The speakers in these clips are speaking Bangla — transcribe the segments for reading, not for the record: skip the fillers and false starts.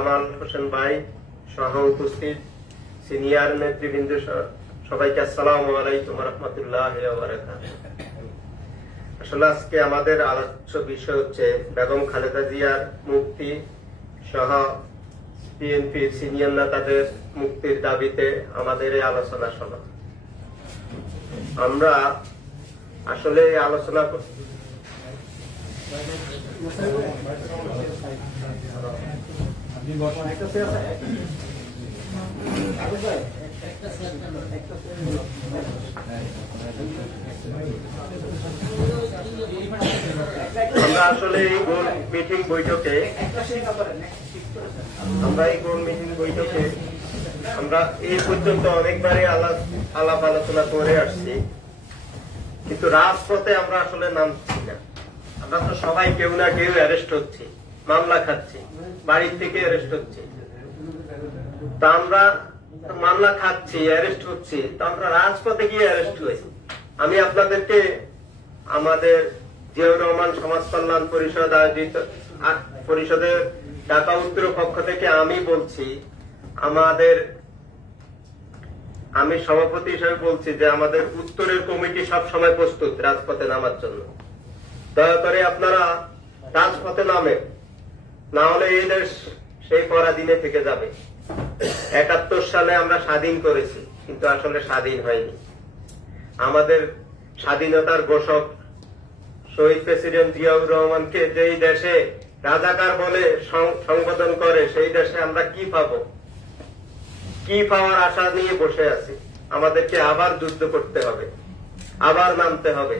কামাল হোসেন ভাই সহ উপস্থিত সিনিয়র নেতৃবৃন্দ সবাইকে আসসালামু আলাইকুম ওয়া রাহমাতুল্লাহি ওয়া বারাকাতুহু। আসলে আজকে আমাদের আলোচ্য বিষয় হচ্ছে বেগম খালেদা জিয়ার মুক্তি সহ বিএনপির সিনিয়র নেতাদের মুক্তির দাবিতে আমাদের এই আলোচনা সভা। আমরা আসলে এই আলোচনা আমরা আসলে এই গোল মিটিং বৈঠকে আমরা এই পর্যন্ত অনেকবারই আলাপ আলোচনা করে আসছি, কিন্তু রাজপথে আমরা আসলে নামছি না। আমরা তো সবাই কেউ না কেউ অ্যারেস্ট হচ্ছি, মামলা খাচ্ছি, বাড়ির থেকে অ্যারেস্ট হচ্ছি। তা আমরা মামলা খাচ্ছি, অ্যারেস্ট হচ্ছি, তো আমরা রাজপথে গিয়ে অ্যারেস্ট হয়েছি। আমি আপনাদেরকে আমাদের জিয়াউর রহমান সমাজ কল্যাণ পরিষদ আয়োজিত পরিষদের ঢাকা উত্তর পক্ষ থেকে আমি বলছি, আমি সভাপতি হিসেবে বলছি যে আমাদের উত্তরের কমিটি সব সময় প্রস্তুত রাজপথে নামার জন্য। দয়া করে আপনারা রাজপথে নামেন, না হলে এই দেশ সেই পরাধীনে থেকে যাবে। ৭১ সালে আমরা স্বাধীন করেছি, কিন্তু আসলে স্বাধীন হয়নি। আমাদের স্বাধীনতার ঘোষক শহীদ প্রেসিডেন্ট জিয়াউর রহমানকে যেই দেশে রাজাকার বলে সম্বোধন করে, সেই দেশে আমরা কি পাবো? কি পাওয়ার আশা নিয়ে বসে আছি? আমাদেরকে আবার যুদ্ধ করতে হবে, আবার নামতে হবে।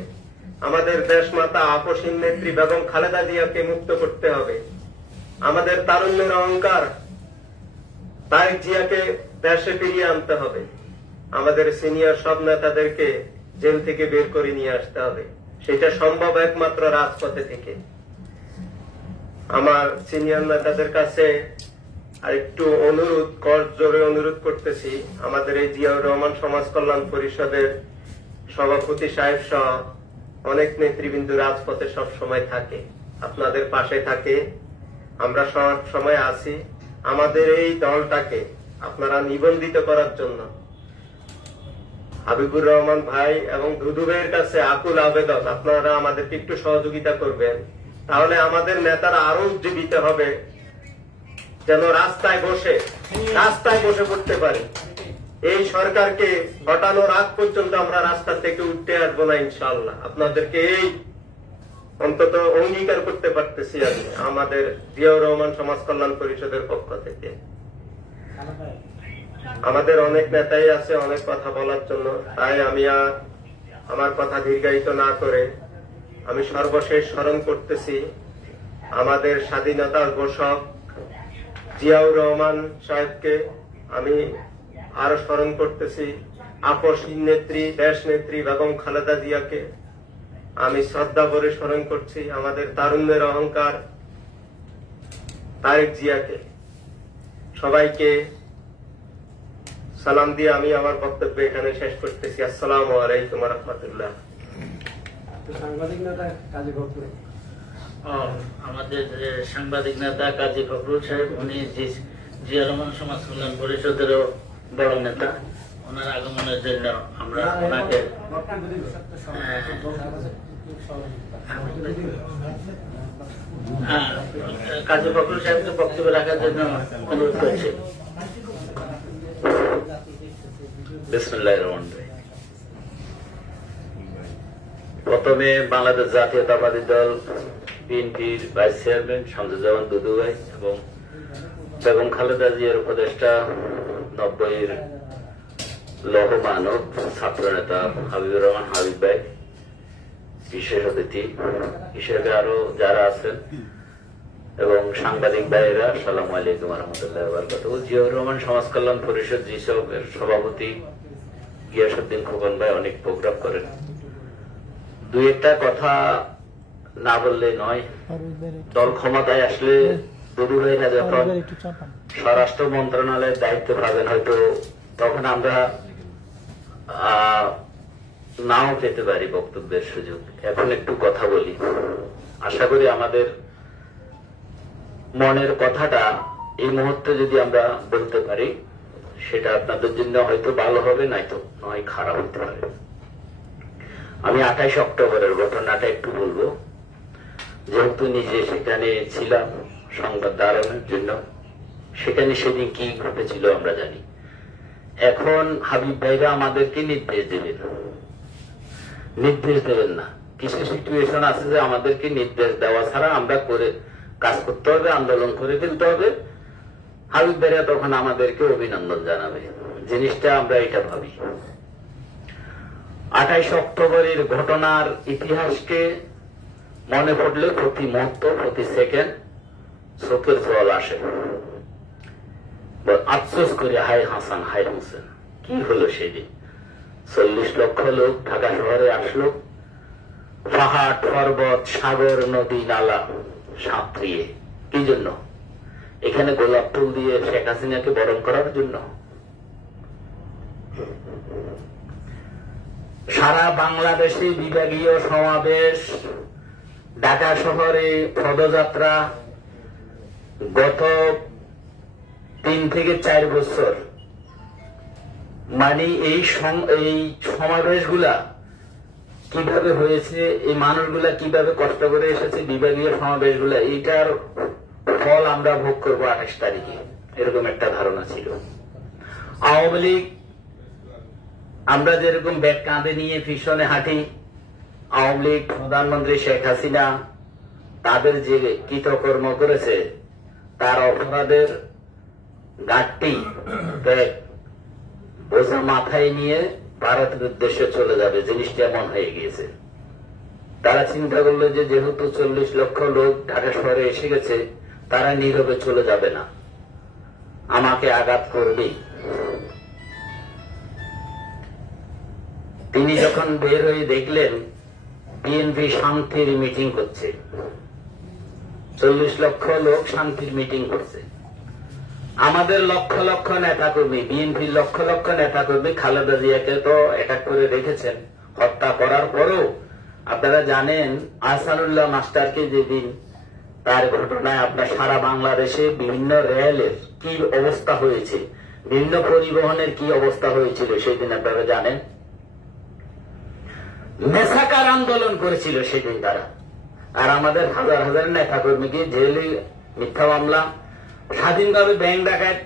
আমাদের দেশমাতা আপসীন নেত্রী বেগম খালেদা জিয়াকে মুক্ত করতে হবে। আমাদের তারুণ্যের অহংকার তারেক জিয়াকে দেশে ফিরিয়ে আনতে হবে। আমাদের সিনিয়র সব নেতাদেরকে জেল থেকে বের করে নিয়ে আসতে হবে। সেটা সম্ভব একমাত্র রাজপথে থেকে। আমার সিনিয়র নেতাদের কাছে আরেকটু অনুরোধ, করজোরে অনুরোধ করতেছি, আমাদের এই জিয়াউর রহমান সমাজ কল্যাণ পরিষদের সভাপতি সাহেব সহ অনেক নেতৃবৃন্দ রাজপথে সব সময় থাকে, আপনাদের পাশে থাকে। আমরা সব সময় আছি। আমাদের এই দলটাকে আপনারা নিবন্ধিত করার জন্য হাবিবুর রহমান ভাই এবং দুদু ভাইয়ের কাছে আকুল আবেদন, আপনারা আমাদেরকে একটু সহযোগিতা করবেন। তাহলে আমাদের নেতারা আরো উজ্জীবিত হবে, যেন রাস্তায় বসে পড়তে পারি। এই সরকারকে হটানোর আগ পর্যন্ত আমরা রাস্তা থেকে উঠতে আসবো না ইনশাআল্লাহ। আপনাদেরকে এই অন্তত অঙ্গীকার করতে পারতেছি আমি আমাদের জিয়াউর রহমান সমাজ কল্যাণ পরিষদের পক্ষ থেকে। আমাদের অনেক নেতাই আছে অনেক কথা বলার জন্য, তাই আমি আমার কথা দীর্ঘায়িত না করে আমি সর্বশেষ স্মরণ করতেছি আমাদের স্বাধীনতার ঘোষক জিয়াউর রহমান সাহেবকে। আমি আরো স্মরণ করতেছি আপসীন নেত্রী, দেশ নেত্রী বেগম খালেদা জিয়াকে। আমি শ্রদ্ধা ভরে স্মরণ করছি আমাদের তারুণ্যের অহংকার তারেক জিয়াকে। সবাইকে সালাম দিয়ে আমি আমার বক্তব্য এখানে শেষ করতেছি। আসসালামু আলাইকুম ওয়া রাহমাতুল্লাহ। আমাদের সাংবাদিক নেতা কাজী ফখরুল সাহেব, উনি জিয়া রহমান সমাজ কল্যাণ পরিষদেরও বড় নেতা। ওনার আগমনের জন্য আমরা ওনাকে কাজী ফখরুল সাহেবকে বক্তব্য রাখার জন্য অনুরোধ করছি। বিসমিল্লাহির রহমানির রহিম। প্রথমে বাংলাদেশ জাতীয়তাবাদী দল বিএনপির ভাইস চেয়ারম্যান শামসুজ্জামান দুদু ভাই এবং বেগম খালেদা জিয়ার উপদেষ্টা 90-এর লৌহ মানব ছাত্র নেতা হাবিবুর রহমান হাবিব ভাই, বিশেষ অতিথি হিসেবে আরো যারা আছেন এবং সাংবাদিক ভাইয়েরা, আসসালামু আলাইকুম ওয়া রাহমাতুল্লাহি ওয়া বারাকাতুহু। জিয়াউর রহমান সমাজ কল্যাণ পরিষদ জিসবের সভাপতি গিয়াসউদ্দিন খোকন ভাই অনেক প্রোগ্রাম করেন। দুই একটা কথা না বললে নয়। দল ক্ষমতায় আসলে দুদু ভাইরা যখন স্বরাষ্ট্র মন্ত্রণালয়ের দায়িত্ব পাবেন, হয়তো তখন আমরা নাও পেতে পারি বক্তব্যের সুযোগ। এখন একটু কথা বলি। আশা করি আমাদের মনের কথাটা এই মুহূর্তে যদি আমরা বলতে পারি সেটা আপনাদের জন্য হয়তো ভালো হবে, নয়তো নয় খারাপ হতে পারে। আমি 28 অক্টোবরের ঘটনাটা একটু বলবো, যেহেতু নিজে সেখানে ছিলাম সংবাদ ধারণের জন্য। সেখানে সেদিন কি ঘটেছিল আমরা জানি। এখন হাবিব ভাইরা আমাদেরকে নির্দেশ দেবেন না। কিছু সিচুয়েশন আছে যে আমাদেরকে নির্দেশ দেওয়া ছাড়া আমরা করে কাজ করতে হবে, আন্দোলন করে ফেলতে হবে। হাবিব ভাইরা তখন আমাদেরকে অভিনন্দন জানাবে। জিনিসটা আমরা এটা ভাবি। 28 অক্টোবরের ঘটনার ইতিহাসকে মনে পড়লে প্রতি মুহূর্ত, প্রতি সেকেন্ড চোখের জল আসে। আফসোস করে হায় হাসান, হায় হোসেন, কি হলো সেদিন? 40 লক্ষ লোক ঢাকা শহরে আসলো, পাহাড় পর্বত সাগর নদী নালা সাঁতরিয়ে। কি জন্য? এখানে গোলাপ ফুল দিয়ে শেখ হাসিনাকে বরণ করার জন্য। সারা বাংলাদেশে বিভাগীয় সমাবেশ, ঢাকা শহরে পদযাত্রা গত 3 থেকে 4 বছর, মানে এই সমাবেশগুলা কিভাবে হয়েছে, এই মানুষগুলা কিভাবে কষ্ট করে এসেছে বিভাগীয় সমাবেশগুলা, এইটার ফল আমরা ভোগ করবো 28 তারিখে, এরকম একটা ধারণা ছিল। আওয়ামী লীগ, আমরা যেরকম ব্যাগ কাঁধে নিয়ে পিছনে হাঁটি, আওয়ামী লীগ প্রধানমন্ত্রী শেখ হাসিনা তাদের যে কৃতকর্ম করেছে তার অপরাধের ঘাটতি ব্যাগ বোঝা মাথায় নিয়ে ভারতের উদ্দেশ্যে চলে যাবে। জিনিসটা এমন হয়ে গিয়েছে। তারা চিন্তা করলো যে যেহেতু 40 লক্ষ লোক ঢাকা শহরে এসে গেছে, তারা নীরবে চলে যাবে না, আমাকে আঘাত করবেই। তিনি যখন বের হয়ে দেখলেন বিএনপি শান্তির মিটিং করছে, 40 লক্ষ লোক শান্তির মিটিং করছে, আমাদের লক্ষ লক্ষ নেতা কর্মী, বিএনপির লক্ষ লক্ষ নেতা কর্মী খালেদা জিয়াকে তো অ্যাটাক করে রেখেছেন। হত্যা করার পরও আপনারা জানেন আহসানুল্লাহ মাস্টারকে যেদিন তার ঘটনায় আপনার সারা বাংলাদেশে বিভিন্ন রেলের কি অবস্থা হয়েছে, বিভিন্ন পরিবহনের কি অবস্থা হয়েছিল সেদিন আপনারা জানেন। মেসাকার আন্দোলন করেছিল সেদিন তারা, আর আমাদের হাজার হাজার নেতা কর্মীকে জেলে, মিথ্যা মামলা, স্বাধীনভাবে ব্যাংক ডাকাত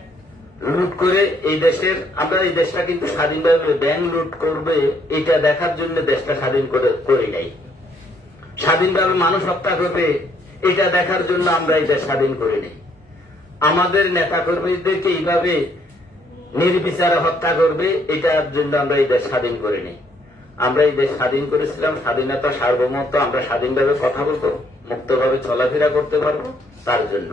লুট করে এই দেশের, আমরা এই দেশটা কিন্তু স্বাধীনভাবে ব্যাংক লুট করবে এটা দেখার জন্য দেশটা স্বাধীন করি নাই। স্বাধীনভাবে মানুষ হত্যা করবে এটা দেখার জন্য আমরা এই দেশ স্বাধীন করি নাই। আমাদের নেতা কর্মীদেরকে এইভাবে নির্বিচারে হত্যা করবে এটার জন্য আমরা এই দেশ স্বাধীন করি নাই। আমরা এই দেশ স্বাধীন করেছিলাম স্বাধীনতা, সার্বভৌমত্ব, আমরা স্বাধীনভাবে কথা বলবো, মুক্তভাবে চলাফেরা করতে পারবো, তার জন্য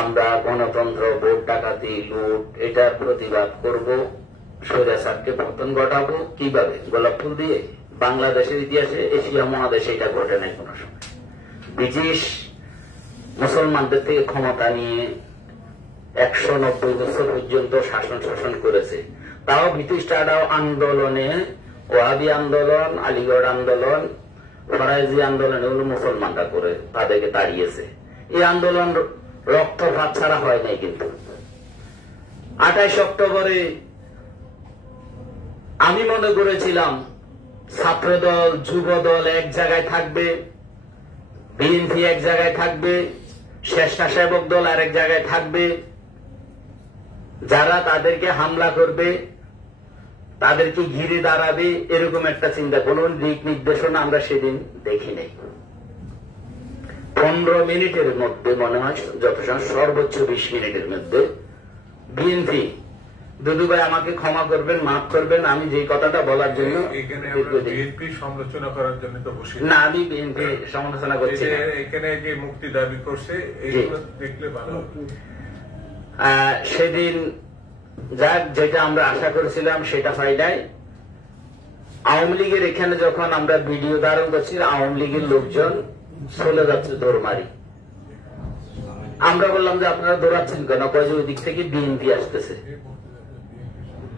আমরা গণতন্ত্র, ভোট ডাকাতি, লুট এটার প্রতিবাদ করব, স্বৈরাচারকে পতন ঘটাবো। কিভাবে? গোলাপ ফুল দিয়ে। বাংলাদেশের ইতিহাসে, এশিয়া মহাদেশে এটা ঘটে নাই কোন সময়। ব্রিটিশ মুসলমানদের থেকে ক্ষমতা নিয়ে 190 বছর পর্যন্ত শাসন করেছে। তাও ব্রিটিশ আন্দোলনে, ওয়াহাবি আন্দোলন, আলিগড় আন্দোলন, ফরাইজি আন্দোলন, এগুলো মুসলমানরা করে তাদেরকে তাড়িয়েছে। এই আন্দোলন রক্তপাত ছাড়া হয় নাই। কিন্তু 28 অক্টোবরে আমি মনে করেছিলাম ছাত্রদল, যুবদল এক জায়গায় থাকবে, বিএনপি এক জায়গায় থাকবে, স্বেচ্ছাসেবক দল আরেক জায়গায় থাকবে, যারা তাদেরকে হামলা করবে তাদেরকে ঘিরে দাঁড়াবে, এরকম একটা চিন্তা, কোন দিক নির্দেশনা আমরা সেদিন দেখি নাই। 15 মিনিটের মধ্যে মনে হয়, যথেষ্ট সর্বোচ্চ 20 মিনিটের মধ্যে বিএনপি, দুদু ভাই আমাকে ক্ষমা করবেন, মাফ করবেন, আমি যে কথাটা বলার জন্য বিএনপি সমালোচনা করার জন্য তো বসে না, আমি বিএনপি সমালোচনা করছি না। এখানে যে মুক্তি দাবি করছে এইগুলো দেখলে ভালো। সেদিন যাক, যেটা আমরা আশা করেছিলাম সেটা হয় নাই। আওয়ামী লীগের এখানে যখন আমরা ভিডিও ধারণ করছি, আওয়ামী লীগের লোকজন চলে যাচ্ছে দৌড়মারি। আমরা বললাম যে আপনারা দৌড়াচ্ছেন কেন? কয় যে ওই দিক থেকে বিএনপি আসতেছে,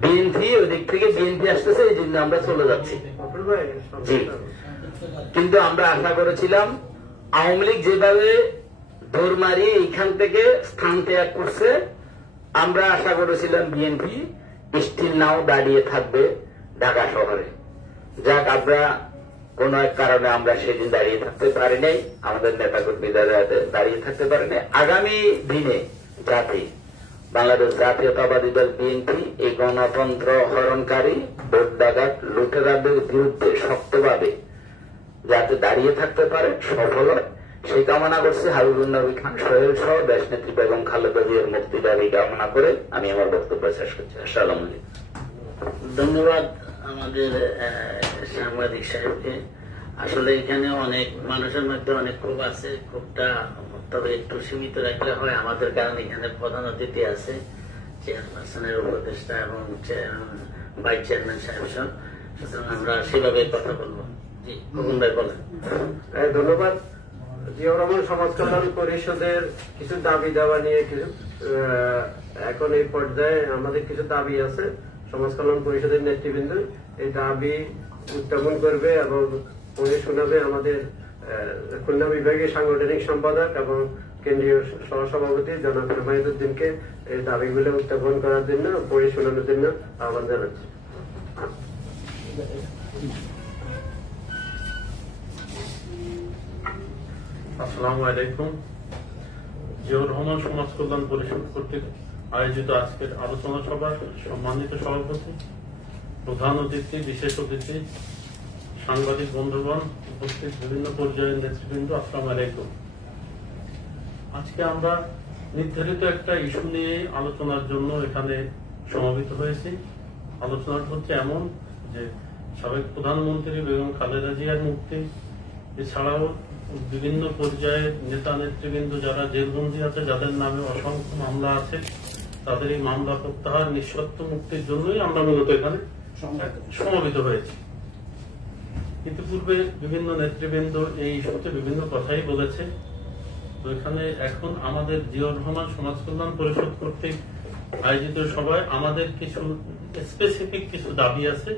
বিএনপি ওই দিক থেকে বিএনপি আসতেছে, এই জন্য আমরা চলে যাচ্ছি। জি, কিন্তু আমরা আশা করেছিলাম আওয়ামী লীগ যেভাবে দৌড় মারি এইখান থেকে স্থান ত্যাগ করছে। আমরা আশা করেছিলাম বিএনপি স্টিল নাও দাঁড়িয়ে থাকবে ঢাকা শহরে। যাক, আমরা কোন এক কারণে আমরা সেদিন দাঁড়িয়ে থাকতে পারি নাই, আমাদের নেতাকর্মীরা দাঁড়িয়ে থাকতে পারি নাই। আগামী দিনে জাতি বাংলাদেশ জাতীয়তাবাদী দল বিএনপি এই গণতন্ত্র হরণকারী ভোট ডাকাত লুটেরাদের বিরুদ্ধে শক্তভাবে যাতে দাঁড়িয়ে থাকতে পারে, সফল হয় সেই কামনা করছে। হাবিবুর নবী খান সোহেল সহ দেশনেত্রী বেগম খালেদা জিয়ার মুক্তি দাবি কামনা করে আমি আমার বক্তব্য শেষ করছি। আসসালামু আলাইকুম। ধন্যবাদ আমাদের সাংবাদিক সাহেবকে। আসলে এখানে অনেক মানুষের মধ্যে অনেক ক্ষোভ আছে, ক্ষোভটা তবে একটু সীমিত রাখলে হয় আমাদের, কারণ এখানে প্রধান অতিথি আছে চেয়ারপারসনের উপদেষ্টা এবং ভাইস চেয়ারম্যান সাহেব সহ, সুতরাং আমরা সেভাবে কথা বলবো। জি খোকন ভাই বলেন। ধন্যবাদ। জিয়াউর রহমান সমাজ কল্যাণ পরিষদের কিছু দাবি দাওয়া নিয়ে কিছু এখন এই পর্যায়ে আমাদের কিছু দাবি আছে। সমাজ কল্যাণ পরিষদের নেতৃবৃন্দ এই দাবি উত্থাপন করবে এবং পড়ে শোনাবে আমাদের খুলনা বিভাগীয় সাংগঠনিক সম্পাদক এবং কেন্দ্রীয় সহসভাপতি জনাব জুমাইদুদ্দিনকে এই দাবিগুলো উত্থাপন করার জন্য, পড়ে শোনানোর জন্য আহ্বান জানাচ্ছি। আসসালামু আলাইকুম। জিয়াউর রহমান সমাজ কল্যাণ পরিষদ কর্তৃক আয়োজিত আজকের আলোচনা সভার সম্মানিত সভাপতি, প্রধান অতিথি, বিশেষ অতিথি, সাংবাদিক বন্ধুগণ, উপস্থিত বিভিন্ন পর্যায়ের নেতৃবৃন্দ, আসসালামু আলাইকুম। আজকে আমরা নির্ধারিত একটা ইস্যু নিয়ে আলোচনার জন্য এখানে সমবেত হয়েছি। আলোচনাটা হচ্ছে এমন যে সাবেক প্রধানমন্ত্রী বেগম খালেদা জিয়ার মুক্তি, এছাড়াও বিভিন্ন পর্যায়ের নেতা নেতৃবৃন্দ যারা জেলবন্দী আছে, যাদের নামে অসংখ্য মামলা আছে, তাদের এই মামলা প্রত্যাহার, নিঃশর্ত মুক্তির জন্যই আমরা মূলত এখানে সমবেত হয়েছি। ইতিপূর্বে বিভিন্ন নেতৃবৃন্দ এই ইস্যুতে বিভিন্ন কথাই বলেছে। তো এখানে এখন আমাদের জিয়াউর রহমান সমাজ কল্যাণ পরিষদ কর্তৃক আয়োজিত সভায় আমাদের কিছু স্পেসিফিক কিছু দাবি আছে।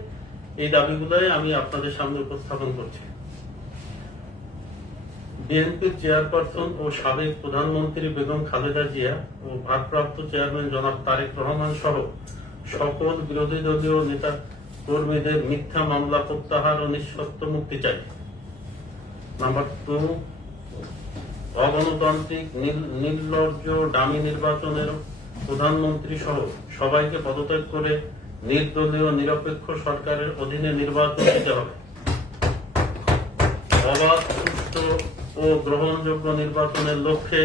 এই দাবিগুলোই আমি আপনাদের সামনে উপস্থাপন করছি। বিএনপির চেয়ারপারসন ও সাবেক প্রধানমন্ত্রী বেগম খালেদা জিয়া ও ভারপ্রাপ্ত চেয়ারম্যান জনাব তারেক রহমান সহ সকল বিরোধী দলীয় নেতা কর্মীদের মিথ্যা মামলা প্রত্যাহার ও নিঃশর্ত মুক্তি চাই। নাম্বার 2, অগণতান্ত্রিক নির্লজ্জ ডামি নির্বাচনের প্রধানমন্ত্রী সহ সবাইকে পদত্যাগ করে নির্দলীয় নিরপেক্ষ সরকারের অধীনে নির্বাচন দিতে হবে। অবাধ, সুষ্ঠু ও গ্রহণযোগ্য নির্বাচনের লক্ষ্যে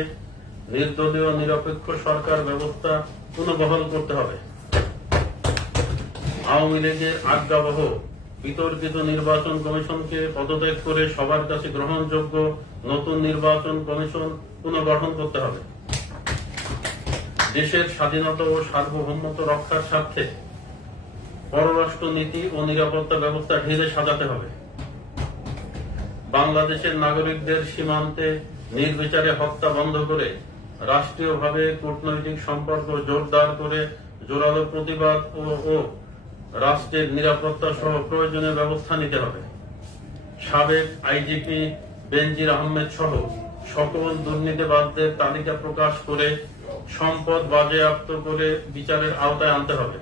নির্দলীয় নিরপেক্ষ সরকার ব্যবস্থা পুনর্বহাল করতে হবে। আওয়ামী লীগের আজ্ঞাবহ বিতর্কিত নির্বাচন কমিশনকে পদত্যাগ করে সবার কাছে গ্রহণযোগ্য নতুন নির্বাচন কমিশন পুনর্গঠন করতে হবে। দেশের স্বাধীনতা ও সার্বভৌমত্ব রক্ষার স্বার্থে পররাষ্ট্র নীতি ও নিরাপত্তা ব্যবস্থা ঢেলে সাজাতে হবে। বাংলাদেশের নাগরিকদের সীমান্তে নির্বিচারে হত্যা বন্ধ করে রাষ্ট্রীয়ভাবে কূটনৈতিক সম্পর্ক জোরদার করে জোরালো প্রতিবাদ ও রাষ্ট্রের নিরাপত্তা সহ প্রয়োজনীয় ব্যবস্থা নিতে হবে। সাবেক আইজিপি বেনজির আহমেদ সহ সকল দুর্নীতিবাজদের তালিকা প্রকাশ করে সম্পদ বাজেয়াপ্ত করে বিচারের আওতায় আনতে হবে।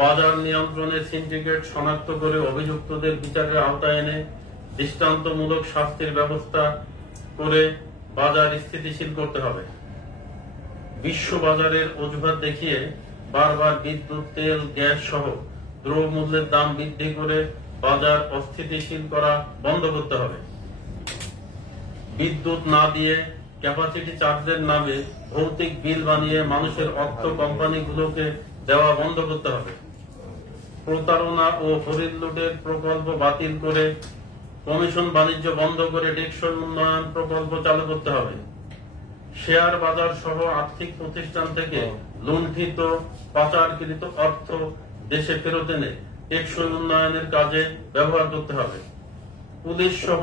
বাজার নিয়ন্ত্রণের সিন্ডিকেট শনাক্ত করে অভিযুক্তদের বিচারের আওতায় এনে দৃষ্টান্তমূলক শাস্তির ব্যবস্থা করে বাজার স্থিতিশীল করতে হবে। বিশ্ব বাজারের অজুহাত দেখিয়ে বারবার বিদ্যুৎ, তেল, গ্যাস সহ দ্রব্যমূল্যের দাম বৃদ্ধি করে বাজার অস্থিতিশীল করা বন্ধ করতে হবে। বিদ্যুৎ না দিয়ে ক্যাপাসিটি চার্জের নামে ভৌতিক বিল বানিয়ে মানুষের অর্থ কোম্পানিগুলোকে দেওয়া বন্ধ করতে হবে। প্রতারণা ও হরিদ লুটের প্রকল্প বাতিল করে কমিশন বাণিজ্য বন্ধ করে টেকসই উন্নয়ন প্রকল্প চালু করতে হবে। শেয়ার বাজার সহ আর্থিক প্রতিষ্ঠান থেকে লুণ্ঠিত পাচারকৃত অর্থ দেশে ফেরত এনে টেকসই উন্নয়নের কাজে ব্যবহার করতে হবে। পুলিশ সহ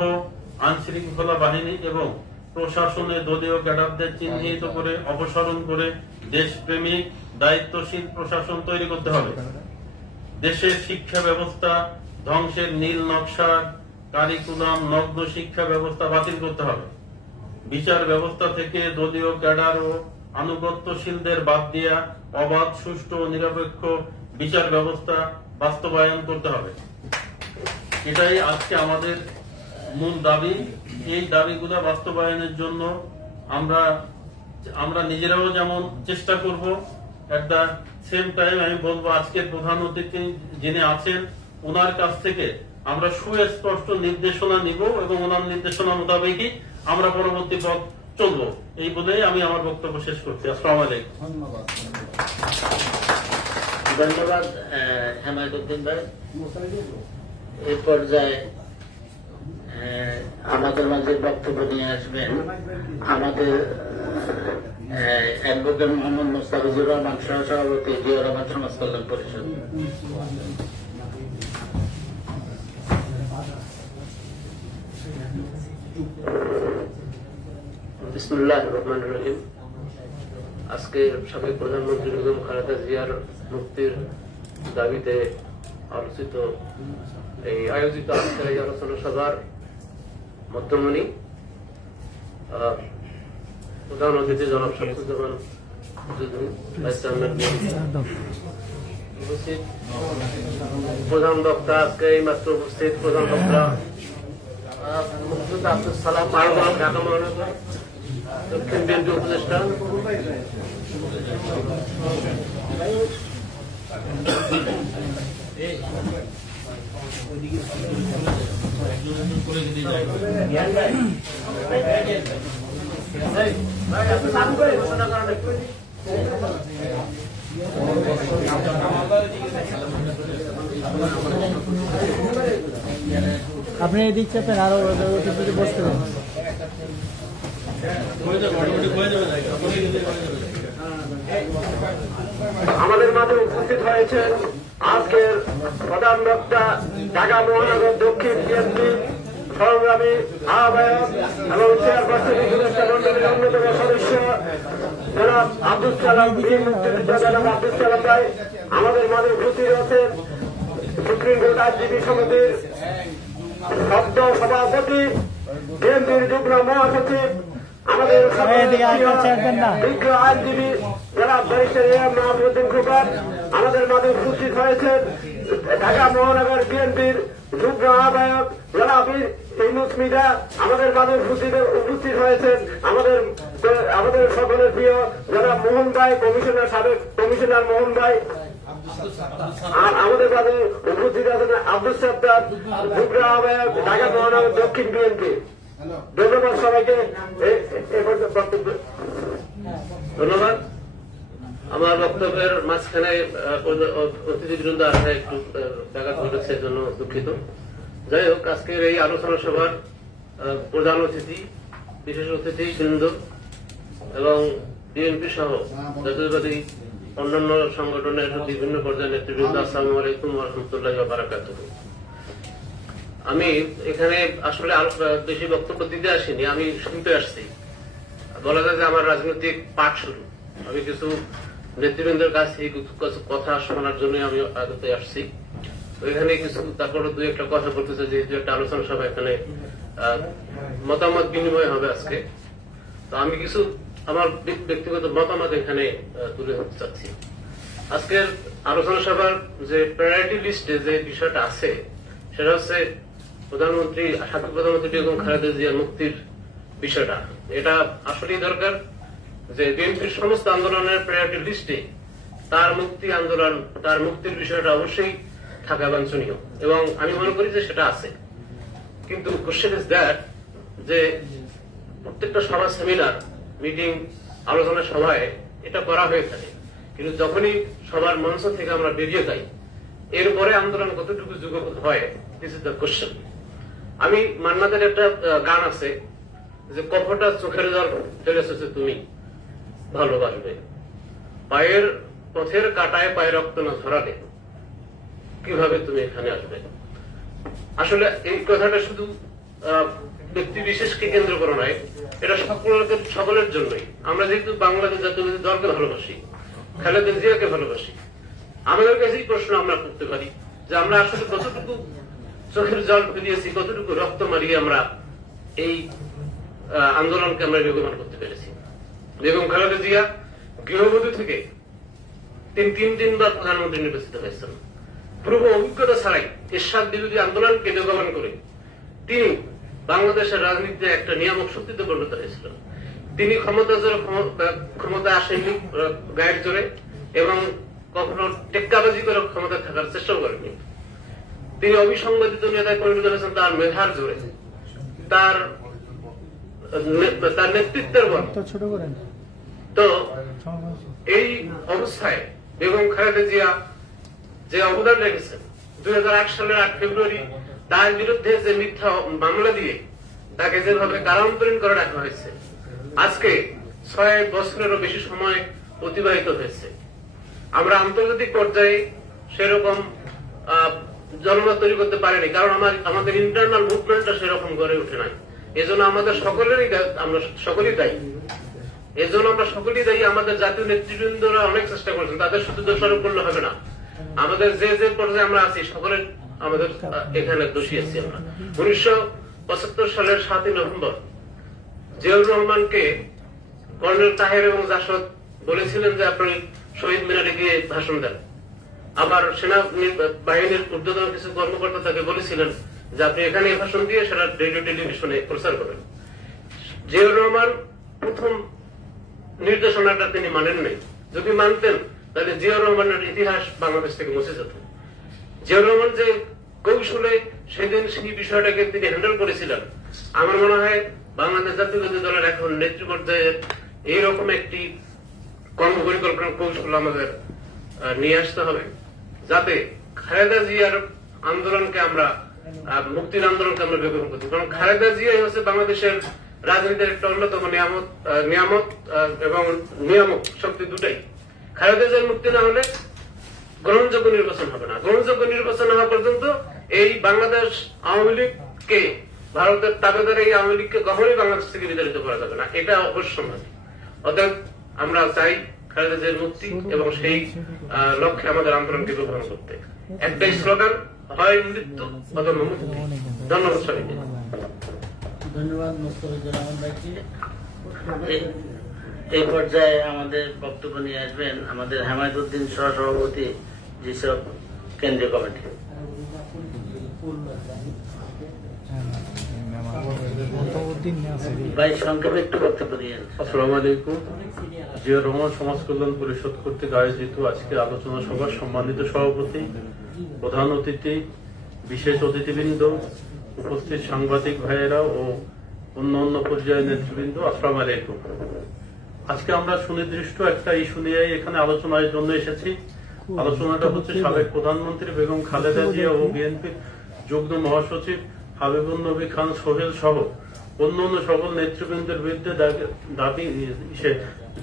আইনশৃঙ্খলা বাহিনী এবং প্রশাসনে দলীয় ক্যাডারদের চিহ্নিত করে অপসারণ করে দেশপ্রেমিক দায়িত্বশীল প্রশাসন তৈরি করতে হবে। দেশের শিক্ষা ব্যবস্থা ধ্বংসের নীল নকশার কারিকুলাম নগ্ন শিক্ষা ব্যবস্থা বাতিল করতে হবে। বিচার ব্যবস্থা থেকে দলীয় ক্যাডার ও আনুগত্যশীলদের বাদ দিয়া অবাধ, সুষ্ঠু ও নিরপেক্ষ বিচার ব্যবস্থা বাস্তবায়ন করতে হবে। এটাই আজকে আমাদের মূল দাবি। এই দাবিগুলো বাস্তবায়নের জন্য আমরা নিজেরাও যেমন চেষ্টা করব, এট দ্য সেম টাইম আমি বলবো আজকের প্রধান অতিথি যিনি আছেন ওনার কাছ থেকে আমরা সুস্পষ্ট নির্দেশনা নিব এবং ওনার নির্দেশনা মোতাবেকই আমরা পরবর্তী পথ চলবো। এই বলেই আমি আমার বক্তব্য শেষ করছি। আসসালামু আলাইকুম। ধন্যবাদ হেমায়তুদ্দিন ভাই। এই পর্যায়ে আমাদের মাঝে বক্তব্য নিয়ে আসবেন আমাদের অ্যাডভোকেট মোহাম্মদ মোস্তাফিজুর রহমান, সহ-সভাপতি জিয়া রহমান সমাজ কল্যাণ পরিষদ। বিসমিল্লাহির রহমানির রহিম। আজকে সাবেক প্রধানমন্ত্রী বেগম খালেদা জিয়ার মুক্তির দাবিতে আয়োজিত আজকের এই আলোচনা সভার মধ্যমণি প্রধান অতিথি জনাব শামসুজ্জামান চৌধুরী, ভাইস চেয়ারম্যান উপস্থিত, প্রধান বক্তা আজকে এই মাত্র উপস্থিত প্রধান বক্তা মুক্তিযোদ্ধা আব্দুল সালাম মারুফ, ঢাকা মহানগর দক্ষিণ বিএনপি উপদেষ্টা, আপনি এদিক চেপেন, আরো অতিথি বসতে দেন। আমাদের মাঝে উপস্থিত হয়েছেন আজকের প্রধান বক্তা ঢাকা মহানগর দক্ষিণ বিএনপি সংগ্রামী আহ্বায়ক এবং চেয়ারপারসন উপদেষ্টা মন্ডলীর অন্যতম সদস্য জনাব আব্দুল সালাম, বীর মুক্তিযোদ্ধা জনাব আব্দুল সালাম ভাই। আমাদের মাঝে উপস্থিত আছেন সুপ্রিম কোর্ট আইনজীবী সমিতির সদ্য সভাপতি, বিএনপির যুগ্ম মহাসচিব, আমাদের বিজ্ঞ আইনজীবী জনাব ব্যারিস্টার এম মাহমুদ্দিন খোকন। আমাদের মাঝে উপস্থিত হয়েছেন ঢাকা মহানগর বিএনপির যুগ্ম আহ্বায়ক জনাব ইউনুস মির্জা। আমাদের মাঝে উপস্থিত হয়েছেন আমাদের সকলের প্রিয় জনাব মোহন ভাই, সাবেক কমিশনার মোহন ভাই। আমাদের মাঝে উপস্থিত আছেন আব্দুল সাত্তার, যুগ্ম আহ্বায়ক ঢাকা মহানগর দক্ষিণ বিএনপি। ধন্যবাদ সবাইকে। ধন্যবাদ। আমার বক্তব্যের মাঝখানে অতিথিবৃন্দ আসে একটু ব্যাঘাত ঘটেছে, জন্য দুঃখিত। যাই হোক, আজকের এই আলোচনা সভার প্রধান অতিথি, বিশেষ অতিথি বৃন্দ এবং বিএনপি সহ জাতীয়তাবাদী অন্যান্য সংগঠনের বিভিন্ন পর্যায়ের নেতৃবৃন্দ, আসসালামু আলাইকুম ওয়া রাহমাতুল্লাহি ওয়া বারাকাতুহু। আমি এখানে আসলে বেশি বক্তব্য দিতে আসিনি, আমি শুনতে আসছি। বলা যায় যে আমার রাজনৈতিক পাঠ শুরু। আমি কিছু নেতৃবৃন্দের কাছ থেকে কিছু কথা শোনার জন্য আমি আগতে আসছি। এখানে কিছু তারপরে দুই একটা কথা বলতেছে, যেহেতু একটা আলোচনা সভা, এখানে মতামত বিনিময় হবে আজকে। তো আমি কিছু আমার ব্যক্তিগত মতামত এখানে তুলে ধরতে চাচ্ছি। আজকের আলোচনা সভার যে প্রায়োরিটি লিস্টে যে বিষয়টা আছে সেটা হচ্ছে সাবেক প্রধানমন্ত্রী বেগম খালেদা জিয়ার মুক্তির বিষয়টা। এটা আসলেই দরকার যে বিএনপির সমস্ত আন্দোলনের প্রায়োরিটি লিস্টে তার মুক্তি আন্দোলন, তার মুক্তির বিষয়টা অবশ্যই থাকা বাঞ্ছনীয়, এবং আমি মনে করি যে সেটা আছে। কিন্তু কোশ্চেন ইজ দ্যাট যে প্রত্যেকটা সভা, সেমিনার, মিটিং, আলোচনা সভায় এটা করা হয়ে থাকে, কিন্তু যখনই সবার মঞ্চ থেকে আমরা বেরিয়ে যাই, এরপরে আন্দোলন কতটুকু যুগপৎ হয়, দিস ইজ দ্য কোশ্চেন। আমি মান্নাদের একটা গান আছে যে কপটা চোখের জল ফেলেছে তুমি ভালোবাসবে, পায়ের পথের কাটায় পায়ে রক্ত না ধরালে কিভাবে তুমি এখানে আসবে। আসলে এই কথাটা শুধু ব্যক্তি বিশেষকে কেন্দ্র করে নয়, এটা সকলের জন্যই। আমরা যেহেতু বাংলাদেশ জাতীয়তাবাদী দলকে ভালোবাসি, খালেদা জিয়াকে ভালোবাসি, আমাদের কাছেই প্রশ্ন আমরা করতে পারি যে আমরা আসলে কতটুকু চোখের জল ফেলিয়েছি, কতটুকু রক্ত মারিয়ে আমরা এই আন্দোলনকে আমরা বেগবান করতে পেরেছি। বেগম খালেদা জিয়া গৃহবধূ থেকে তিনবার প্রধানমন্ত্রী নির্বাচিত হয়েছেন। পূর্ব অভিজ্ঞতা ছাড়াই এরশাদ বিরোধী আন্দোলনকে বেগবান করে তিনি বাংলাদেশের রাজনীতিতে একটা নিয়ামক শক্তিতে পরিণত হয়েছিলেন। তিনি ক্ষমতা আসেননি গায়ের জোরে এবং কখনো টেক্কাবাজি করে ক্ষমতা থাকার চেষ্টাও করেননি। তিনি অবিসংবাদিত নেতায় পরিণত হয়েছেন তার মেধার জোরে, তার নেতৃত্বের বল। ছোট করেন তো এই অবস্থায় বেগম খালেদা জিয়া যে অবদান রেখেছেন, 2008 সালের 8 ফেব্রুয়ারি তার বিরুদ্ধে যে মিথ্যা মামলা দিয়ে তাকে যেভাবে কারান্তরীণ করে রাখা হয়েছে, আজকে 6 বছরেরও বেশি সময় অতিবাহিত হয়েছে। আমরা আন্তর্জাতিক পর্যায়ে সেরকম জনমত তৈরি করতে পারিনি, কারণ আমাদের ইন্টারনাল মুভমেন্টটা সেরকম গড়ে ওঠে নাই। এজন্য আমাদের আমরা সকলেই দায়ী। এজন্য আমরা সকলেই দায়ী। আমাদের জাতীয় নেতৃবৃন্দরা অনেক চেষ্টা করেছেন, তাদের শুধু দোষারোপ করলে হবে না। আমাদের যে পর্যায়ে আমরা আছি সকলের আমাদের এখানে দোষী আছি আমরা। 1975 সালের 7 নভেম্বর জিয়াউর রহমানকে কর্নেল তাহের এবং জাসদ বলেছিলেন যে আপনি শহীদ মিনারে গিয়ে ভাষণ দেন। আবার সেনা বাহিনীর ঊর্ধ্বতন কিছু কর্মকর্তা তাকে বলেছিলেন যে আপনি এখানে ভাষণ দিয়ে সেটা রেডিও টেলিভিশনে প্রচার করেন। জিয়াউর রহমান প্রথম নির্দেশনাটা তিনি মানেন নাই। যদি মানতেন তাহলে জিয়াউর রহমানের ইতিহাস বাংলাদেশ থেকে মুছে যেত। জিয়াউর রহমান যে কৌশলে সেদিন সেই বিষয়টাকে তিনি হ্যান্ডেল করেছিলেন, আমার মনে হয় বাংলাদেশ জাতীয়তাবাদী দলের এখন নেতৃত্ব পর্যায়ের এইরকম একটি কর্মপরিকল্পনা কৌশল আমাদের নিয়ে আসতে হবে, যাতে খালেদা জিয়ার আন্দোলনকে আমরা মুক্তির আন্দোলনকে আমরা বেগম করতে। কারণ খালেদা জিয়াই হচ্ছে বাংলাদেশের রাজনীতির একটা অন্যতম নিয়ামক এবং নিয়ামক শক্তি দুটাই। খালেদা জিয়ার মুক্তি না হলে গ্রহণযোগ্য নির্বাচন হবে না। গ্রহণযোগ্য নির্বাচন হওয়া পর্যন্ত এই বাংলাদেশ আওয়ামী লীগকে, ভারতের তাবেদার এই আওয়ামী লীগকে কখনোই বাংলাদেশ থেকে বিতাড়িত করা যাবে না, এটা অবশ্যম্ভাবী। অতএব আমরা চাই খালেদা জিয়ার মুক্তি এবং সেই লক্ষ্যে আমাদের আন্দোলনকে গ্রহণ করতে। একটাই স্লোগান, হয় মৃত্যু অথবা মুক্তি। ধন্যবাদ সবাইকে। ধন্যবাদ মোস্তফিজুর রহমান ভাইকে। এই পর্যায়ে আমাদের বক্তব্য নিয়ে আসবেন আমাদের হেমায়তুদ্দিন সহসভাপতি যেসব কেন্দ্রীয় কমিটি। ভাই সংক্ষেপে একটু বক্তব্য দিয়েন। আসসালামু আলাইকুম। জিয়াউর রহমান সমাজ কল্যাণ পরিষদ কর্তৃক আয়োজিত আজকের আলোচনা সভার সম্মানিত সভাপতি, প্রধান অতিথি, বিশেষ অতিথিবৃন্দ, উপস্থিত সাংবাদিক ভাইয়েরা ও অন্য পর্যায়ের নেতৃবৃন্দ, আসসালামু আলাইকুম। আজকে আমরা সুনির্দিষ্ট একটা ইস্যু নিয়ে এখানে আলোচনার জন্য এসেছি। আলোচনাটা হচ্ছে সাবেক প্রধানমন্ত্রী বেগম খালেদা জিয়া ও বিএনপির যুগ্ম মহাসচিব হাবিবুন নবী খান সোহেল সহ অন্যান্য সকল নেতৃবৃন্দের বিরুদ্ধে দাবি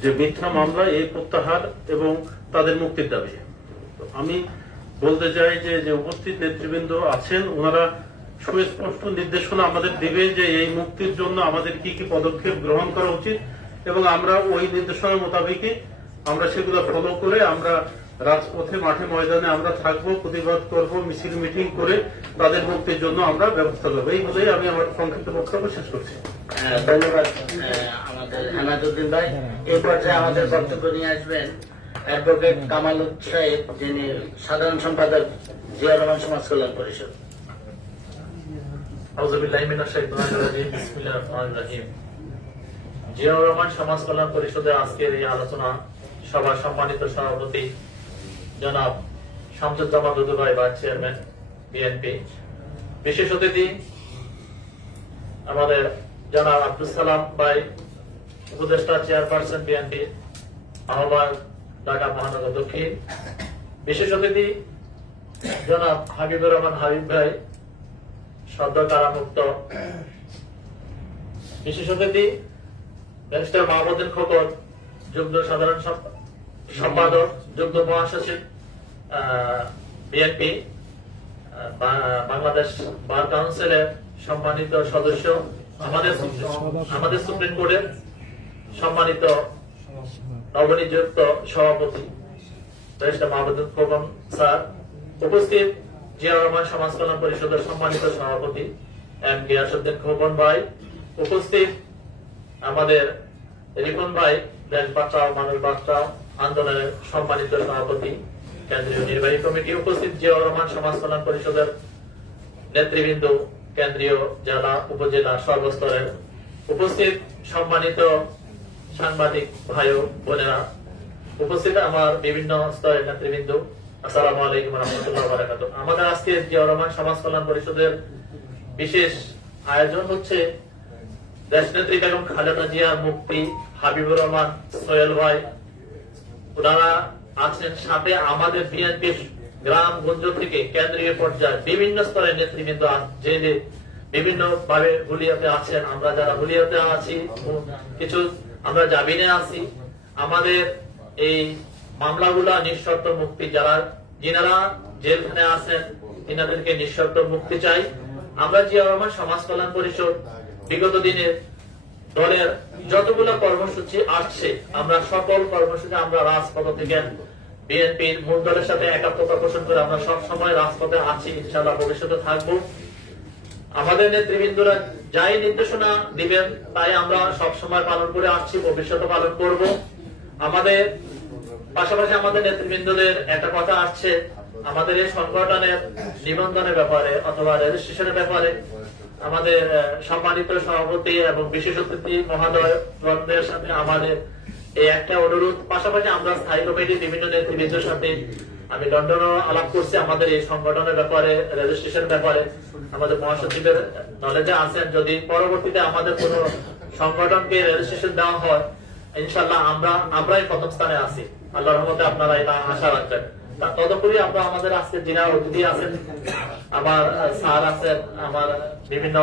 যে মিথ্যা মামলা, এই প্রত্যাহার এবং তাদের মুক্তির দাবি। আমি বলতে চাই যে উপস্থিত নেতৃবৃন্দ আছেন, ওনারা সুস্পষ্ট নির্দেশনা আমাদের দিবে যে এই মুক্তির জন্য আমাদের কি কি পদক্ষেপ গ্রহণ করা উচিত, এবং আমরা ওই নির্দেশনার মোতাবেকই আমরা সেগুলো ফলো করে আমরা রাজপথে, মাঠে ময়দানে আমরা থাকবো, প্রতিবাদ করব, মিছিল মিটিং করে তাদের মুক্তির জন্য আমরা ব্যবস্থা করবো। এই বলেই আমি আমার সংক্ষিপ্ত বক্তব্য শেষ করছি। ধন্যবাদ আমাদের হেমায়তুদ্দিন ভাই। এই পর্যায়ে আমাদের বক্তব্য নিয়ে আসবেন অ্যাডভোকেট কামাল সাহেব, যিনি সাধারণ সম্পাদক জিয়াউর রহমান সমাজ কল্যাণ পরিষদ। জিয়াউর রহমান সমাজ কল্যাণ পরিষদের আজকের এই আলোচনা সভার সম্মানিত সভাপতি জনাব শামসুজ্জামান দুদু ভাই, ভাইস চেয়ারম্যান বিএনপি, বিশেষ অতিথি আমাদের জনাব আব্দুল সালাম ভাই, উপদেষ্টা চেয়ারপারসন বিএনপি আহ্বায়ক ঢাকা মহানগর দক্ষিণ, বিশেষ অতিথি জনাব হাবিবুর রহমান হাবিব ভাই, সদ্য কারামুক্ত, বিশেষ অতিথি ব্যারিস্টার মাহমুদুল খোকন, যুগ্ম সাধারণ সম্পাদক, যুগ্ম মহাসচিব বিএনপি, বাংলাদেশ বার কাউন্সিলের সম্মানিত সদস্য, আমাদের সুপ্রিম কোর্টের সম্মানিত নবনিযুক্ত সভাপতি ব্যারিস্টার মাহমুদুল খোকন স্যার, উপস্থিত জিয়াউর রহমান সমাজ কল্যাণ পরিষদের সম্মানিত সভাপতি এম গিয়াসউদ্দিন খোকন ভাই, উপস্থিত আমাদের রিপন ভাই দেশ বাঁচাও মানুষ বাঁচাও আন্দোলনের সম্মানিত সভাপতি, কেন্দ্রীয় নির্বাহী কমিটি উপস্থিত, জিয়াউর রহমান সমাজ কল্যাণ পরিষদের নেতৃবৃন্দ, কেন্দ্রীয় জেলা উপজেলা সর্বস্তরের উপস্থিত সম্মানিত সাংবাদিক ভাই ও বোনেরা, উপস্থিত আমার বিভিন্ন স্তরের নেতৃবৃন্দ, আসসালামু আলাইকুম রহমতুল্লাহ বারাকাতুহু। আমাদের আজকে জিয়াউর রহমান সমাজ কল্যাণ পরিষদের বিশেষ আয়োজন হচ্ছে দেশনেত্রী বেগম খালেদা জিয়ার মুক্তি, হাবিবুর রহমান সোহেল ভাই ওনারা আছেন, সাথে আমাদের বিএনপি গ্রামগঞ্জ থেকে কেন্দ্রীয় পর্যায়ে বিভিন্ন স্তরের নেতৃবৃন্দ যে বিভিন্ন ভাবে হুলিয়াতে আছেন। আমরা যারা হুলিয়াতে আছি, কিছু আমরা জামিনে আছি। আমাদের এই মামলাগুলা নিঃশর্ত মুক্তি, যিনারা জেলখানে আছেন তিনাদেরকে নিঃশর্ত মুক্তি চাই। আমরা জিয়াউর রহমান সমাজ কল্যাণ পরিষদ বিগত দিনের দলের যতগুলো কর্মসূচি আসছে, আমরা সকল কর্মসূচি আমরা রাজপথ থেকে বিএনপির মূল দলের সাথে একাত্মতা পোষণ করে আমরা সব সময় রাজপথে আছি, ইনশাআল্লাহ ভবিষ্যতে থাকবো। আমাদের নেতৃবৃন্দরা যাই নির্দেশনা দিবেন তাই আমরা সব সময় পালন করে আসছি, ভবিষ্যতে পালন করব। আমাদের পাশাপাশি আমাদের নেতৃবৃন্দদের একটা কথা আসছে, আমাদের এই সংগঠনের নিবন্ধনের ব্যাপারে অথবা রেজিস্ট্রেশনের ব্যাপারে আমাদের সম্মানিত সভাপতি এবং বিশেষ অতিথি মহোদয়গণদের সাথে আমাদের এই একটা অনুরোধ। পাশাপাশি আমরা স্থায়ী কমিটির বিভিন্ন নেতৃবৃন্দের সাথে আমি লন্ডনও আলাপ করছি আমাদের এই সংগঠনের ব্যাপারে, রেজিস্ট্রেশন ব্যাপারে। আমাদের মহাসচিবের নলেজে আছেন, যদি পরবর্তীতে আমাদের কোন সংগঠনকে রেজিস্ট্রেশন দেওয়া হয়, ইনশাল্লাহ আমরাই প্রথম স্থানে আছি। আল্লাহর রহমতে আপনারা এটা আশা রাখবেন। তদুপরি আমরা আমাদের আজকে যিনি অতিথি আছেন, আমার স্যার আছেন, আমার বিভিন্ন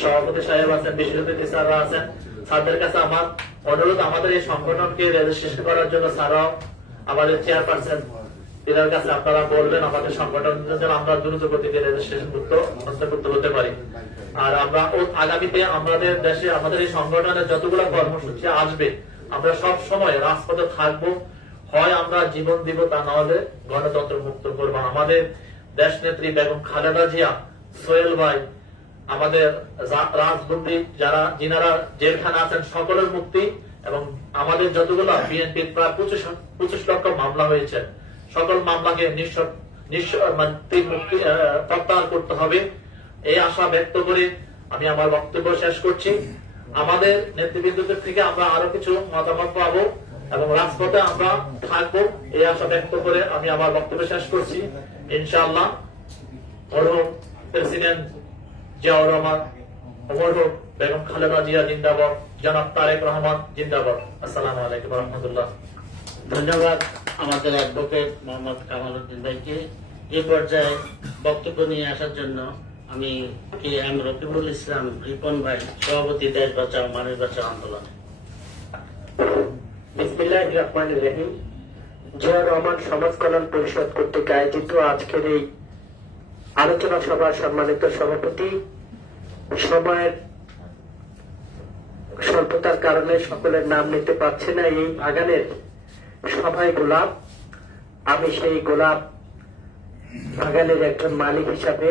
সভাপতি সাহেব আছেন, বিশেষ অতিথি স্যাররা আছেন। স্যারদের কাছে আমার অনুরোধ, আমাদের এই সংগঠনকে রেজিস্ট্রেশন করার জন্য স্যাররাও আমাদের চেয়ারপারসন এদের কাছে আপনারা বলবেন আমাদের সংগঠন যেন আমরা দ্রুত গতিতে রেজিস্ট্রেশন অন্তর্ভুক্ত হতে পারি। আর আমরা আগামীতে আমাদের দেশে আমাদের এই সংগঠনের যতগুলো কর্মসূচি আসবে, আমরা সব সময় রাজপথে থাকবো। হয় আমরা জীবন দিব, তা না হলে গণতন্ত্র মুক্ত করবো। আমাদের দেশ নেত্রী বেগম খালেদা জিয়া, সোহেল ভাই, আমাদের রাজবন্দী যিনারা জেলখানে আছেন সকলের মুক্তি, এবং আমাদের যতগুলো বিএনপির প্রায় 25 লক্ষ মামলা হয়েছে, সকল মামলাকে প্রত্যাহার করতে হবে, এই আশা ব্যক্ত করে আমি আমার বক্তব্য শেষ করছি। আমাদের নেতৃবৃন্দদের থেকে আমরা আরো কিছু মতামত পাবো এবং রাজপথে আমরা থাকবো, এই আশা ব্যক্ত করে আমি আমার বক্তব্য শেষ করছি। ইনশাআল্লাহ মরহুম প্রেসিডেন্ট জিয়াউর রহমান, মরহুম বেগম খালেদা জিয়া জিন্দাবাদ, জনাব তারেক রহমান জিন্দাবাদ। আসসালামু আলাইকুম রহমতুল্লাহ। ধন্যবাদ আমাদের অ্যাডভোকেট মোহাম্মদ কামাল উদ্দিন ভাইকে এই পর্যায়ে বক্তব্য নিয়ে আসার জন্য। আমি কে এম রকিবুল ইসলাম রিপন ভাই, সভাপতি দেশ বাঁচাও মানুষ বাঁচাও আন্দোলন। বিসমিল্লাহির রহমানির রহিম। জিয়াউর রহমান সমাজ কল্যাণ পরিষদ কর্তৃক আয়োজিত আজকের এই আলোচনা সভার সম্মানিত সভাপতি, সময়ের স্বল্পতার কারণে সকলের নাম নিতে পারছি না, এই বাগানের সবাই গোলাপ, আমি সেই গোলাপ বাগানের একজন মালিক হিসাবে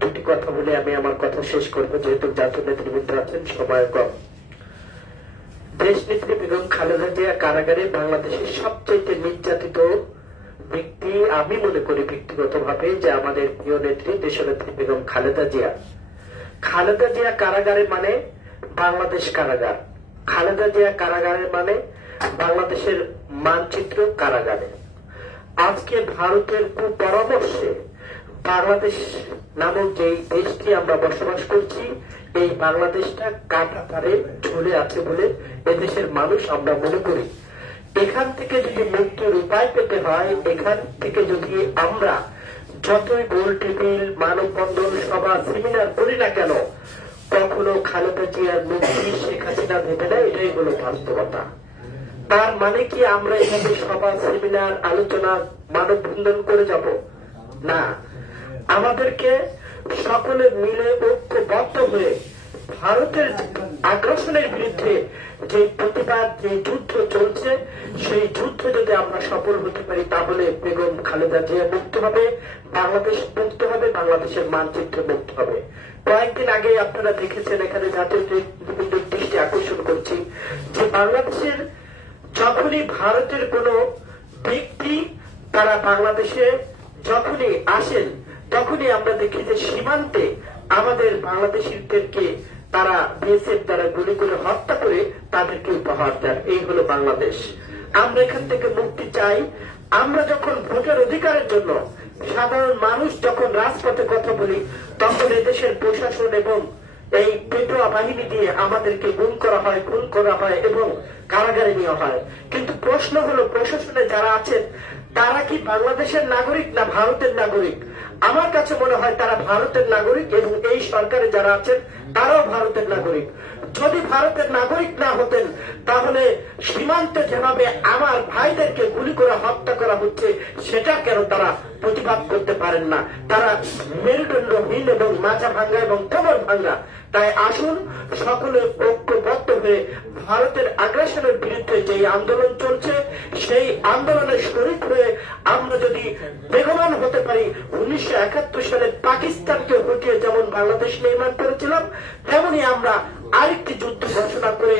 দুটি কথা বলে আমি আমার কথা শেষ করব, যেহেতু জাতীয় নেতৃবৃন্দ আছেন, সময় কম। দেশ নেত্রী বেগম খালেদা জিয়া কারাগারে বাংলাদেশের সবচেয়ে নির্যাতিত ব্যক্তি আমি মনে করি ব্যক্তিগতভাবে, যে আমাদের প্রিয় নেত্রী দেশনেত্রী বেগম খালেদা জিয়া। খালেদা জিয়া কারাগারে মানে বাংলাদেশ কারাগার, খালেদা জিয়া কারাগারে মানে বাংলাদেশের মানচিত্র কারাগারে। আজকে ভারতের কুপরামর্শে বাংলাদেশ নামক যে দেশটি আমরা বসবাস করছি, এই বাংলাদেশটা কাঁটাতারে ঝুলে আছে বলে এদেশের মানুষ আমরা মনে করি। এখান থেকে যদি মুক্তির উপায় পেতে হয়, এখান থেকে যদি আমরা যতই গোল টেবিল, মানববন্ধন, সভা, সেমিনার করি না কেন, কখনো খালেদা জিয়ার মুক্তি শেখ হাসিনা দেবে না, এটাই হলো বাস্তবতা। তার মানে কি আমরা এখানে সভা, সেমিনার, আলোচনা, মানববন্ধন করে যাব? না, আমাদেরকে সকলে মিলে ঐক্যবদ্ধ হয়ে ভারতের আগ্রাসনের বিরুদ্ধে যে প্রতিবাদ, যে যুদ্ধ চলছে, সেই যুদ্ধ যদি আমরা সফল হতে পারি, তাহলে বেগম খালেদা জিয়া মুক্ত হবে, বাংলাদেশ মুক্ত হবে, বাংলাদেশের মানচিত্র মুক্ত হবে। কয়েকদিন আগে আপনারা দেখেছেন এখানে জাতীয় দৃষ্টি আকর্ষণ করছি যে বাংলাদেশের যখনই ভারতের কোনো ব্যক্তি তারা বাংলাদেশে যখনই আসেন তখনই আমরা দেখি যে সীমান্তে আমাদের বাংলাদেশিদেরকে তারা বিএসএফ দ্বারা গুলি করে হত্যা করে তাদেরকে উপহার দেন। এই হলো বাংলাদেশ। আমরা এখান থেকে মুক্তি চাই। আমরা যখন ভোটের অধিকারের জন্য সাধারণ মানুষ যখন রাজপথে কথা বলি তখন এদেশের প্রশাসন এবং এই পেটোয়া বাহিনী দিয়ে আমাদেরকে গুম করা হয়, খুন করা হয় এবং কারাগারে নেওয়া হয়। কিন্তু প্রশ্ন হলো প্রশাসনে যারা আছেন তারা কি বাংলাদেশের নাগরিক না ভারতের নাগরিক? আমার কাছে মনে হয় তারা ভারতের নাগরিক এবং এই সরকারে যারা আছেন তারাও ভারতের নাগরিক। যদি ভারতের নাগরিক না হতেন তাহলে সীমান্তে যেভাবে আমার ভাইদেরকে গুলি করে হত্যা করা হচ্ছে সেটা কেন তারা প্রতিবাদ করতে পারেন না? তারা মেরুদণ্ডহীন এবং মাথা ভাঙ্গা এবং কোমর ভাঙ্গা। তাই আসুন সকলে ঐক্যবদ্ধ হয়ে ভারতের আগ্রাসনের বিরুদ্ধে যে আন্দোলন চলছে সেই আন্দোলনের শরিক হয়ে আমরা যদি বেগবান হতে পারি, 1971 সালে পাকিস্তানকে হটিয়ে যেমন বাংলাদেশ নির্মাণ করেছিলাম তেমনি আমরা আরেকটি যুদ্ধ ঘোষণা করে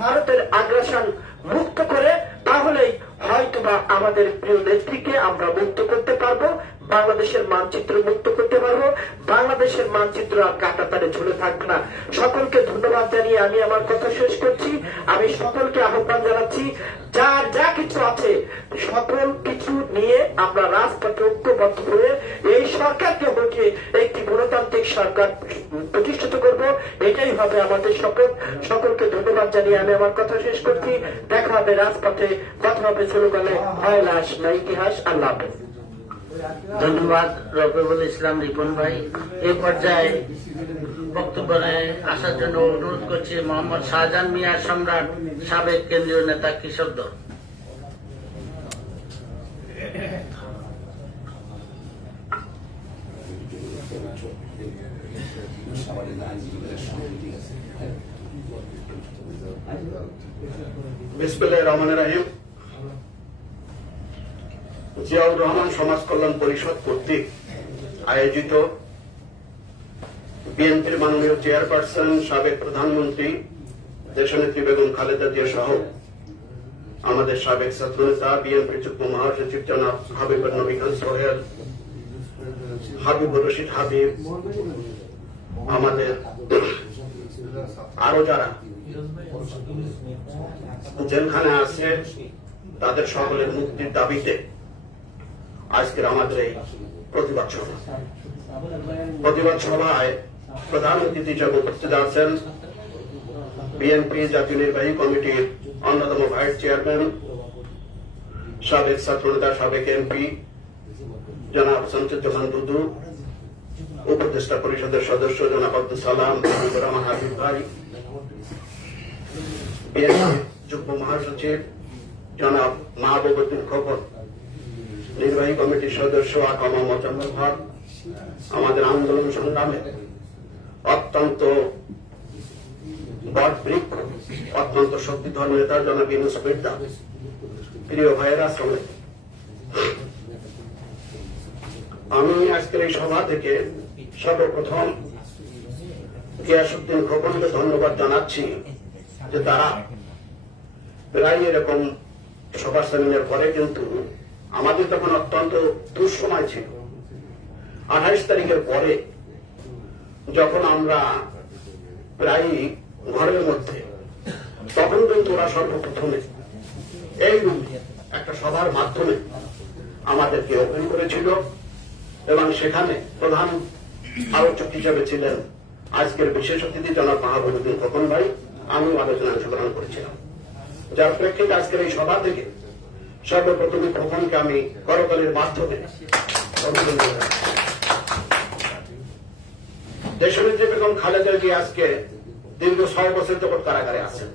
ভারতের আগ্রাসন মুক্ত করে তাহলেই হয়তোবা আমাদের প্রিয় নেত্রীকে আমরা মুক্ত করতে পারবো, বাংলাদেশের মানচিত্র মুক্ত করতে পারবো, বাংলাদেশের মানচিত্র আর কাঁটাতারে ঝুলে থাকবে না। সকলকে ধন্যবাদ জানিয়ে আমি আমার কথা শেষ করছি। আমি সকলকে আহ্বান জানাচ্ছি যার যা কিছু আছে সকল কিছু নিয়ে আমরা রাজপথে ঐক্যবদ্ধ হয়ে এই সরকারকে হটিয়ে একটি গণতান্ত্রিক সরকার প্রতিষ্ঠিত করব। এটাই হবে আমাদের শপথ। সকলকে ধন্যবাদ জানিয়ে আমি আমার কথা শেষ করছি। দেখা হবে রাজপথে, কথা হবে স্লোগানে, হয় লাশ না ইতিহাস। আল্লাহ হাফেজ। ধন্যবাদ রফিকুল ইসলাম রিপন ভাই। এই পর্যায়ে বক্তব্যে আসার জন্য অনুরোধ করছি মোহাম্মদ শাহজাহান মিয়া সম্রাট, সাবেক কেন্দ্রীয় নেতা কৃষক দল। বিসমিল্লাহির রহমানির রহিম। জিয়াউর রহমান সমাজ কল্যাণ পরিষদ কর্তৃক আয়োজিত বিএনপির মাননীয় চেয়ারপারসন, সাবেক প্রধানমন্ত্রী দেশনেত্রী বেগম খালেদা জিয়া সহ আমাদের সাবেক ছাত্রনেতা বিএনপির যুগ্ম মহাসচিব জনাব হাবিবুর নবী খান সোহেল, হাবিবুর রশিদ হাবিব, আমাদের আরো যারা জেলখানে আছে তাদের সকলের মুক্তির দাবিতে আজকের আমাদের এই প্রতিবাদ সভা। প্রতিবাদ সভায় প্রধান অতিথি হিসেবে উপস্থিত আছেন বিএনপি জাতীয় নির্বাহী কমিটির অন্যতম ভাইস চেয়ারম্যান, সাবেক ছাত্রনেতা, সাবেক এমপি জনাব শামসুজ্জামান দুদু, উপদেষ্টা পরিষদের সদস্য জনাব আব্দুল সালাম, হাবিবুর রহমান হাবিব ভাই, বিএনপি যুগ্ম মহাসচিব জনাব মাহবুবউদ্দিন খোকন, নির্বাহী কমিটির সদস্য আকামা মোজাম্মেল হক, আমাদের আন্দোলন সংগ্রামে অত্যন্ত বটবৃক্ষ, অত্যন্ত শক্তিধর নেতা জনাব ইউনূস মির্জা, প্রিয় ভাইয়েরা সমেত আমি আজকের এই সভা থেকে সর্বপ্রথম গিয়াসউদ্দিন খোকনকে ধন্যবাদ জানাচ্ছি যে তারা প্রায় এরকম সভা সেমিনার করে, কিন্তু আমাদের তখন অত্যন্ত দুঃসময় ছিল। 28 তারিখের পরে যখন আমরা প্রায় ঘরের মধ্যে, তখন কিন্তু ওরা সর্বপ্রথমে এই একটা সভার মাধ্যমে আমাদেরকে ওপেন করেছিল এবং সেখানে প্রধান আলোচক হিসেবে ছিলেন আজকের বিশেষ অতিথি জনাব মাহবুবউদ্দিন খোকন ভাই। আমিও আলোচনায় অংশগ্রহণ করেছিলাম, যার প্রেক্ষিতে আজকের এই সভা থেকে সর্বপ্রথমে খোকনকে আমি করতালির মাধ্যমে অভিনন্দন জানাই। দেশনেত্রী বেগম খালেদা জিয়া আজকে দীর্ঘ 6 বছর যাবৎ কারাগারে আছেন।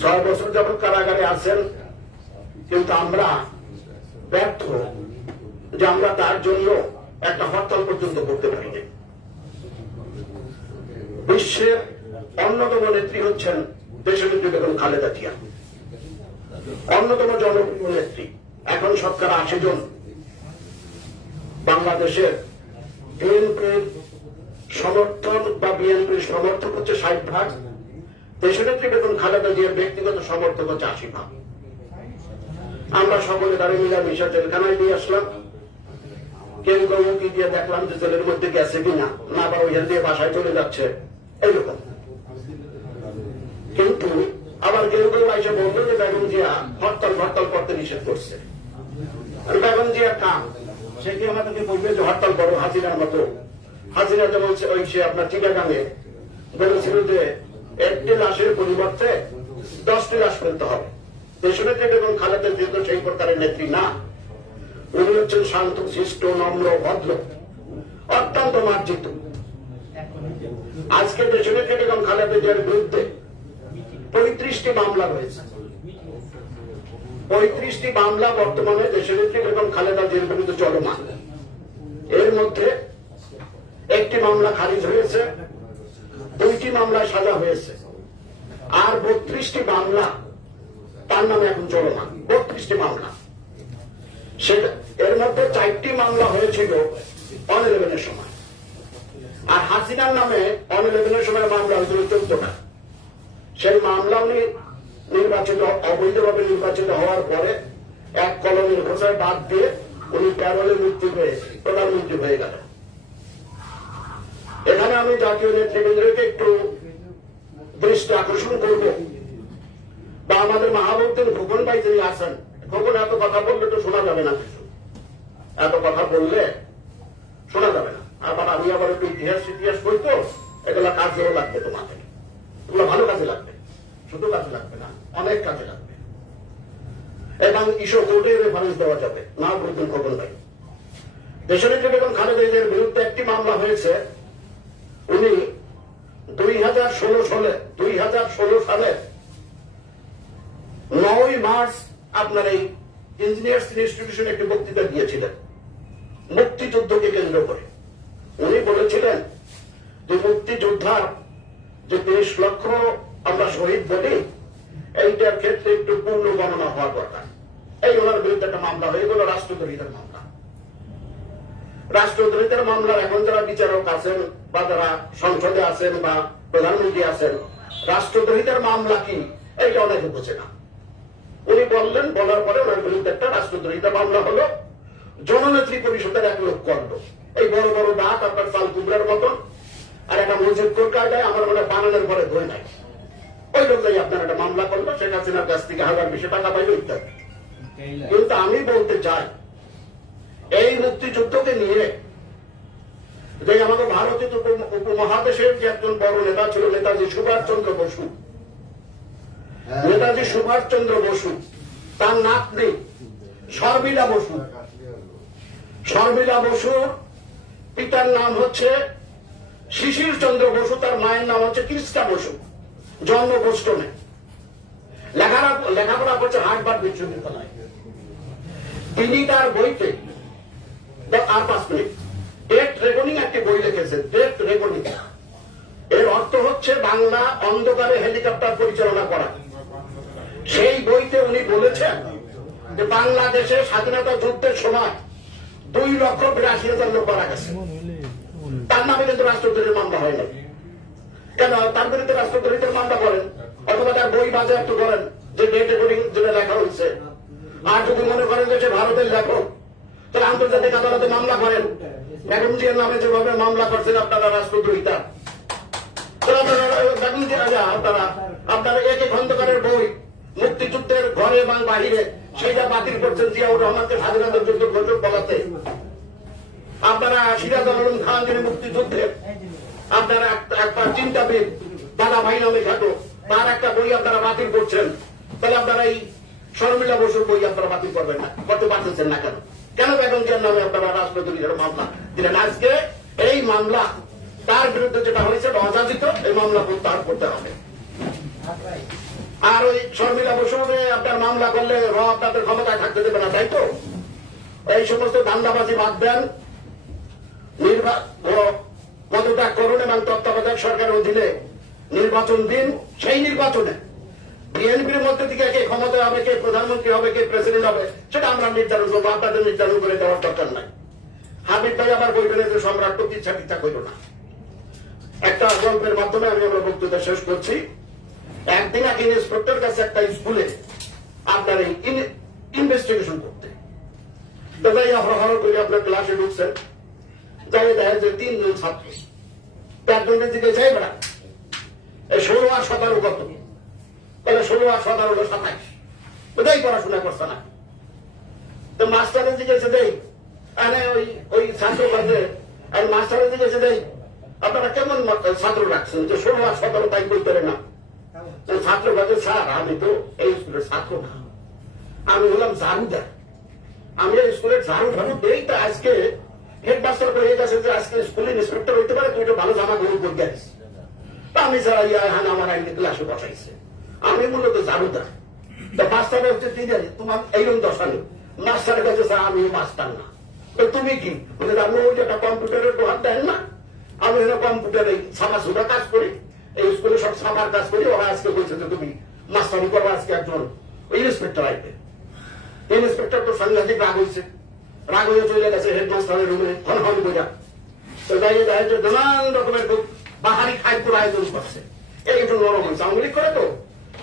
6 বছর যাবৎ কারাগারে আছেন, কিন্তু আমরা ব্যর্থ যে আমরা তার জন্য একটা হরতাল পর্যন্ত করতে পারিনি। বিশ্বের অন্যতম নেত্রী হচ্ছেন দেশনেত্রী বেগম খালেদা জিয়া, অন্যতম জনপ্রিয় নেত্রী। এখন সরকার 80 জন, বাংলাদেশের বিএনপির সমর্থন বা বিএনপির সমর্থক হচ্ছে 60 ভাগ, দেশনেত্রী বেগম খালেদা জিয়ার ব্যক্তিগত সমর্থক হচ্ছে 80 ভাগ। আমরা সকলে দাঁড়িয়ে মিলামিশা জেলখানায় দিয়ে আসলাম। কেউ কেউ উঁকি দিয়ে দেখলাম যে জেলের মধ্যে গেছে কিনা, না বা ওইখান দিয়ে বাসায় চলে যাচ্ছে, এইরকম। কিন্তু আবার কেউ কেউ এসে বললো যে বেগম জিয়া হরতাল করতে নিষেধ করছে। আর বেগম জিয়ার কাম, সে কি আমাদেরকে বলবে যে হরতাল করো হাসিনার মতো? হাসিনা যেমন ওই সে আপনার চিটাগাঙে বলেছিল যে 1টি লাশের পরিবর্তে 10টি লাশ ফেলতে হবে। দেশনেত্রী বেগম খালেদা জিয়া তো সেই প্রকারের নেত্রী না। উনি হচ্ছেন শান্ত, শিষ্ট, নম্র, ভদ্র, অত্যন্ত মার্জিত। আজকে দেশনেত্রী বেগম খালেদা জিয়ার বিরুদ্ধে 35টি মামলা রয়েছে। 35টি মামলা বর্তমানে দেশনেত্রী বেগম খালেদা জিয়ার বিরুদ্ধে চলমান। এর মধ্যে 1টি মামলা খারিজ হয়েছে, 2টি মামলায় সাজা হয়েছে, আর 32টি মামলা তার নামে এখন চলমান। 32টি মামলা, সেটা এর মধ্যে 4টি মামলা হয়েছিল অন-11-এর সময়, আর হাসিনার নামে অন-11-এর সময় মামলা হয়েছিল 14টা। সেই মামলা উনি নির্বাচিত, অবৈধভাবে নির্বাচিত হওয়ার পরে এক কলমের ঘোষায় বাদ দিয়ে উনি প্যারোলে মুক্তি পেয়ে প্রধানমন্ত্রী হয়ে গেলেন। এখানে আমি জাতীয় নেতৃবৃন্দকে একটু দৃষ্টি আকর্ষণ করব, বা আমাদের মাহবুবুদ্দিন খোকন ভাই যিনি আছেন, খোকন এত কথা বললে তো শোনা যাবে না, কিছু এত কথা বললে শোনা যাবে না। আবার আমি আবার একটু ইতিহাস বই তো, এগুলা কাজেও লাগবে, তোমাদের এগুলো ভালো কাজে লাগবে, শুধু কাজে লাগবে না, অনেক কাজে লাগবে। এবং ইস্যু কোর্টে রেফারেন্স দেওয়া যাবে। মাহবুবুদ্দিন খোকন ভাই, দেশনেত্রী বেগম খালেদা জিয়ার বিরুদ্ধে একটি মামলা হয়েছে। উনি 2016 সালে 9 মার্চ আপনার এই ইঞ্জিনিয়ার্স ইনস্টিটিউশনে একটি বক্তৃতা দিয়েছিলেন মুক্তিযুদ্ধকে কেন্দ্র করে। উনি বলেছিলেন যে মুক্তিযোদ্ধার যে 30 লক্ষ আমরা শহীদ বলি, এইটার ক্ষেত্রে একটু পূর্ণ গণনা হওয়া দরকার। এই ওনার বিরুদ্ধে একটা মামলা হয়ে গেল, রাষ্ট্রদ্রোহিতার মামলা। রাষ্ট্রদ্রোহিতার মামলার এখন যারা বিচারক আছেন, বা যারা সংসদে আছেন, বা প্রধানমন্ত্রী আছেন, রাষ্ট্রদ্রোহিতার মামলা কি এইটা অনেকে বোঝে না। উনি বললেন, বলার পরে ওনার বিরুদ্ধে একটা রাষ্ট্রদ্রোহিতা মামলা হলো। জননেত্রী পরিষদের 1 লোক করল, এই বড় বড় ডাক আপনার চাল কুমড়ার মতন, আর একটা মসজিদ কোর্ট কায়দায় আমার মনে বানানোর পরে ধরে নাই, ওই লোক যাই আপনার একটা মামলা করলো, শেখ হাসিনার কাছ থেকে 1000-20 টাকা পাইল ইত্যাদি। কিন্তু আমি বলতে চাই, এই মুক্তিযুদ্ধকে নিয়ে যে আমাদের ভারতীয় উপমহাদেশের যে একজন বড় নেতা ছিল নেতাজি সুভাষচন্দ্র বসু, নেতাজি সুভাষচন্দ্র বসু, তার নাতনি শর্মিলা বসু, শর্মিলা বসুর পিতার নাম হচ্ছে শিশির চন্দ্র বসু, তার মায়ের নাম হচ্ছে কৃষ্ণা বসু, জন্ম বোস্টনে, লেখাপড়া করছে হার্ভার্ড বিশ্ববিদ্যালয়। তিনি তার বইতে আর 5 মিনিট ডেট রেকর্ডিং একটি বই লিখেছেন, ডেট রেকর্ডিং। এর অর্থ হচ্ছে বাংলা অন্ধকারে হেলিকপ্টার পরিচালনা করা। সেই বইতে উনি বলেছেন যে বাংলাদেশে স্বাধীনতা যুদ্ধের সময় 2,82,000 লোক মারা গেছে। তার নামে কিন্তু রাষ্ট্রদ্রোহের মামলা হয় না। কেন তার বিরুদ্ধে রাষ্ট্রদ্রোহিতার মামলা করেন, অথবা তার বই বাজেয়াপ্ত করেন, যে ডেট রেকর্ডিং যেটা লেখা হয়েছে। আর যদি মনে করেন যে সে ভারতের লেখক, তাহলে আন্তর্জাতিক আদালতে মামলা করেন। বেগম জিয়ার নামে যেভাবে মামলা করছেন আপনারা রাষ্ট্রদ্রোহিতা, বেগম জিয়া আপনারা একে খন্দকারের বই মুক্তিযুদ্ধের ঘরে এবং বাহিরে সেইটা বাতিল করছেন জিয়াউর রহমানকে স্বাধীনতার যুদ্ধ ঘোষক বলাতে। আপনারা সিরাজ আলম খান যিনি মুক্তিযুদ্ধের আপনারা একটা চিন্তাবিদ দাদা ভাই নামে খ্যাত, তার একটা বই আপনারা বাতিল করছেন। তাহলে আপনারা এই শর্মিলা বসুর বই আপনারা বাতিল করবেন না, করতে পারতেছেন না কেন? কেন বেগম জিয়ার নামে আপনারা রাষ্ট্রদ্রোহিতার মামলা দিলেন? আজকে এই মামলা তার বিরুদ্ধে যেটা হয়েছে অযাচিত, এই মামলা প্রত্যাহার করতে হবে। আর ওই শর্মিলা বসুরে আপনার মামলা করলে আপনাদের ক্ষমতায় থাকতে দেবে না, তাই তো? এই সমস্ত ধান্দাবাজি বাদ দেন, পদত্যাগ করুন এবং তত্ত্বাবধায়ক সরকারের অধীনে নির্বাচন দিন। সেই নির্বাচনে বিএনপির মধ্যে থেকে কে ক্ষমতায় হবে, কে প্রধানমন্ত্রী হবে, কে প্রেসিডেন্ট হবে, সেটা আমরা নির্ধারণ করবো, আপনাদের নির্ধারণ করে দেওয়ার দরকার নাই। হাবিব ভাই আবার বলবেন যে সম্রাট তো ইচ্ছা করল না। একটা গল্পের মাধ্যমে আমি আমার বক্তৃতা শেষ করছি। একদিন এক ইন্সপেক্টর কাছে একটা স্কুলে আপনার এই ইনভেস্টিগেশন করতে তো যাই হর করে আপনার ক্লাসে ঢুকছেন, যাই দেখা যায় 3 জন ছাত্র, একজনের দিকে যাই বেড়া 16 আর 17 কত, তাহলে 16 আর 17 হলো 27, ওটাই পড়াশোনা করছে না। তো মাস্টারের দিকে এসে দেই, আরে ওই ছাত্র কাজে আর মাস্টারের দিকে এসে দেই, আপনারা কেমন ছাত্র রাখছেন যে 16 আর 17 তাই বই করে না? ছাত্র কাজে স্যার আমি তো এই স্কুলের ছাত্র না, আমি হলাম ঝাড়ুদার, আমি এই স্কুলের ঝাড়ু ঝাড়ু দেই। তো আজকে হেডমাস্টার করে গেছে যে আজকে স্কুলের ইন্সপেক্টর হইতে পারে, তুই তো ভালো জামা গরু করে গেছিস। তা আমি ছাড়া হান আমার আইনে ক্লাসে বসাইছে, আমি মূলত ঝাড়ুদার। তো মাস্টারের হচ্ছে তোমার এইরকম দশা নেই, মাস্টারের কাছে স্যার আমি মাস্টার না, তো তুমি কি বলে? আপনি ওই একটা কম্পিউটারের দোকান দেন না, আমি কম্পিউটারে ছাপা সুটা কাজ করি, এই স্কুলে সব ছাপার কাজ করি। ওরা আজকে বলছে যে তুমি মাস্টারি করবো, আজকে একজন ইন্সপেক্টর আসবে। ইন্সপেক্টর তো সাংঘাতিক রাগ হয়েছে, রাগ হয়ে চলে গেছে হেডমাস্টারের রুমে হন হন বোঝা। তো যাই দেখা যাচ্ছে নানান রকমের খুব বাহারি খাদ্য আয়োজন করছে, এই একটু নরম হয়েছে, আঙুলি করে তো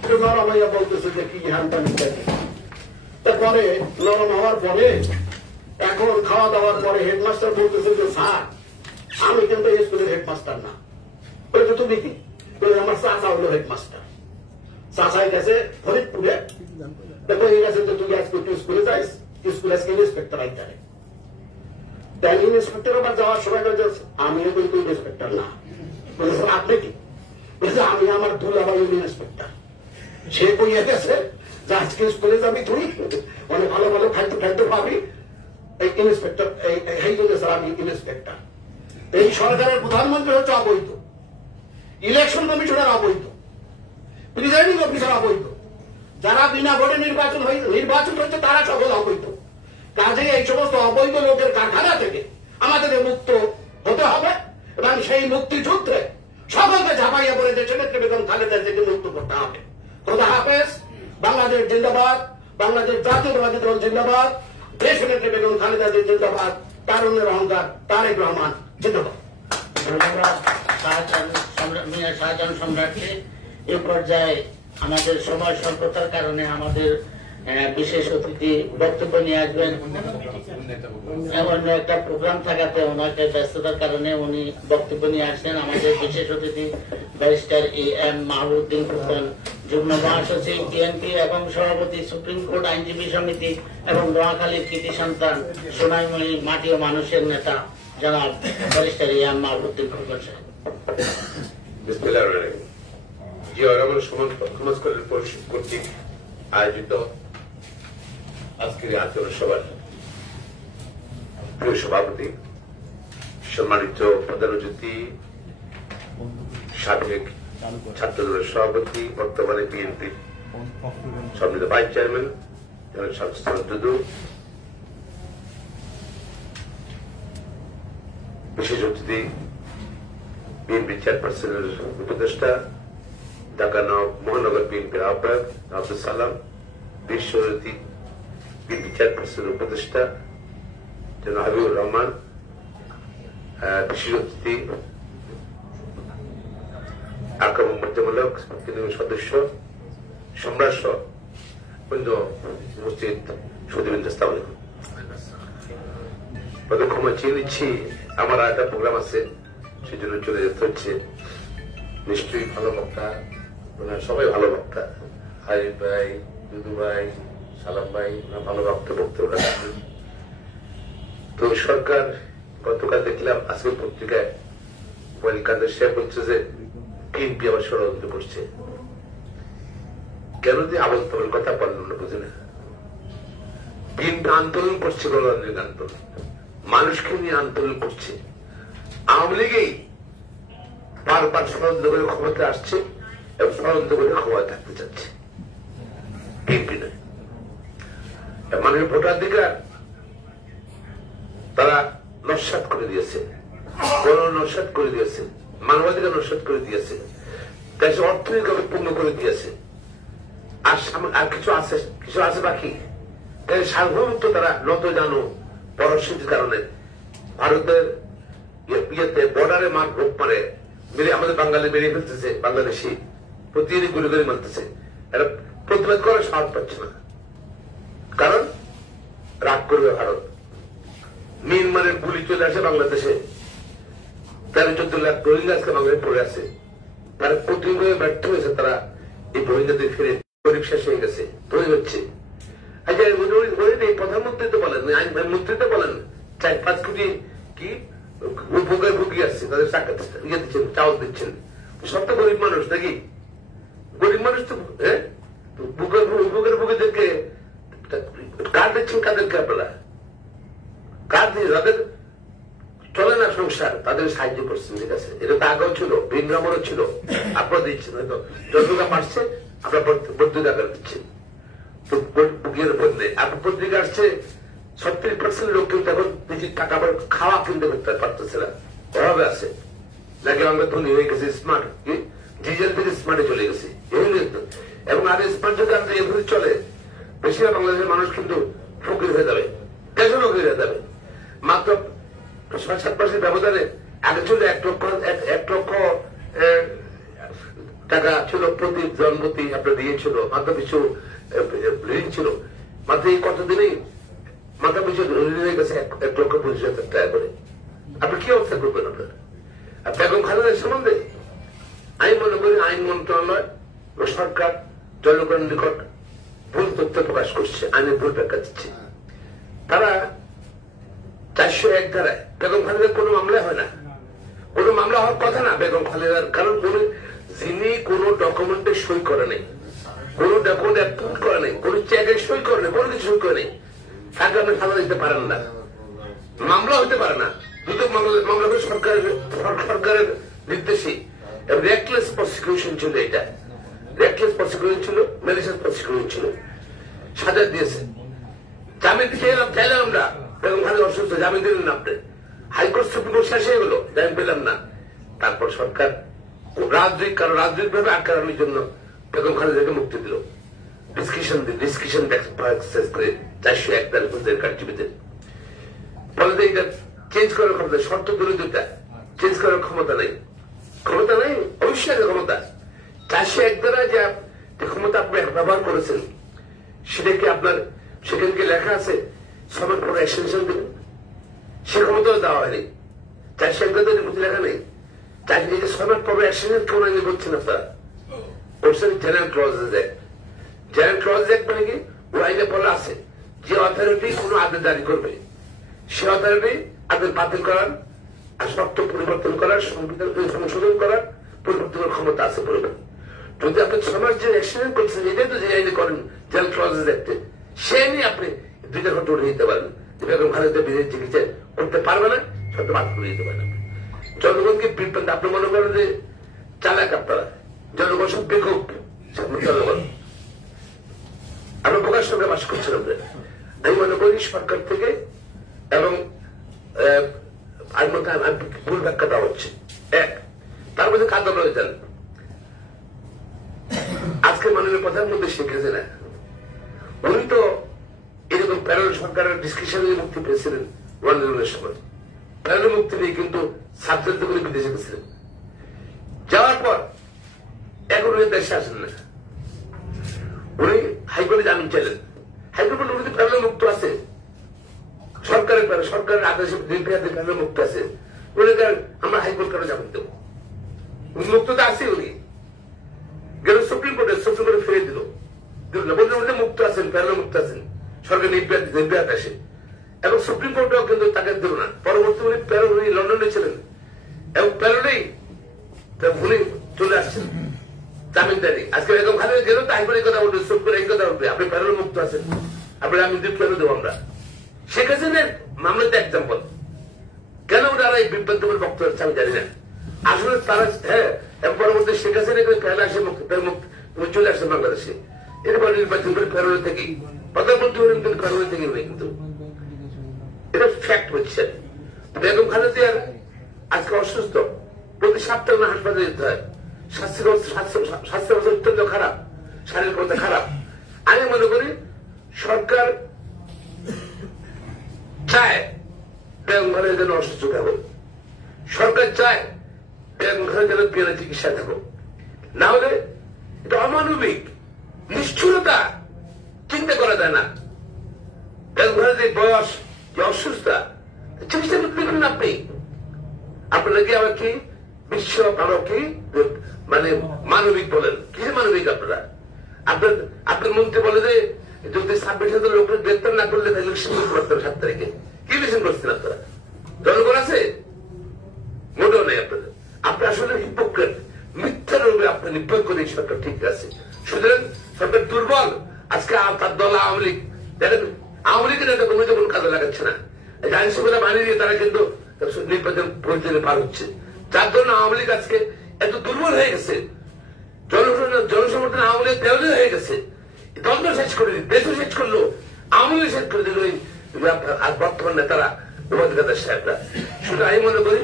একটু নরম হইয়া বলতেছে যে কি হ্যানটা নিতে। তারপরে নরম হওয়ার পরে এখন খাওয়া দাওয়ার পরে হেডমাস্টার বলতেছে যে স্যার আমি কিন্তু এই স্কুলের হেডমাস্টার না। বলছে তুমি কি? আমার চাচা হলো হেডমাস্টার। চাচাই গেছে ফরিদপুরে, দেখো এই গেছে তো তুই আজকে স্কুলে যাইস, স্কুলে আজকে ইন্সপেক্টর আইতে। তাই ইন্সপেক্টর আবার যাওয়ার সময় আমিও কিন্তু ইন্সপেক্টর না। বলেছে আপনি কি? বলেছে আমি আমার দুলাভাই ইন্সপেক্টর। সে কইয়া গেছে যে আজকে স্কুলে যাবি তুই, অনেক ভালো ভালো খাদ্য পাবি, এই ইন্সপেক্টর এই জন্য স্যার আমি ইন্সপেক্টর। এই সরকারের প্রধানমন্ত্রী হচ্ছে অবৈধ, ইলেকশন কমিশনার অবৈধ, প্রিজাইডিং অফিসার অবৈধ, যারা বিনা ভোটে নির্বাচন হচ্ছে তারা সকল অবৈধ। কাজে এই সমস্ত অবৈধ লোকের কারখানা থেকে আমাদেরকে মুক্ত হতে হবে এবং সেই মুক্তিযুদ্ধে সকলকে ঝাঁপাইয়া পড়ে দেশে নেত্রী বেগম খালেদা থেকে মুক্ত করতে হবে। খোদা হাফেজ, বাংলাদেশ জিন্দাবাদ, বাংলাদেশ জাতীয়তাবাদী দল জিন্দাবাদ, দেশ নেত্রী বেগম খালেদা জিন্দাবাদ, তারুণ্যের অহংকার তারেক রহমান জিন্দাবাদ। ধন্যবাদ শাহজাহান সম্রাটকে। এ পর্যায়ে আমাদের সময় স্বল্পতার কারণে আমাদের বিশেষ অতিথি বক্তব্য নিয়ে আসবেন। অন্য একটা প্রোগ্রাম থাকাতে ওনাকে ব্যস্ততার কারণে উনি বক্তব্য নিয়ে আসছেন। আমাদের বিশেষ অতিথি ব্যারিস্টার AM মাহবুবউদ্দিন ফুকন, যুগ্ম মহাসচিব বিএনপি এবং সভাপতি সুপ্রিম কোর্ট আইনজীবী সমিতি এবং নোয়াখালীর কৃতি সন্তান সোনাইমণি মাটি ও মানুষের নেতা জনাব ব্যারিস্টার AM মাহবুবউদ্দিন ফুকন সাহেব। বিসমিল্লাহির রহমানির রহিম। জিয়া রহমান সমাজ কল্যাণ পরিষদ কর্তৃক আয়োজিত আজকের আলোচনা সভার প্রিয় সভাপতি, সম্মানিত প্রধান অতিথি, সাবেক ছাত্রদলের সভাপতি, বর্তমানে বিএনপি সম্মানিত ভাইস চেয়ারম্যান শামসুল দুদু, বিশেষ অতিথি বিএনপি চেয়ারপারসনের উপদেষ্টা, ঢাকা মহানগর বিএনপির আহ্বায়ক আব্দুল সালাম, বিশ্বভারতী বিএনপি চেয়ারপারসনের উপদেষ্টা জনাব হাবিবুর রহমান, বিশেষ অতিথি আক্রম মধ্যমূলক সদস্য সম্রাট সহ উপস্থিত সুদীবৃন্দ, আসসালামু আলাইকুম। প্রথম ক্ষমা চেয়ে নিচ্ছি, আমার একটা প্রোগ্রাম আছে সেজন্য চলে যেতে হচ্ছে। নিশ্চয়ই ভালো বক্তা, সবাই ভালো বক্তা, হাবিব ভাই, দুদু ভাই, সালাম ভাই, ভালো বক্তব্য রাখেন। তো সরকার গতকাল দেখলাম আজকের পত্রিকায় ওয়েলকান্দের সাহেব বলছে যে বিএনপি আবার ষড়যন্ত্র করছে। কেন যে আবল তাবল কথা বললাম না, বুঝি না। বিএনপি আন্দোলন করছে, গণতান্ত্রিক আন্দোলন, মানুষকে নিয়ে আন্দোলন করছে। আওয়ামী লীগেই বারবার ষড়যন্ত্র করে ক্ষমতা আসছে এবং ষড়যন্ত্র করে ক্ষমতা থাকতে চাচ্ছে, বিএনপি নয়। মানুষের ভোটাধিকার তারা নস্যাৎ করে দিয়েছে, গণ নস্যাৎ করে দিয়েছে, মানবাধিকার নস্যাৎ করে দিয়েছে, দেশের অর্থনৈতিক পূর্ণ করে দিয়েছে। আর কিছু আছে বাকি। সার্বভৌমত্ব তারা নত জানো পরস্মৃতির কারণে ভারতের বর্ডারে মেরে আমাদের বাঙালি মেরে ফেলতেছে, বাংলাদেশি প্রতিদিনই গুলি করে মারতেছে, এরা প্রতিবাদ করার সাহস পাচ্ছে না, কারণ রাগ করবে ভারত। মিয়ানমারের গুলি চলে আসে বাংলাদেশে, 13-14 লাখ রোহিঙ্গা আজকে বাংলাদেশে পড়ে আছে, তারা কঠিনভাবে ব্যর্থ হয়েছে, তারা এই রোহিঙ্গাদের ফিরে গরিব শেষ হয়ে গেছে, তৈরি হচ্ছে। আচ্ছা এই প্রধানমন্ত্রী তো বলেন, আইনমন্ত্রী তো বলেন 4-5 কোটি কি উপকার ভুগি আসছে, তাদের ইয়ে দিচ্ছেন, চাউল দিচ্ছেন, সব তো গরিব মানুষ নাকি? গরিব মানুষ তো উপকার ভুগীদেরকে কার দিচ্ছেন, কাদেরকে আপনারা কার দিয়ে যাদের চলে না সংসার তাদের সাহায্য করছেন, ঠিক আছে? এটা তো আগেও ছিল, ভিন্নমরও ছিল, আপনারা দিচ্ছেন হয়তো যতটা পারছে আপনার বর্ধিত আকার দিচ্ছেন। তো বুকের বদলে আপনার পত্রিকা আসছে 36% লোক কিন্তু এখন নিজের টাকা খাওয়া কিনতে করতে পারতেছে না, অভাবে আছে। নাকি আমরা ধনী হয়ে গেছি, স্মার্ট কি ডিজেল থেকে স্মার্টে চলে গেছি, এবং আর স্মার্ট যদি আমরা এভাবে চলে বেশিরভাগ বাংলাদেশের মানুষ কিন্তু ফকির হয়ে যাবে, কেন ফকির হয়ে যাবে। মাত্র 6-7 মাসের ব্যবধানে আগে ছিল 1 লক্ষ টাকা ছিল প্রতি জন্মতি আপনার দিয়েছিল, মাথা পিছু ঋণ ছিল, মাত্র এই কতদিনেই মাথা পিছু ঋণ হয়ে গেছে 1,25,000 টাকা করে। আপনি কি অবস্থা করবেন আপনার? আর বেগম খালেদার সম্বন্ধে আমি মনে করি আইন মন্ত্রণালয় ও সরকার জনগণের নিকট ভুল তথ্য প্রকাশ করছে, আইনের ভুল ব্যাখ্যা দিচ্ছে। তারা 401 ধারায় বেগম খালেদার কোনো মামলা হয় না, কোনো মামলা হওয়ার কথা না বেগম খালেদার, কারণ যিনি কোনো ডকুমেন্টে সই করে নেই, কোনো ডকুমেন্ট অ্যাপ্রুভ করে নেই, কোনো চেকে সই করে নেই, কোনো কিছু সই করে নেই, তাকে আপনি সাজা দিতে পারেন না, মামলা হতে পারে না। দুটো মামলা করে সরকারের নির্দেশে রেকলেস প্রসিকিউশন ছিল, এটা রেকলেস প্রসিকিউশন ছিল, ম্যালিশিয়াস প্রসিকিউশন ছিল, সাজা দিয়েছে। জামিন চাইলাম আমরা, বেগম খালেদা অসুস্থ, জামিন দিলেন না আপনি, হাইকোর্ট সুপ্রিম কোর্ট শেষ হয়ে গেল, জামিন পেলাম না। তারপর সরকার রাজনৈতিকভাবে আটকানোর জন্য বেগম খালেদাকে মুক্তি দিল, ডিসক্রিপশন করে 401 ধারার কার্যবিধি। ফলে এটা চেঞ্জ করার ক্ষমতা, শর্ত বিরোধিতা চেঞ্জ করার ক্ষমতা নেই, ক্ষমতা নেই, অবশ্যই ক্ষমতা। 401 ধারা যে ক্ষমতা আপনি ব্যবহার করেছেন সেটাকে আপনার সেখানকে লেখা আছে সবার পরে এক্সটেনশন দেবেন, সে ক্ষমতাও দেওয়া হয়নি। 401 ধারার মধ্যে লেখা নেই সবার পরে এক্সটেনশন কোন আইনে করছেন আপনারা, করছেন general clauses act. General clauses act মানে কি? ওই আইনে বলা আছে যে অথরিটি কোনো আদেশ জারি করবে সে অথরিটি আদেশ বাতিল করার আর শর্ত পরিবর্তন করার, সংবিধান সংশোধন করার, পরিবর্তনের ক্ষমতা আছে বলবে। যদি আপনি সমাজ যে অ্যাক্সিডেন্ট করছেন এটাই তো যে আইনে করেন জেনারেল ক্লজেস অ্যাক্টে, সে নিয়ে আপনি 2টা ঘন্টা উঠে দিতে পারেন, বেগম খালেদা বিদেশ চিকিৎসা করতে পারবে না, শর্ত বাতিল করে দিতে পারেন। জনগণকে বিভ্রান্ত, আপনি মনে করেন যে চালাক আপনারা, জনগণ সব বেকুব, জনগণ আমরা প্রকাশ সঙ্গে বাস করছিলাম। আমি মনে করি সরকার থেকে এবং ভুল ব্যাখ্যা দেওয়া হচ্ছে। তার মধ্যে কাজ রয়েছেন আজকে মাননীয় প্রধানমন্ত্রী শেখ হাসিনা, উনি তো এরকম প্যানেল সরকারের ডিসকাশনে মুক্তি পেয়েছিলেন ওয়ানের সময়, প্যানেল মুক্তি নিয়ে কিন্তু সাবজেক্ট করে বিদেশে গেছিলেন, যাওয়ার পর এখন উনি দেশে আসেন না, উনি হাইকোর্টে জামিন চাইলেন। হাইকোর্ট উনি প্যানেল মুক্ত আছে, সরকারের আদেশে প্যানেল মুক্ত আছে, উনি আমরা হাইকোর্ট কেন জামিন দেবো, মুক্ত তো আছে। উনি গেল সুপ্রিম কোর্টে ফিরে দিল না, বলতে মুক্ত আছেন, প্যানেল মুক্ত আছেন, সরকার নির্বাহ আসে, এবং সুপ্রিম কোর্টেও কিন্তু তাকে দিল না। পরবর্তী উনি লন্ডনে ছিলেন এবং প্যানেলেই উনি চলে আসছেন জামিনদারি। আজকে বেগম খালেদা গেল তো হাইকোর্টে এই কথা উঠবে, সুপ্রিম কোর্টে এই কথা উঠবে, আপনি প্যানেল মুক্ত আছেন, আপনি জামিন কেন দেবো আমরা? শেখ হাসিনার মামলাতে এক্সাম্পল, কেন ওনারা এই বিভ্রান্তমূলক বক্তব্য হচ্ছে আমি জানি না। আসলে তারা এবং পরবর্তী শেখ হাসিনা প্যানেল আসে চলে আসেন বাংলাদেশে, এরপর নির্বাচন করে প্যানেল থেকেই প্রধানমন্ত্রী হলেন, কিন্তু প্যানেল থেকে নেই, কিন্তু এটা ফ্যাক্ট হচ্ছে। বেগম খালেদা আজকে অসুস্থ, প্রতি সপ্তাহে না হাসপাতালে যেতে হয়, স্বাস্থ্য অবস্থা অত্যন্ত খারাপ, শারীরিক অবস্থা খারাপ। আমি মনে করি সরকার চায় বেগম খালেদা যেন অসুস্থ থাকুক, সরকার চায় বেগম খালেদা যেন বিনা চিকিৎসায় থাকুক, না হলে এটা অমানবিক নিষ্ঠুরতা, চিন্তা করা যায় না। যে বয়স, যে অসুস্থতা, চিকিৎসা করতে পারেন আপনি। আপনারা কি আবার কি বিশ্ব ভালো কি মানে মানবিক বলেন? কিসে মানবিক আপনারা? আপনার মন্ত্রী বলে যে যদি 26,000 লোকের গ্রেপ্তার না করলে তাহলে ইলেকশন করতে পারতেন 7 তারিখে। কি ইলেকশন করছেন আপনারা? জনগণ আছে? মোটেও নেই আপনাদের। আপনি আসলে হিপোক্রেট, মিথ্যার রূপে আপনি নির্ভয় করে সরকার ঠিক আছে। সুতরাং সরকার দুর্বল। আজকে তার দল আওয়ামী লীগ, দেখেন আওয়ামী লীগের নেতা কর্মী কোনো কাজে লাগাচ্ছে না। আইন শৃঙ্খলা বাহিনী দিয়ে তারা কিন্তু নির্বাচন প্রয়োজনে পার হচ্ছে, যার জন্য আওয়ামী লীগ আজকে এত দুর্বল হয়ে গেছে। জনসমর্থন আওয়ামী লীগ দেওয়া হয়ে গেছে। দলটা শেষ করে দিল, দেশও শেষ করলো, আওয়ামী লীগ শেষ করে দিল আর বর্তমান নেতারা, উপাধিকার সাহেবরা। শুধু আমি মনে করি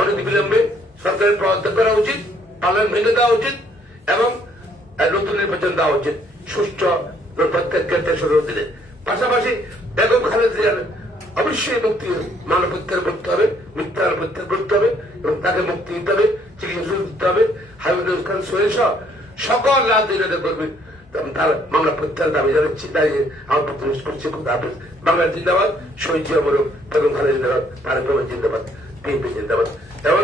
অনেক বিলম্বে সরকারের পদত্যাগ করা উচিত, পার্লামেন্ট ভেঙে দেওয়া উচিত এবং নতুন নির্বাচন দেওয়া উচিত সুষ্ঠু প্রত্যেকের দিনে। পাশাপাশি বেগম খালেদা জিয়ার অবশ্যই মুক্তি, মানব প্রত্যাহার করতে হবে, মিথ্যা প্রত্যাহার করতে হবে এবং তাকে মুক্তি দিতে হবে, চিকিৎসা দিতে হবে। হাবিবুল খান সোহেল সহ সকল রাজনৈতিক কর্মী তার মামলা প্রত্যাহার দাবি জানাচ্ছি। তাই আমার প্রথম করছি বাংলা জিন্দাবাদ, শহীদ জিয়া মরুক, বেগম খালেদা জিন্দাবাদ, তারেক রহমান জিন্দাবাদ, বিএনপি জিন্দাবাদ এবং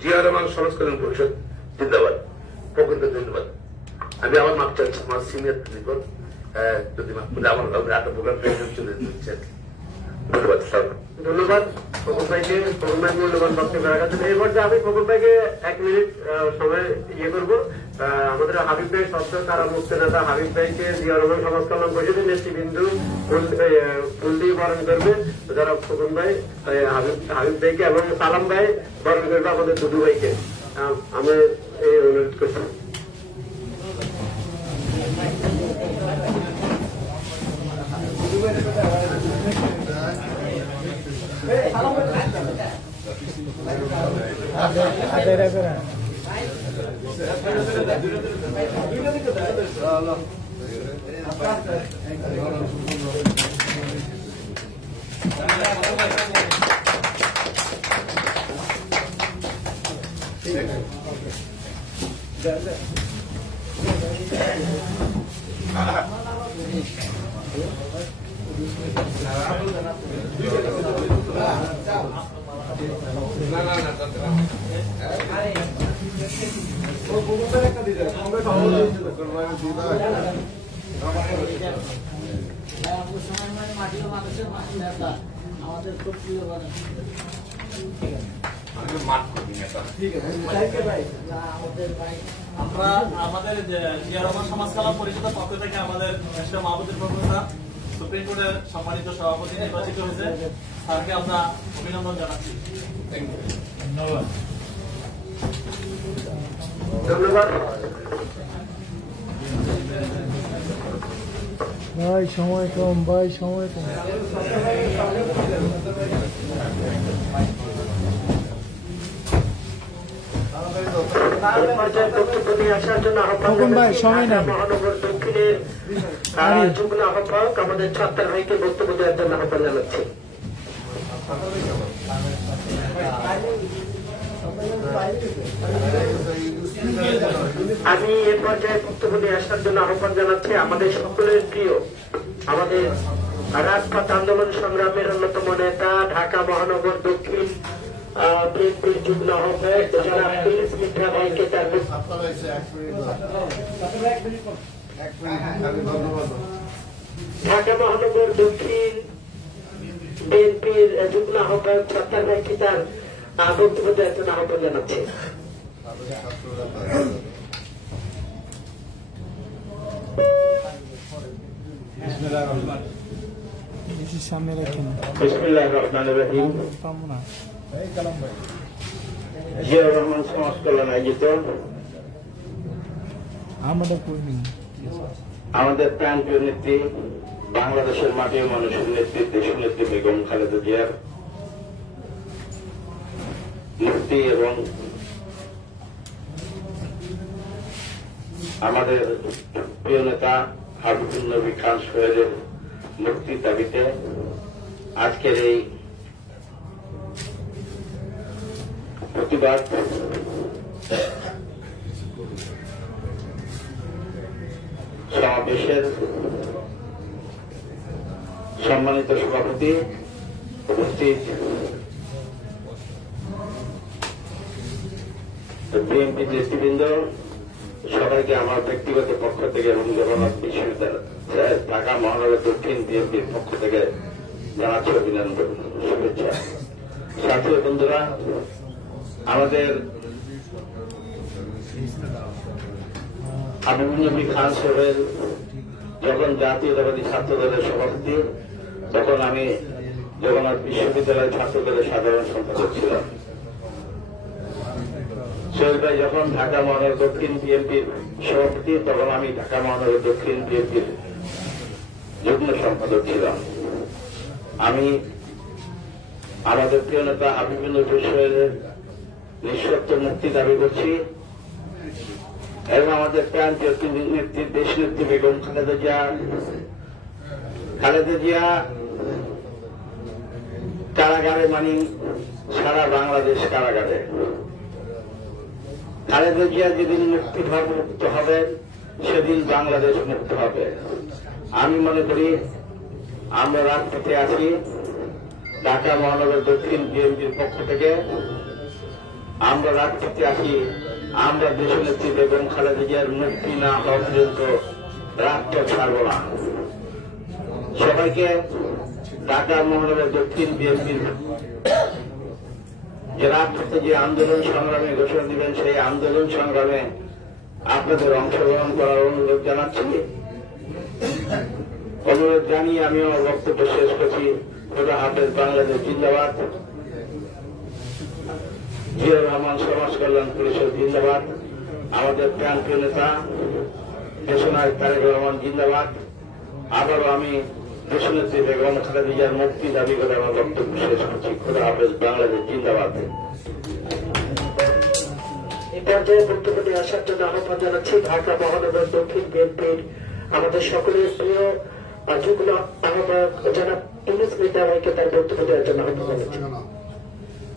জিয়া রহমান সমাজ কল্যাণ পরিষদ জিন্দাবাদ, প্রকৃত ধন্যবাদ। আমি আমার মাপ চাচ্ছি আমার সিনিয়র নিকট, যদি আমার একটা প্রোগ্রাম চলে দিচ্ছেন। ধন্যবাদ স্যার। ধন্যবাদ ফখর ভাইকে, ফখর ভাই মূল্যবান বক্তব্য রাখার জন্য। এই পর্যায়ে আমি ফখর ভাইকে 1 মিনিট সময় করবো। আমাদের হাবিব ভাই সদ্য কারা মুক্ত নেতা হাবিব ভাইকে জিয়া রহমান সমাজ কল্যাণ পরিষদের নেতৃবৃন্দ ফুল দিয়ে বরণ করবে। যারা ফখর ভাই, হাবিব ভাইকে এবং সালাম ভাই বরণ করবে আমাদের দুদু ভাইকে। আমি এই অনুরোধ করছি। আমরা আমাদের জিয়া রহমান সমাজ কল্যাণ পরিষদের পক্ষ থেকে আমাদের মাহবুবুর প্রফেসর সুপ্রিম কোর্টের সম্মানিত সভাপতি নির্বাচিত হয়েছে, স্যারকে আমরা অভিনন্দন জানাচ্ছি। ধন্যবাদ। ধন্যবাদ ভাই, সময় কম ভাই, সময় কম। আসার জন্য মহানগর দক্ষিণের যুগ্ম আহ্বায়ক আমাদের ছত্তার ভাইকে বক্তব্য দেওয়ার জন্য আহ্বান জানাচ্ছি। আমি এ পর্যায়ে বক্তব্য দিয়ে আসার জন্য আহ্বান জানাচ্ছি আমাদের সকলের প্রিয়, আমাদের রাজপথ আন্দোলন সংগ্রামের অন্যতম নেতা, ঢাকা মহানগর দক্ষিণ বিএনপির যুগ্ম আহ্বায়ক জনাব প্রিন্স মিঠা ভাইকে তার ঢাকা মহানগর দক্ষিণ বিএনপির যুগ্ম আহ্বায়ক ছত্তার ভাইকে তার বক্তব্য দেওয়ার জন্য আহ্বান জানাচ্ছি। সামনে রাখেন। বিসমিল্লাহির রহমানির রহিম। জিয়া রহমান সমাজ কল্যাণ আয়োজিত আমাদের প্রাণপ্রিয় নেত্রী, বাংলাদেশের মাটির মানুষের নেত্রী, দেশনেত্রী বেগম খালেদা জিয়ার মুক্তি এবং আমাদের প্রিয় নেতা হাবিবুল নবী খান সোহেলের মুক্তির দাবিতে আজকের এই প্রতিবাদ সমাবেশের সম্মানিত সভাপতি, উপস্থিত বিএনপি নেতৃবৃন্দ, সবাইকে আমার ব্যক্তিগত পক্ষ থেকে এবং জগন্নাথ বিশ্ববিদ্যালয় ঢাকা মহানগর দক্ষিণ বিএনপির পক্ষ থেকে জানাচ্ছি অভিনন্দন, শুভেচ্ছা। সাথী বন্ধুরা, আমাদের হাবিবুল নবী খান সাহেবের যখন জাতীয়তাবাদী ছাত্র দলের সভাপতি, তখন আমি জগন্নাথ বিশ্ববিদ্যালয়ের ছাত্র দলের সাধারণ সম্পাদক ছিলাম। সোহেল ভাই যখন ঢাকা মহানগর দক্ষিণ বিএনপির সভাপতি, তখন আমি ঢাকা মহানগর দক্ষিণ বিএনপির যুগ্ম সম্পাদক ছিলাম। আমি আমাদের প্রিয় নেতা হাবিবুল নবী সাহেবের নিঃশর্ত মুক্তি দাবি করছি এবং আমাদের প্রান্তীয় নেত্রী, দেশ নেত্রী বেগম খালেদা জিয়া কারাগারে, মানে সারা বাংলাদেশ কারাগারে। খালেদা জিয়া যেদিন মুক্ত হবেন, সেদিন বাংলাদেশ মুক্ত হবে। আমি মনে করি আমরা রাজপথে আছি। ঢাকা মহানগর দক্ষিণ বিএনপির পক্ষ থেকে আমরা রাজপথে আছি। আমরা দেশনেত্রী বেগম খালেদা জিয়ার মুক্তি না হওয়া পর্যন্ত রাজপথ ছাড়ব না। সবাইকে ঢাকা মহানগর দক্ষিণ বিএনপির যে রাজপথে যে আন্দোলন সংগ্রামে ঘোষণা দিবেন, সেই আন্দোলন সংগ্রামে আপনাদের অংশগ্রহণ করার অনুরোধ জানাচ্ছি। অনুরোধ জানিয়ে আমি আমার বক্তব্য শেষ করছি। খোদা হাফেজ, বাংলাদেশ জিন্দাবাদ। জিয়াউর রহমান সমাজ কল্যাণ পরিষদ জিন্দাবাদ। আমাদের প্রান্তীয় নেতা দেশনায়ক তারেক রহমান জিন্দাবাদ। আবারও আমি দেশনেত্রী বেগম খালেদা জিয়ার মুক্তি দাবি করে আমার বক্তব্য শেষ করছি। খোদা হাফেজ, বাংলাদেশ জিন্দাবাদ। এই পর্যায়ে বক্তব্য নিয়ে আসার জন্য আহ্বান জানাচ্ছি ঢাকা মহানগর দক্ষিণ বিএনপির আমাদের সকলের প্রিয় যুগ্ম আহ্বায়ক জনাব ইউনুস মির্জা ভাইকে তার বক্তব্য দেওয়ার জন্য আহ্বান জানাচ্ছি।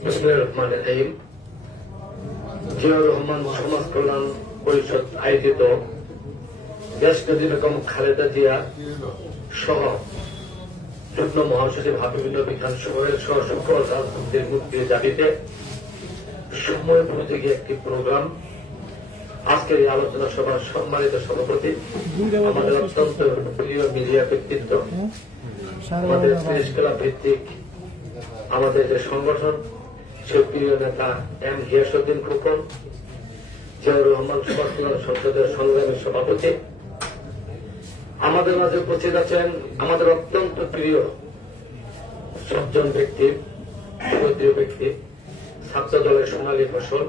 বিসমিল্লাহির রহমানির রহিম। জিয়াউর রহমান সমাজ কল্যাণ পরিষদ আয়োজিত দেশনেত্রী বেগম খালেদা জিয়া সহ যুগ্ম মহাসচিব হাবিবুল নবী খান সাহেবের সহ সকল রাজনীতির মুক্তির দাবিতে সময় উপযোগী একটি প্রোগ্রাম। আজকের এই আলোচনা সভার সম্মানিত সভাপতি, আমাদের অত্যন্ত প্রিয় মিডিয়া ব্যক্তিত্ব, আমাদের প্রেস ক্লাব ভিত্তিক আমাদের যে সংগঠন, সে প্রিয় নেতা এম গিয়াসউদ্দিন খোকন, জিয়াউর রহমান সমাজ কল্যাণ সংসদের সংগ্রামী সভাপতি, আমাদের মাঝে উপস্থিত আছেন আমাদের অত্যন্ত প্রিয় সজ্জন ব্যক্তি, প্রিয় ব্যক্তি, ছাত্র দলের সোনালী ফসল,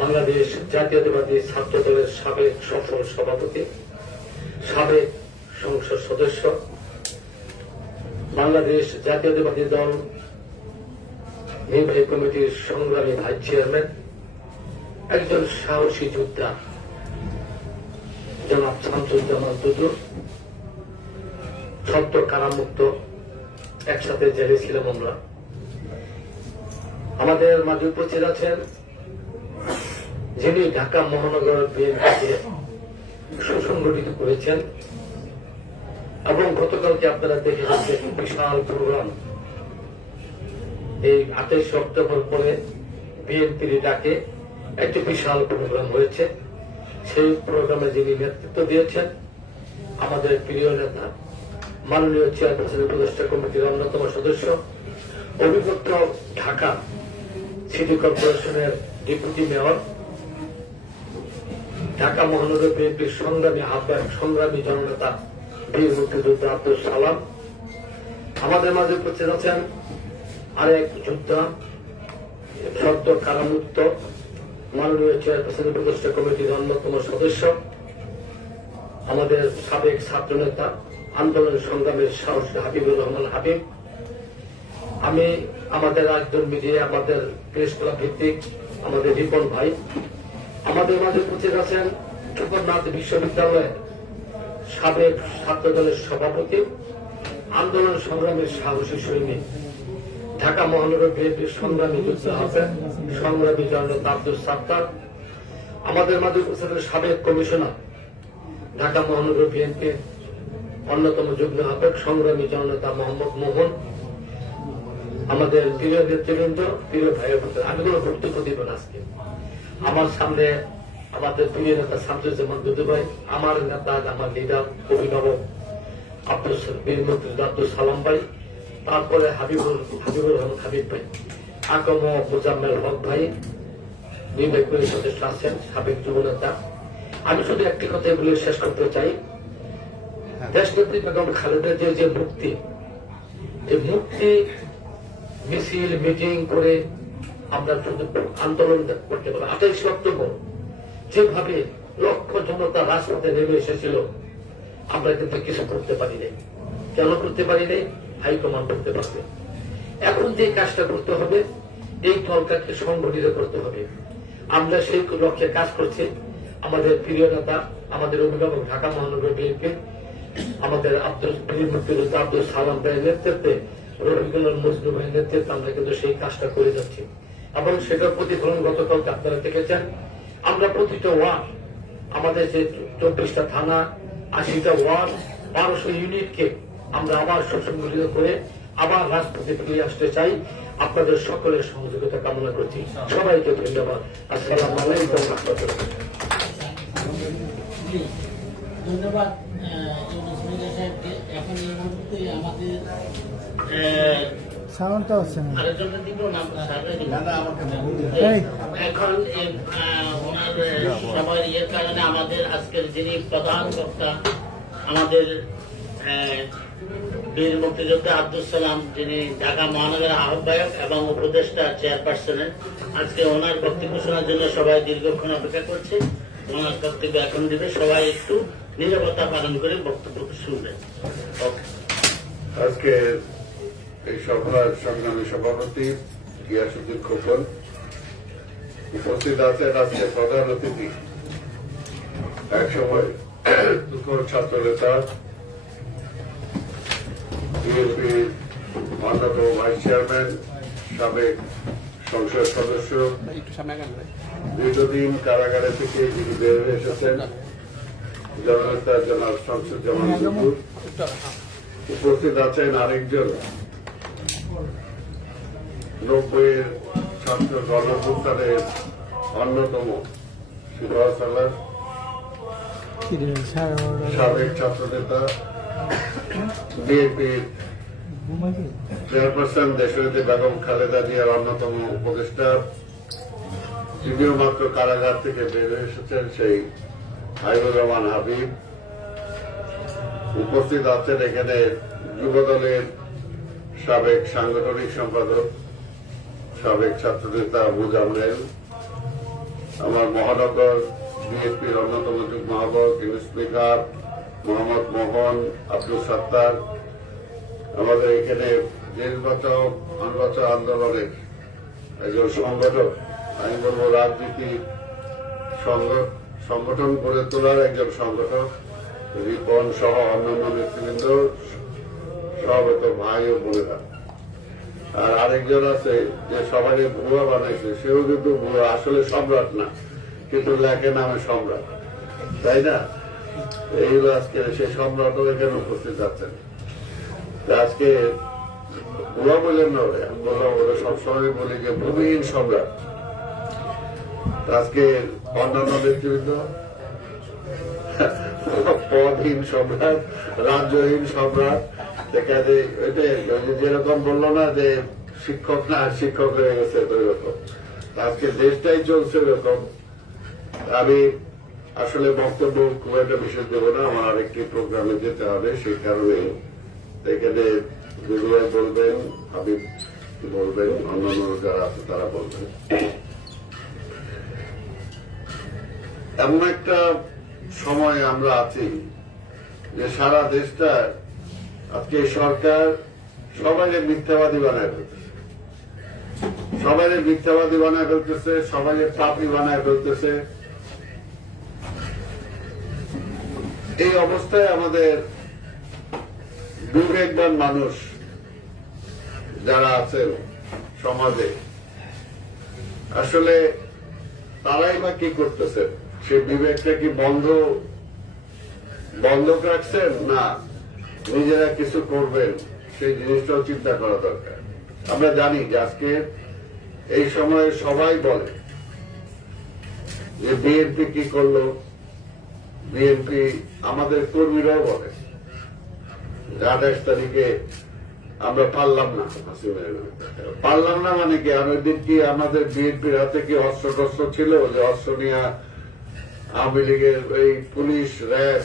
বাংলাদেশ জাতীয়তাবাদী ছাত্র দলের সাবেক সফল সভাপতি, সাবেক সংসদ সদস্য, বাংলাদেশ জাতীয়তাবাদী দল নির্বাহী কমিটির সংগ্রামী ভাইস চেয়ারম্যান, একজন সাহসী যোদ্ধা জনাব শামসুজ্জামান দুদু, সত্য কারামুক্ত, একসাথে জেলে ছিলাম আমরা। আমাদের মাঝে উপস্থিত আছেন যিনি ঢাকা মহানগর বিএনপিকে সুসংগঠিত করেছেন এবং গতকালকে আপনারা দেখেছেন যে বিশাল প্রোগ্রাম এই 28 অক্টোবর পরে বিএনপির ডাকে একটি বিশাল প্রোগ্রাম হয়েছে। সেই প্রোগ্রামে যিনি নেতৃত্ব দিয়েছেন আমাদের প্রিয় নেতা, মাননীয় চেয়ারপারসন উপদেষ্টা কমিটির অন্যতম সদস্য, অভিজ্ঞ ঢাকা সিটি কর্পোরেশনের ডেপুটি মেয়র, ঢাকা মহানগর বিএনপির সংগ্রামী আহ্বায়ক, সংগ্রামী জননেতা বীর মুক্তিযোদ্ধা আব্দুল সালাম। আমাদের মাঝে উপস্থিত আছেন আরেক যোদ্ধা, সদ্য কারামুক্ত, মাননীয় চেয়ারপারসন উপদেষ্টা কমিটির অন্যতম সদস্য, আমাদের সাবেক ছাত্র নেতা, আন্দোলন সংগ্রামের সাহসী হাবিবুর রহমান হাবিব। আমি আমাদের একজন মিডিয়া, আমাদের প্রেস ক্লাব ভিত্তিক আমাদের রিপন ভাই। আমাদের মাঝে উপস্থিত আছেন জগন্নাথ বিশ্ববিদ্যালয়ের সাবেক ছাত্র দলের সভাপতি, আন্দোলন সংগ্রামের সাহসী সৈনিক, ঢাকা মহানগর বিএনপির সংগ্রামী যোদ্ধা হবেন সংগ্রামী জননেতা আব্দুল সাত্তার। আমাদের মাঝে উপস্থিত সাবেক কমিশনার ঢাকা মহানগর বিএনপির অন্যতম যুগ্ম আহ্বায়ক সংগ্রামী জননেতা মোহাম্মদ মোহন, আমাদের প্রিয় নেতৃবৃন্দ, প্রিয় ভাই বোন, আমি কোনো বক্তব্য দিব না আজকে। আমার সামনে আমাদের প্রিয় নেতা শামসুজ্জামান দুদু ভাই, আমার নেতা, আমার লিডার অভিভাবক বীর মুক্তিযোদ্ধা আব্দুল সালাম ভাই, তারপরে হাবিবুর রহমান হাবিব ভাই, আকম মোজাম্মেল হক ভাই, নির্বাহী পরিষদের সদস্য আছেন, সাবেক যুব নেতা। আমি শুধু একটি কথাই বলে শেষ করতে চাই, দেশনেত্রী বেগম খালেদা জিয়ার যে মুক্তি, এই মুক্তি মিছিল মিটিং করে আমরা শুধু আন্দোলন করতে পারি। 28 অক্টোবর যেভাবে লক্ষ জনতা রাজপথে নেমে এসেছিল, আমরা কিন্তু কিছু করতে পারি নাই। কেন করতে পারি নাই? হাইকমান্ড করতে পারবে। এখন যে কাজটা করতে হবে, এই দলটাকে সংগঠিত করতে হবে। আমরা সেই লক্ষ্যে কাজ করছি। আমাদের প্রিয় নেতা, আমাদের অভিভাবক ঢাকা মহানগর বিএনপি, আমাদের বীর মুক্তিযোদ্ধা আব্দুল সালাম ভাইয়ের নেতৃত্বে, রফিকুল মজনু ভাইয়ের নেতৃত্বে আমরা কিন্তু সেই কাজটা করে যাচ্ছি এবং সেটার প্রতিফলন গতকালকে আপনারা দেখেছেন। আমরা প্রতিটা ওয়ার্ড, আমাদের যে 24টা থানা, 80টা ওয়ার্ড, 1200 ইউনিটকে আমরা আবার সুসংগঠিত করে আবার রাজপথে ফিরে আসতে চাই। আপনাদের সকলের সহযোগিতা কামনা করছি। সবাইকে ধন্যবাদ। আসসালামু আলাইকুম ওয়া রাহমাতুল্লাহ। ধন্যবাদ এখন এই মুহূর্তে আমাদের সাউন্ডটা হচ্ছে না। আরেকজনকে দিব না, এখন ওনার সবার ইয়ের কারণে আমাদের আজকের যিনি প্রধান বক্তা, আমাদের বীর মুক্তিযোদ্ধা আব্দুল সালাম, যিনি ঢাকা মহানগরের আহ্বায়ক এবং উপদেষ্টা চেয়ারপারসনের, আজকে ওনার বক্তব্য শোনার জন্য সবাই দীর্ঘক্ষণ অপেক্ষা করছে। ওনার বক্তব্য এখন দিবে, সবাই একটু নীরবতা পালন করে বক্তব্য শুনবেন। আজকে এই সভার সংগ্রামী সভাপতি গিয়াসুদ্দিন খোকন, উপস্থিত আছেন আজকে প্রধান অতিথি, একসময় তুখোর ছাত্র নেতা, বিএনপির অন্যতম ভাইস চেয়ারম্যান, সাবেক সংসদ সদস্য, দীর্ঘদিন কারাগারে থেকে যিনি বের হয়ে এসেছেন, জননেতা জনাব শামসুজ্জামান দুদু। উপস্থিত আছেন আরেকজন 90-এর ছাত্র গণঅভ্যুত্থানের অন্যতম সিরাজ সালার, সাবেক ছাত্র নেতা, বিএনপির চেয়ারপারসন দেশনেত্রী বেগম খালেদা জিয়ার অন্যতম উপদেষ্টা, তিনিও মাত্র কারাগার থেকে বের হয়ে এসেছেন, সেই হাবিবুর রহমান হাবিব। উপস্থিত আছেন এখানে যুবদলের সাবেক সাংগঠনিক সম্পাদক, সাবেক ছাত্রনেতা মোজাম্মেল, আমার মহানগর বিএনপির অন্যতম যুগ্ম আহ্বায়ক স্পিকার মোহাম্মদ মোহন, আব্দুল সত্তার, আমাদের এখানে নির্বাচন আন্দোলনের একজন সংগঠক, আমি বলবো রাজনীতি সংগঠন গড়ে তোলার একজন সংগঠক, রিপন সহ অন্যান্য নেতৃবৃন্দ, সবত ভাই ও বোনেরা। আর আরেকজন আছে যে সবাই ভুয়া বানাইছে, সেও কিন্তু ভুয়া, আসলে সম্রাট না, কিন্তু লেখে নামে সম্রাট, তাই না? এইগুলো আজকে সেই সম্রাটও এখানে উপস্থিত আছেন। আজকে ভুয়া বললেন না, আমি বললাম ওরা সবসময় বলি যে ভূমিহীন সম্রাট। আজকে অন্যান্য নেতৃবৃন্দ পদহীন সম্রাট, রাজ্যহীন সম্রাট, যেরকম বললো না যে শিক্ষক না শিক্ষক হয়ে গেছে, ওই রকম আজকে দেশটাই চলছে ওরকম। আমি আসলে বক্তব্য খুব একটা বিশেষ দেবো না, আমার আরেকটি প্রোগ্রামে যেতে হবে, সেই কারণে এখানে দুদুভাই বলবেন, হাবিব বলবেন, অন্যান্য যারা আছে তারা বলবেন। এমন একটা সময় আমরা আছি যে সারা দেশটা আজকে সরকার সবাই মিথ্যাবাদী বানায় ফেলতেছে, সবাই মিথ্যাবাদী বানায় ফেলতেছে, সবাই পাপী বানায় ফেলতেছে। এই অবস্থায় আমাদের বিবেকবান মানুষ যারা আছেন সমাজে, আসলে তারাই বা কি করতেছে? সে বিবেকটা কি বন্ধ বন্ধক রাখছেন না নিজেরা কিছু করবেন, সেই জিনিসটাও চিন্তা করা দরকার। আমরা জানি যে আজকে এই সময়ে সবাই বলে যে বিএনপি কি করলো, বিএনপি আমাদের কর্মীরাও বলে 28 তারিখে আমরা পারলাম না, পারলাম না মানে কি, আর ওই দিন কি আমাদের বিএনপির হাতে কি অস্ত্র টস্ত্র ছিল যে অস্ত্র নিয়ে আওয়ামী লীগের এই পুলিশ র্যাব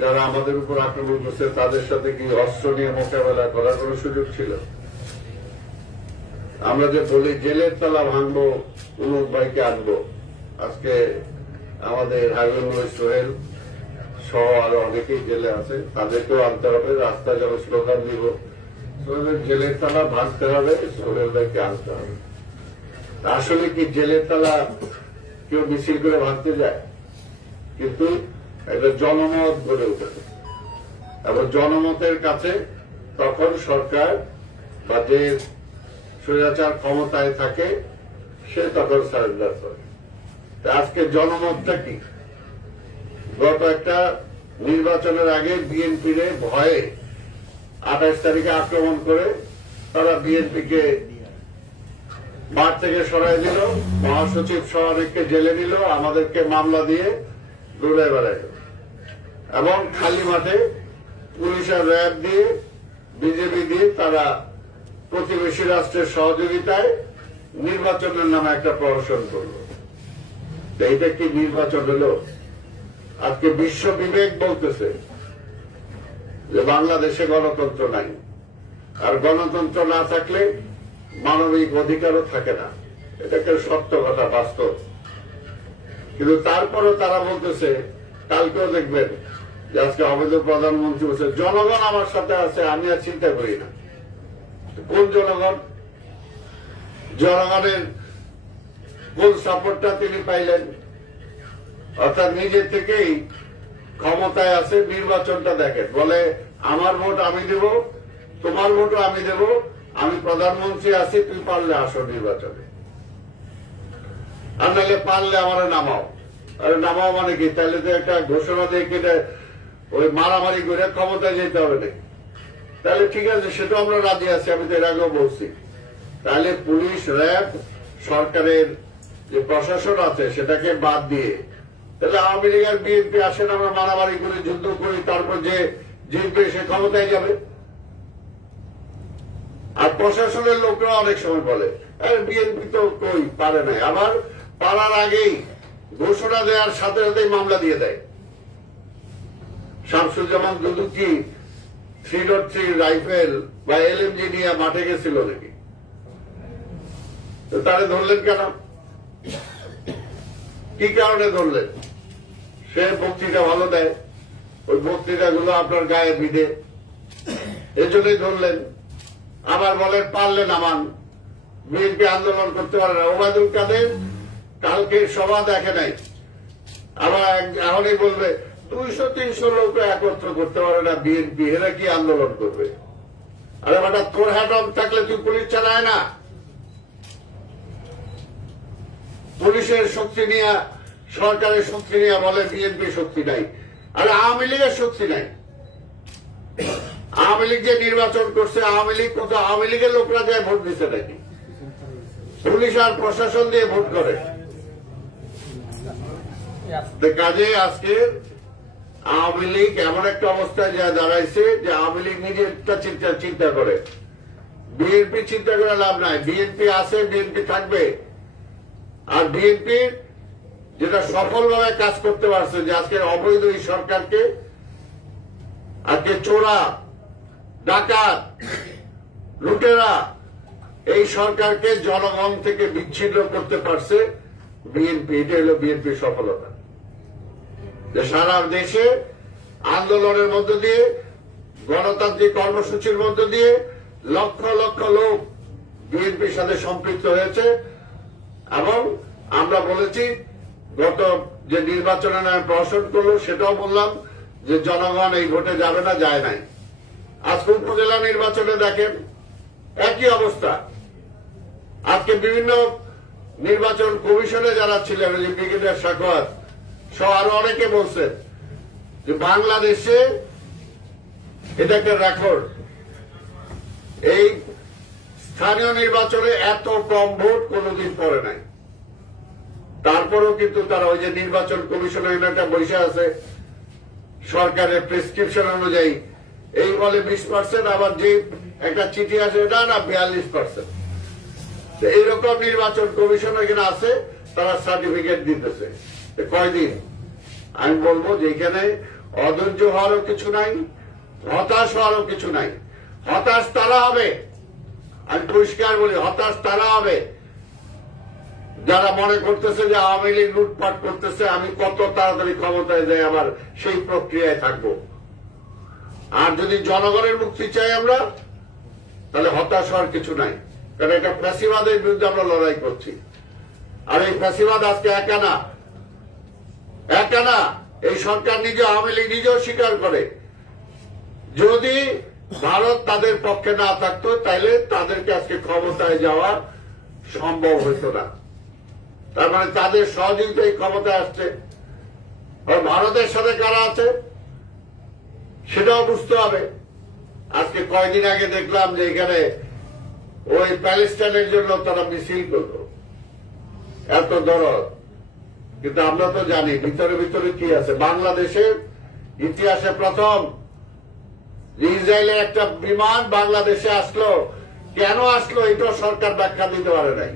যারা আমাদের উপর আক্রমণ করছে তাদের সাথে কি অস্ত্র নিয়ে মোকাবেলা করার কোন সুযোগ ছিল? আমরা যে বলি জেলের তালা ভাঙবো, অনুপ ভাইকে আনবো, আজকে আমাদের হাবিবুল সোহেল সহ আরো অনেকেই জেলে আছে, তাদেরকেও আনতে হবে, রাস্তায় যখন স্লোগান দিব জেলের তালা ভাঙতে হবে, সোহেল ভাইকে আনতে হবে। আসলে কি জেলের তালা কেউ মিছিল করে ভাঙতে যায়? কিন্তু একটা জনমত গড়ে উঠেছে এবং জনমতের কাছে তখন সরকার বা যে স্বৈরাচার ক্ষমতায় থাকে সে তখন সারেন্ডার করে। আজকে জনমতটা কি? গত একটা নির্বাচনের আগে বিএনপির ভয়ে 28 তারিখে আক্রমণ করে তারা বিএনপিকে মাঠ থেকে সরাই দিল, মহাসচিব সহ অনেককে জেলে দিল, আমাদেরকে মামলা দিয়ে দৌড়ে বেড়াইল এবং খালি মাঠে পুলিশ আর র্যাব দিয়ে বিজেপি দিয়ে তারা প্রতিবেশী রাষ্ট্রের সহযোগিতায় নির্বাচনের নামে একটা প্রহসন করল। এইটা কি নির্বাচন হলো? আজকে বিশ্ব বিবেক বলতেছে যে বাংলাদেশে গণতন্ত্র নাই, আর গণতন্ত্র না থাকলে মানবিক অধিকারও থাকে না। এটাকে সত্য কথা, বাস্তব। কিন্তু তারপরেও তারা বলতেছে, কালকেও দেখবেন যে আজকে অবৈধ প্রধানমন্ত্রী বলছে জনগণ আমার সাথে আছে, আমি আর চিন্তা করি না। কোন জনগণ? জনগণের কোন সাপোর্টটা তিনি পাইলেন? অর্থাৎ নিজে থেকেই ক্ষমতায় আছে, নির্বাচনটা দেখেন, বলে আমার ভোট আমি দেব, তোমার ভোটও আমি দেব, আমি প্রধানমন্ত্রী আছি, তুই পারলে আসো নির্বাচনে, আর নাহলে পারলে আমার নামাও। আরে নামাও মানে কি? তাহলে তো একটা ঘোষণা দিয়ে কেটে ওই মারামারি করে ক্ষমতায় যেতে হবে নাকি? তাহলে ঠিক আছে, সেটা আমরা রাজি আছি, আমি তো এর আগেও বলছি। তাহলে পুলিশ র্যাব সরকারের যে প্রশাসন আছে সেটাকে বাদ দিয়ে তাহলে আওয়ামী লীগ আর বিএনপি আসেন, আমরা মারামারি করি, যুদ্ধ করি, তারপর যে জিতবে সে ক্ষমতায় যাবে। আর প্রশাসনের লোকরা অনেক সময় বলে বিএনপি তো কই পারে নাই, আবার পারার আগেই ঘোষণা দেওয়ার সাথে সাথেই মামলা দিয়ে দেয়। শামসুজ্জামান দুদু কি 303 রাইফেল বা এলএমজি নিয়ে মাঠে গেছিল নাকি? তারা ধরলেন কেন? কি কারণে ধরলেন? সে বক্তৃতা ভালো দেয়, ওই বক্তৃতাগুলো আপনার গায়ে বিধে, এজন্যই ধরলেন। আবার বলেন পারলে নামান, বিএনপি আন্দোলন করতে পারে না। ওবায়দুল কাদের কালকে সভা দেখে নাই, আবার এখনই বলবে 200-300 লোক একত্র করতে পারে না বিএনপি, এরা কি আন্দোলন করবে? আরে বেটা, তোর হ্যাটম থাকলে তুই পুলিশ চালায় না? পুলিশের শক্তি নিয়ে, সরকারের শক্তি নিয়ে বলে বিএনপি শক্তি নাই। আরে আওয়ামী লীগের শক্তি নাই। আওয়ামী লীগ যে নির্বাচন করছে, আওয়ামী লীগ কত আওয়ামী লীগের লোকরা যায় ভোট দিচ্ছে নাকি? পুলিশ আর প্রশাসন দিয়ে ভোট করে। কাজে আজকে আওয়ামী লীগ এমন একটা অবস্থায় যা দাঁড়াইছে যে আওয়ামী লীগ নিজেরটা চিন্তা করে, বিএনপি চিন্তা করে লাভ নাই। বিএনপি আছে, বিএনপি থাকবে। আর বিএনপির যেটা সফলভাবে কাজ করতে পারছে যে আজকে অবৈধ এই সরকারকে, আজকে চোরা ডাকাত লুটেরা এই সরকারকে জনগণ থেকে বিচ্ছিন্ন করতে পারছে বিএনপি। এটা হল বিএনপির সফলতা, যে সারা দেশে আন্দোলনের মধ্য দিয়ে, গণতান্ত্রিক কর্মসূচির মধ্য দিয়ে লক্ষ লক্ষ লোক বিএনপির সাথে সম্পৃক্ত হয়েছে। এবং আমরা বলেছি গত যে নির্বাচনের নামে প্রহসন করলো সেটাও বললাম যে জনগণ এই ভোটে যাবে না, যায় নাই। আজকে উপজেলা নির্বাচনে দেখেন একই অবস্থা। আজকে বিভিন্ন নির্বাচন কমিশনে যারা ছিলেন, ব্রিগেডিয়ার সাকওয়াত সহ আরো অনেকে বলছেন যে বাংলাদেশে এটা একটা রেকর্ড, এই স্থানীয় নির্বাচনে এত কম ভোট কোনোদিন পড়ে নাই। তারপরেও কিন্তু তারা ওই যে নির্বাচন কমিশনের একটা বৈশা আছে সরকারের প্রেসক্রিপশন অনুযায়ী, এই বলে 20%, আবার যে একটা চিঠি আছে এটা না 42%। এইরকম নির্বাচন কমিশন এখানে আছে, তারা সার্টিফিকেট দিতেছে। কয়দিন? আমি বলবো যে এখানে অধৈর্য হওয়ারও কিছু নাই, হতাশ হওয়ারও কিছু নাই। হতাশ তারা হবে, আমি পরিষ্কার বলি, হতাশ তারা হবে যারা মনে করতেছে যে আওয়ামী লীগ লুটপাট করতেছে, আমি কত তাড়াতাড়ি ক্ষমতায় যাই আবার সেই প্রক্রিয়ায় থাকবো। আর যদি জনগণের মুক্তি চাই আমরা, তাহলে হতাশ হওয়ার কিছু নাই, কারণ এটা ফ্যাসিবাদের বিরুদ্ধে আমরা লড়াই করছি। আর এই ফ্যাসিবাদ আজকে একা না, একা না, এই সরকার নিজে, আওয়ামী লীগ নিজেও স্বীকার করে যদি ভারত তাদের পক্ষে না থাকতো তাহলে তাদেরকে আজকে ক্ষমতায় যাওয়া সম্ভব হতো না। তার মানে তাদের সহযোগিতায় ক্ষমতায় আসছে। ভারতের সাথে কারা আছে সেটাও বুঝতে হবে। আজকে কয়দিন আগে দেখলাম যে এখানে ওই প্যালেস্টাইনের জন্য তারা মিছিল করলো, এত দরদ। কিন্তু আমরা তো জানি ভিতরে ভিতরে কি আছে। বাংলাদেশের ইতিহাসে প্রথম ইসরায়েলের একটা বিমান বাংলাদেশে আসলো, কেন আসলো এটাও সরকার ব্যাখ্যা দিতে পারে নাই।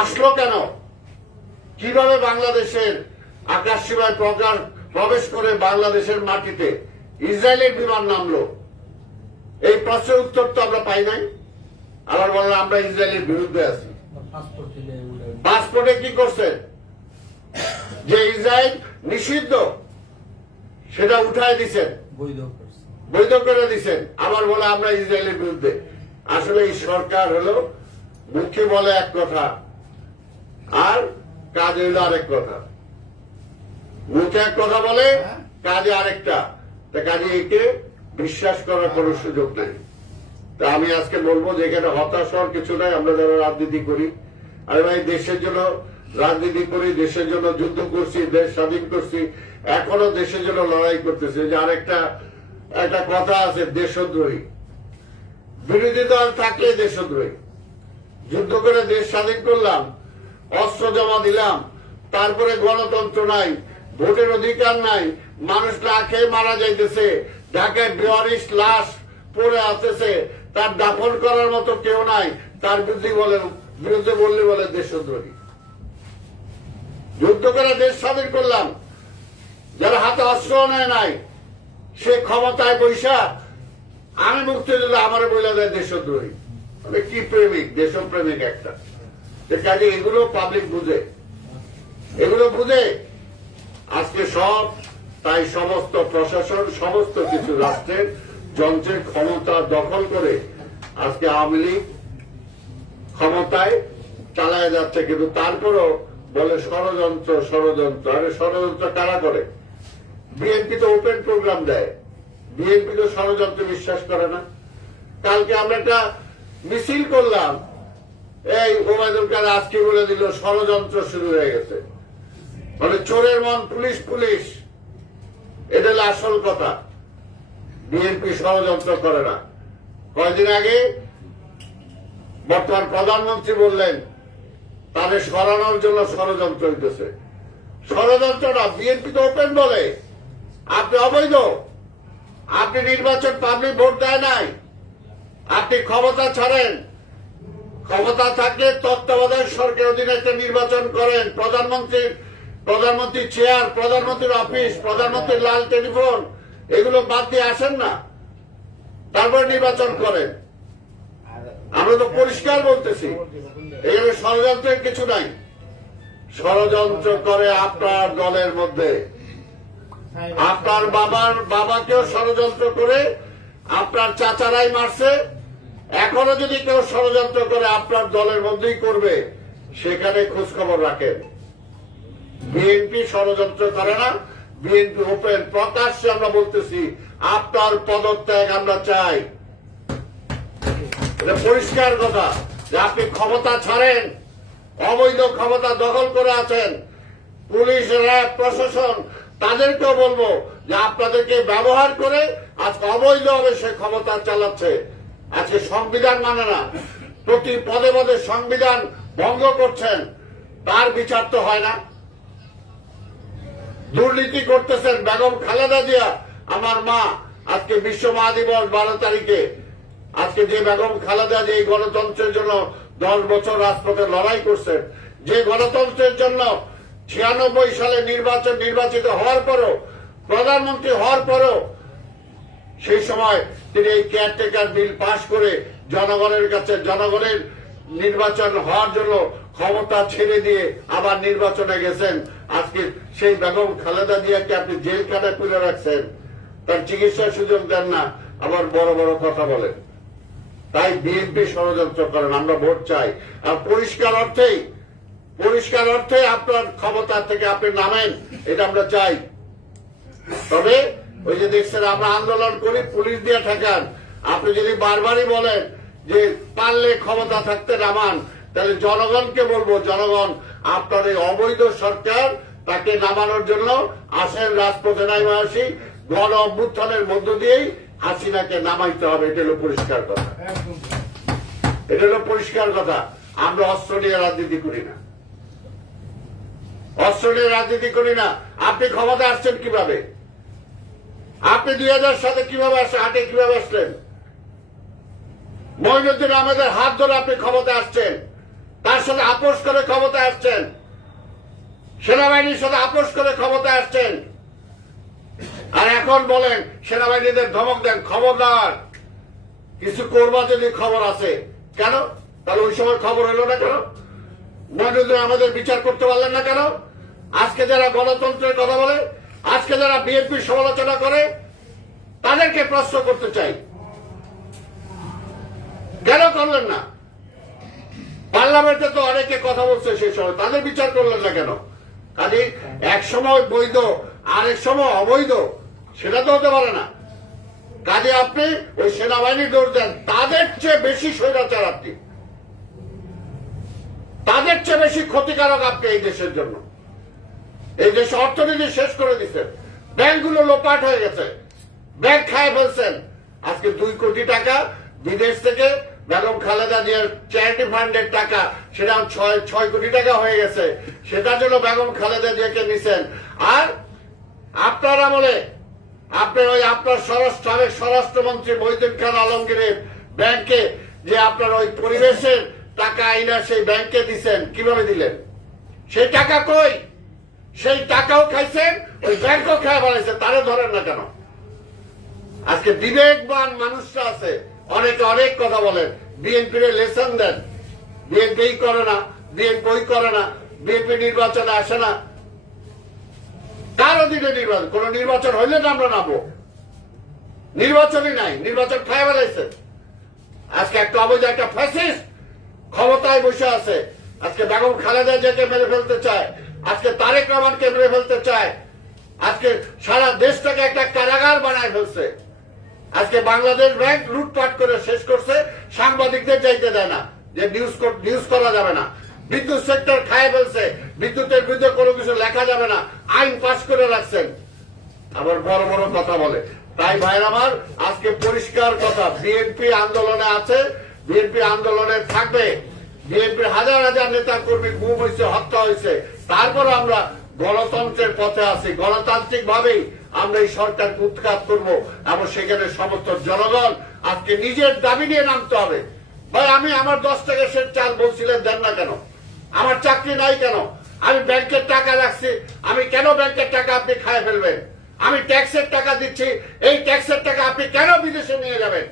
আসলো কেন, কিভাবে বাংলাদেশের আকাশ সীমায় প্রবেশ করে বাংলাদেশের মাটিতে ইসরায়েলের বিমান নামলো, এই প্রশ্নের উত্তর তো আমরা পাই নাই। আবার বললাম আমরা ইসরায়েলের বিরুদ্ধে আছি। পাসপোর্টে কি করছেন, যে ইসরায়েল নিষিদ্ধ সেটা উঠায় দিচ্ছেন, বৈধ করে দিচ্ছেন, আবার বলে আমরা ইসরায়েলের বিরুদ্ধে। আসলে এই সরকার হলো মুখে বলে এক কথা আর কাজে হলো আরেক কথা। মুখে এক কথা বলে, কাজে আরেকটা। কাজে একে বিশ্বাস করার কোন সুযোগ নাই। তা আমি আজকে বলবো যে এখানে হতাশ হওয়ার কিছু নাই। আমরা যারা রাজনীতি করি, আরে ভাই দেশের জন্য রাজনীতি করি, দেশের জন্য যুদ্ধ করছি, দেশ স্বাধীন করছি, এখনো দেশের জন্য লড়াই করতেছি। যে আরেকটা একটা কথা আছে, দেশদ্রোহী। বিরোধী দল থাকলে দেশদ্রোহী। যুদ্ধ করে দেশ স্বাধীন করলাম, অস্ত্র জমা দিলাম, তারপরে গণতন্ত্র নাই, ভোটের অধিকার নাই, মানুষ না খেয়ে মারা যাইতেছে, ঢাকায় 42 লাশ পড়ে আসতেছে, তার দাফন করার মতো কেউ নাই, তার বিরুদ্ধে বললে বলে দেশদ্রোহী। যুদ্ধ করে দেশ স্বাধীন করলাম, যারা হাতে অস্ত্র নেয় নাই, সে ক্ষমতায় বৈশা আমি মুক্তিযোদ্ধা আমার বলে দেয় দেশদ্রোহী। কি প্রেমিক, দেশপ্রেমিক একটা। কাজে এগুলো পাবলিক বুঝে, এগুলো বুঝে আজকে সব। তাই সমস্ত প্রশাসন, সমস্ত কিছু রাষ্ট্রের যন্ত্রের ক্ষমতা দখল করে আজকে আওয়ামী লীগ ক্ষমতায় চালায় যাচ্ছে। কিন্তু তারপরও বলে ষড়যন্ত্র, ষড়যন্ত্র। আরে ষড়যন্ত্র কারা করে? বিএনপি তো ওপেন প্রোগ্রাম দেয়, বিএনপি তো ষড়যন্ত্র বিশ্বাস করে না। কালকে আমরা একটা মিছিল করলাম, এই ওবায়দুল কাদের আজকে বলে দিল ষড়যন্ত্র শুরু হয়ে গেছে। মানে চোরের মন পুলিশ পুলিশ, এটা হলো আসল কথা। বিএনপি ষড়যন্ত্র করে না। কয়েকদিন আগে বর্তমান প্রধানমন্ত্রী বললেন তাদের সরানোর জন্য ষড়যন্ত্র হইতেছে। ষড়যন্ত্রটা বিএনপি তো ওপেন বলে আপনি অবৈধ, আপনি নির্বাচন পাবলিক ভোট দেয় নাই, আপনি ক্ষমতা ছাড়েন, ক্ষমতা থাকলে তত্ত্বাবধায়ক সরকার অধীনে একটা নির্বাচন করেন, প্রধানমন্ত্রীর চেয়ার, প্রধানমন্ত্রীর অফিস, প্রধানমন্ত্রীর লাল টেলিফোন, এগুলো বাদ দিয়ে আসেন না, তারপর নির্বাচন করেন। আমরা তো পরিষ্কার বলতেছি এখানে ষড়যন্ত্রের কিছু নাই। ষড়যন্ত্র করে আপনার দলের মধ্যে, আপনার বাবাকেও ষড়যন্ত্র করে আপনার চাচারাই মারছে। এখনো যদি কেউ ষড়যন্ত্র করে আপনার দলের মধ্যেই করবে, সেখানে খোঁজ খবর রাখেন। বিএনপি ষড়যন্ত্র করে না, বিএনপি ওপেন প্রকাশ্যে আমরা বলতেছি আপনার পদত্যাগ আমরা চাই। এটা পরিষ্কার কথা যে আপনি ক্ষমতা ছাড়েন, অবৈধ ক্ষমতা দখল করে আছেন, পুলিশ, র্যাব, প্রশাসন তাদেরকেও বলবো যে আপনাদেরকে ব্যবহার করে আজকে অবৈধভাবে সে ক্ষমতা চালাচ্ছে। আজকে সংবিধান মানে না, প্রতি পদে পদে সংবিধান ভঙ্গ করছেন, তার বিচার তো হয় না। দুর্নীতি করতেছেন। বেগম খালেদা জিয়া আমার মা, আজকে বিশ্ব মা দিবস 12 তারিখে, আজকে যে বেগম খালেদা যে এই গণতন্ত্রের জন্য 10 বছর রাজপথে লড়াই করছেন, যে গণতন্ত্রের জন্য 96 সালে নির্বাচিত হওয়ার পরও, প্রধানমন্ত্রী হওয়ার পরও সেই সময় তিনি এই কেয়ারটেকার বিল পাশ করে জনগণের কাছে, জনগণের নির্বাচন হওয়ার জন্য ক্ষমতা ছেড়ে দিয়ে আবার নির্বাচনে গেছেন। আজকে সেই বেগম খালেদা জিয়াকে আপনি জেলখানায় তুলে রাখছেন, তার চিকিৎসার সুযোগ দেন না, আবার বড় বড় কথা বলেন। তাই বিএনপি ষড়যন্ত্র করেন। আমরা ভোট চাই, আর পরিষ্কার অর্থে আপনার ক্ষমতা থেকে আপনি নামেন, এটা আমরা চাই। তবে ওই যে দেখছেন আমরা আন্দোলন করি, পুলিশ দিয়ে ঠেকান। আপনি যদি বারবারই বলেন যে পারলে ক্ষমতা থাকতে নামান, তাহলে জনগণকে বলবো, জনগণ আপনার এই অবৈধ সরকার তাকে নামানোর জন্য আসেন, রাজপথে নামে আসি, গণ অভ্যুত্থানের মধ্য দিয়েই হাসিনাকে নামাইতে হবে। এটা হলো পরিষ্কার কথা। আমরা অস্ত্র নিয়ে রাজনীতি করি না। আপনি ক্ষমতা আসছেন কিভাবে? আপনি 2000 সালে কিভাবে আসলেন? মঈনুদ্দিন আহমেদের হাত ধরে আপনি ক্ষমতা আসছেন, তার সাথে আপোষ করে ক্ষমতা আসছেন, সেনাবাহিনীর সাথে আপোষ করে ক্ষমতা আসছেন, আর এখন বলেন সেনাবাহিনীদের ধমক দেন, খবরদার কিছু করবা যদি খবর আছে। কেন? তাহলে ওই সময় খবর হলো না কেন? মঈনুদ্দিন আহমেদের বিচার করতে পারলেন না কেন? আজকে যারা গণতন্ত্রের কথা বলে, আজকে যারা বিএনপির সমালোচনা করে, তাদেরকে প্রশ্ন করতে চাই, কেন করলেন না? পার্লামেন্টে তো অনেকে কথা বলছে সেই সময়, তাদের বিচার করলেন না কেন? কাজে এক সময় বৈধ আরেক সময় অবৈধ, সেটা তো হতে পারে না। কাজে আপনি ওই সেনাবাহিনী দৌড় দেন, তাদের চেয়ে বেশি স্বৈরাচার আপনি, তাদের চেয়ে বেশি ক্ষতিকারক আপনি এই দেশের জন্য। এই দেশে অর্থনীতি শেষ করে দিচ্ছেন, ব্যাংকগুলো লোপাট হয়ে গেছে, ব্যাংক খায় ফেলছেন। আজকে 2 কোটি টাকা বিদেশ থেকে বেগম খালেদা জিয়ার চ্যারিটি ফান্ডের টাকা, সেটা 6 কোটি টাকা হয়ে গেছে, সেটার জন্য বেগম খালেদা জিয়াকে নিছেন। আর আপনার আমলে আপনার স্বরাষ্ট্রমন্ত্রী মহিউদ্দিন খান আলমগীরের ব্যাংকে যে আপনার ওই পরিবেশের টাকা আইনা সেই ব্যাংকে দিচ্ছেন, কিভাবে দিলেন? সেই টাকা কই? সেই টাকাও খাইছেন, ওই ব্যাংকও খায় বানাইছেন, তারা ধরেন না কেন? আজকে বিবেকবান মানুষরা আছে, অনেকে অনেক কথা বলেন, বিএনপির লেসন দেন, বিএনপি করে না, বিএনপি নির্বাচনে আসে না। কার অধীনে নির্বাচন? কোন নির্বাচন হইলে না আমরা নামবো? নির্বাচনই নাই, নির্বাচন খায় বেলাইছে। আজকে একটা অবৈধ একটা ফ্যাসিস্ট ক্ষমতায় বসে আছে। আজকে বেগম খালেদা জিয়াকে মেরে ফেলতে চায়, আজকে তারেক রহমানকে মেরে ফেলতে চায়, আজকে সারা দেশটাকে একটা কারাগার বানায় ফেলছে। আজকে বাংলাদেশ ব্যাংক লুটপাট করে শেষ করছে, সাংবাদিকদের যাইতে দেয় না, যে নিউজ করা যাবে না। বিদ্যুৎ সেক্টর খায় ফেলছে, বিদ্যুতের বিরুদ্ধে কোনো কিছু লেখা যাবে না, আইন পাস করে রাখছেন, আবার বড় বড় কথা বলে। তাই ভাইয়ের আমার, আজকে পরিষ্কার কথা, বিএনপি আন্দোলনে আছে, বিএনপি আন্দোলনে থাকবে। বিএনপির হাজার হাজার নেতা কর্মী গুম হয়েছে, হত্যা হয়েছে, তারপর আমরা গণতন্ত্রের পথে আছি। গণতান্ত্রিক ভাবেই আমরা এই সরকারকে উৎখাত করব, এবং সেখানে সমস্ত জনগণ আজকে নিজের দাবি নিয়ে নামতে হবে। ভাই, আমি আমার 10 টাকা সের চাল বলছিলেন, দেন না কেন? আমার চাকরি নাই কেন? আমি ব্যাংকের টাকা রাখছি, আমি কেন ব্যাংকের টাকা আপনি খায় ফেলবেন? আমি ট্যাক্সের টাকা দিচ্ছি, এই ট্যাক্সের টাকা আপনি কেন বিদেশে নিয়ে যাবেন?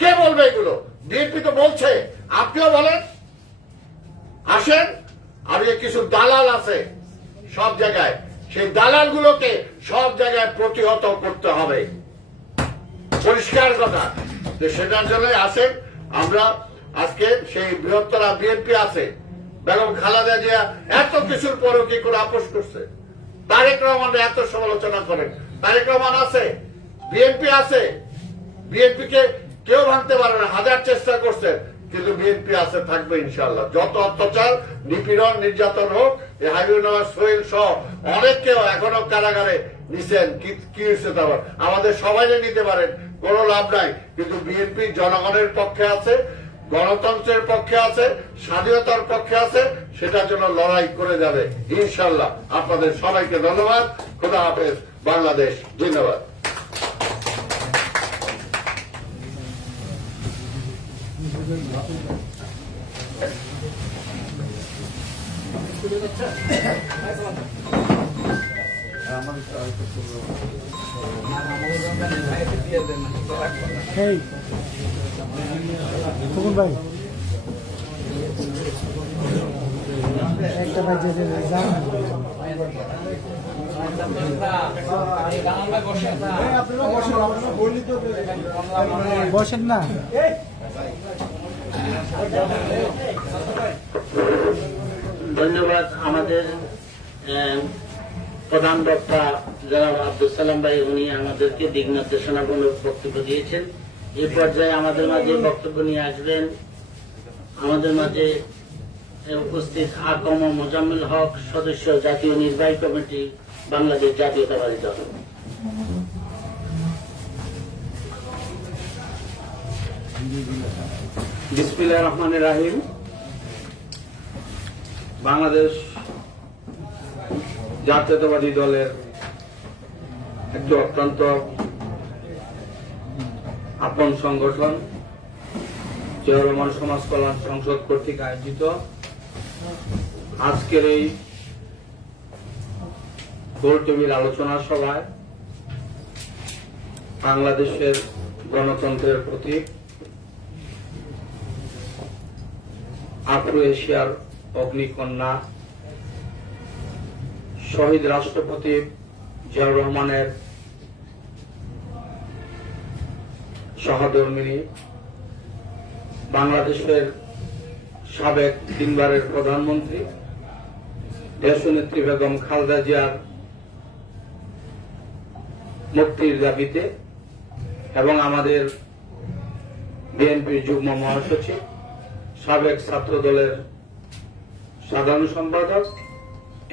কে বলবে এগুলো? বিএনপি তো বলছে, আপনিও বলেন। আসেন, আর কিছু দালাল আছে সব জায়গায়, সেই দালালগুলোকে সব জায়গায় প্রতিহত করতে হবে। পরিষ্কার কথা, সেটার জন্য আসেন। আমরা আজকে সেই বৃহত্তর বিএনপি আছে, বেগম খালেদা জিয়া এত কিছুর পরও কি করে আপোষ করছে? তারেক রহমান এত সমালোচনা করেন, তারেক রহমান আছে, বিএনপি আছে, বিএনপিকে কেউ ভাঙতে পারে না। হাজার চেষ্টা করছে, কিন্তু বিএনপি আছে, থাকবে ইনশাল্লাহ। যত অত্যাচার, নিপীড়ন, নির্যাতন হোক, এই হাবিবুর রহমান সোহেল সহ অনেককেও এখনো কারাগারে নিছেন। কি হয়েছে তারপর? আমাদের সবাই নিতে পারেন, কোনো লাভ নাই। কিন্তু বিএনপি জনগণের পক্ষে আছে, গণতন্ত্রের পক্ষে আছে, স্বাধীনতার পক্ষে আছে, সেটার জন্য লড়াই করে যাবে ইনশাল্লাহ। আপনাদের সবাইকে ধন্যবাদ। খোদা হাফেজ। বাংলাদেশ জিন্দাবাদ। খোকন ভাই একটা বাজে যান বসেন না। ধন্যবাদ। আমাদের প্রধান বক্তা জনাব আব্দুল সালাম ভাই, উনি আমাদেরকে দিক নির্দেশনামূলক বক্তব্য দিয়েছেন। এই পর্যায়ে আমাদের মাঝে বক্তব্য নিয়ে আসবেন আমাদের মাঝে উপস্থিত আকম মোজাম্মেল হক, সদস্য জাতীয় নির্বাহী কমিটি, বাংলাদেশ জাতীয়তাবাদী দল। বিসমিল্লাহির রহমানির রহিম। বাংলাদেশ জাতীয়তাবাদী দলের একটি অত্যন্ত আপন সংগঠন জিয়াউর রহমান সমাজ কল্যাণ সংসদ কর্তৃক আয়োজিত আজকের এই গোল টেবিল আলোচনা সভায় বাংলাদেশের গণতন্ত্রের প্রতীক, আফ্রো এশিয়ার অগ্নিকন্যা, শহীদ রাষ্ট্রপতি জিয়াউর রহমানের সহধর্মিণী, বাংলাদেশের সাবেক তিনবারের প্রধানমন্ত্রী দেশনেত্রী বেগম খালেদা জিয়ার মুক্তির দাবিতে এবং আমাদের বিএনপির যুগ্ম মহাসচিব, সাবেক ছাত্র দলের সাধারণ সম্পাদক,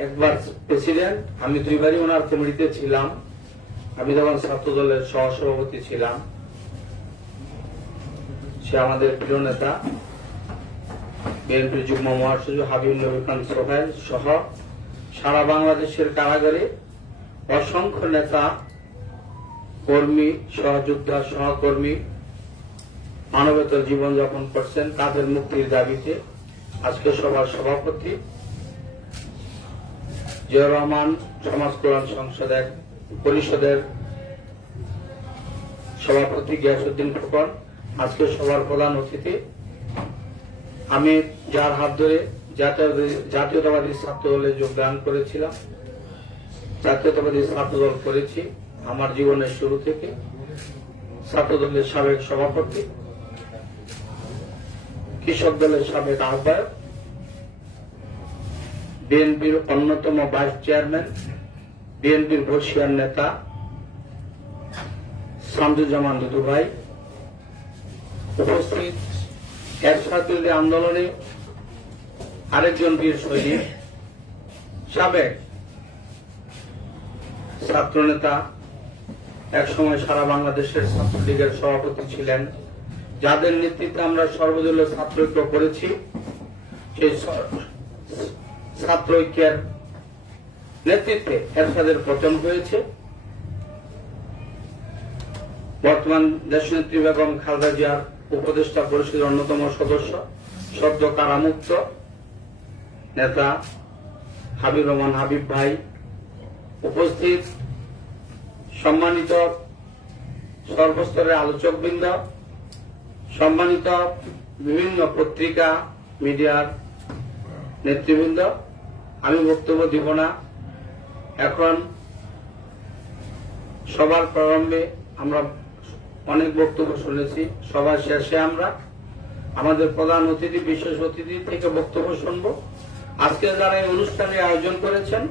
একবার প্রেসিডেন্ট, আমি দুইবারই ওনার কমিটিতে ছিলাম, আমি যখন ছাত্র দলের সহসভাপতি ছিলাম, সে আমাদের প্রিয় নেতা বিএনপির যুগ্ম মহাসচিব হাবিবুর নবী খান সোহেল সহ সারা বাংলাদেশের কারাগারে অসংখ্য নেতা, কর্মী, সহযোদ্ধা, সহকর্মী মানবেতর জীবনযাপন করছেন। তাদের মুক্তির দাবিতে আজকে সভার সভাপতি জিয়াউর রহমান সমাজ কল্যাণ সংসদের পরিষদের সভাপতি গিয়াসউদ্দিন খোকন আজকে সভার প্রধান অতিথি। আমি যার হাত ধরে জাতীয়তাবাদী ছাত্র দলে যোগদান করেছিলাম, জাতীয়তাবাদী ছাত্র দল করেছি আমার জীবনের শুরু থেকে, ছাত্র দলের সাবেক সভাপতি, কৃষক দলের সাবেক আহ্বায়ক, বিএনপির অন্যতম ভাইস চেয়ারম্যান, বিএনপির বর্ষিয়ার নেতা শামসুজ্জামান দুদু ভাই, উপস্থিত ১৭ আন্দোলনে আরেকজন বীর শহীদ, সাবেক ছাত্রনেতা, একসময় সারা বাংলাদেশের ছাত্রলীগের সভাপতি ছিলেন, যাদের নেতৃত্বে আমরা সর্বদলীয় ছাত্র ঐক্য করেছি। সেই ছাত্র ঐক্যের নেতৃত্বে এরশাদের পতন হয়েছে। বর্তমান দেশনেত্রী বেগম খালেদা জিয়ার উপদেষ্টা পরিষদের অন্যতম সদস্য, সদ্য কারামুক্ত নেতা হাবিবুর রহমান হাবিব ভাই, উপস্থিত সম্মানিত সর্বস্তরের আলোচকবৃন্দ, সম্মানিত বিভিন্ন পত্রিকা মিডিয়ার নেতৃবৃন্দ, আমি বক্তব্য দিব না। এখন সবার প্রারম্ভে আমরা অনেক বক্তব্য শুনেছি, সবার শেষে আমরা আমাদের প্রধান অতিথি, বিশেষ অতিথি থেকে বক্তব্য শুনব। আজকে যারা এই অনুষ্ঠানের আয়োজন করেছেন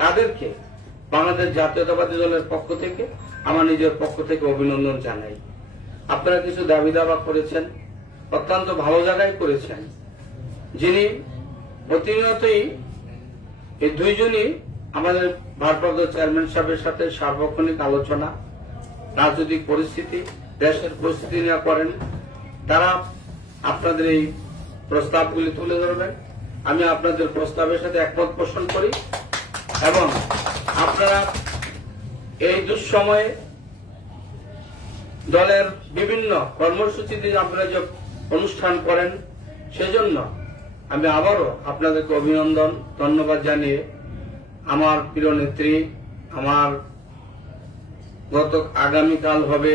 তাদেরকে বাংলাদেশ জাতীয়তাবাদী দলের পক্ষ থেকে, আমার নিজের পক্ষ থেকে অভিনন্দন জানাই। আপনারা কিছু দাবি দাবা করেছেন, অত্যন্ত ভালো জায়গায় করেছেন, যিনি প্রতিনিয়তই এই দুইজনই আমাদের ভারপ্রাপ্ত চেয়ারম্যান সাহেবের সাথে সার্বক্ষণিক আলোচনা, রাজনৈতিক পরিস্থিতি, দেশের পরিস্থিতি নিয়ে করেন। তারা আপনাদের এই প্রস্তাবগুলি তুলে ধরবেন। আমি আপনাদের প্রস্তাবের সাথে একমত পোষণ করি এবং আপনারা এই দুঃসময়ে দলের বিভিন্ন কর্মসূচিতে আপনারা যে অনুষ্ঠান করেন, সেজন্য আমি আবারও আপনাদেরকে অভিনন্দন, ধন্যবাদ জানিয়ে আমার প্রিয় নেত্রী, আমার আগামীকাল হবে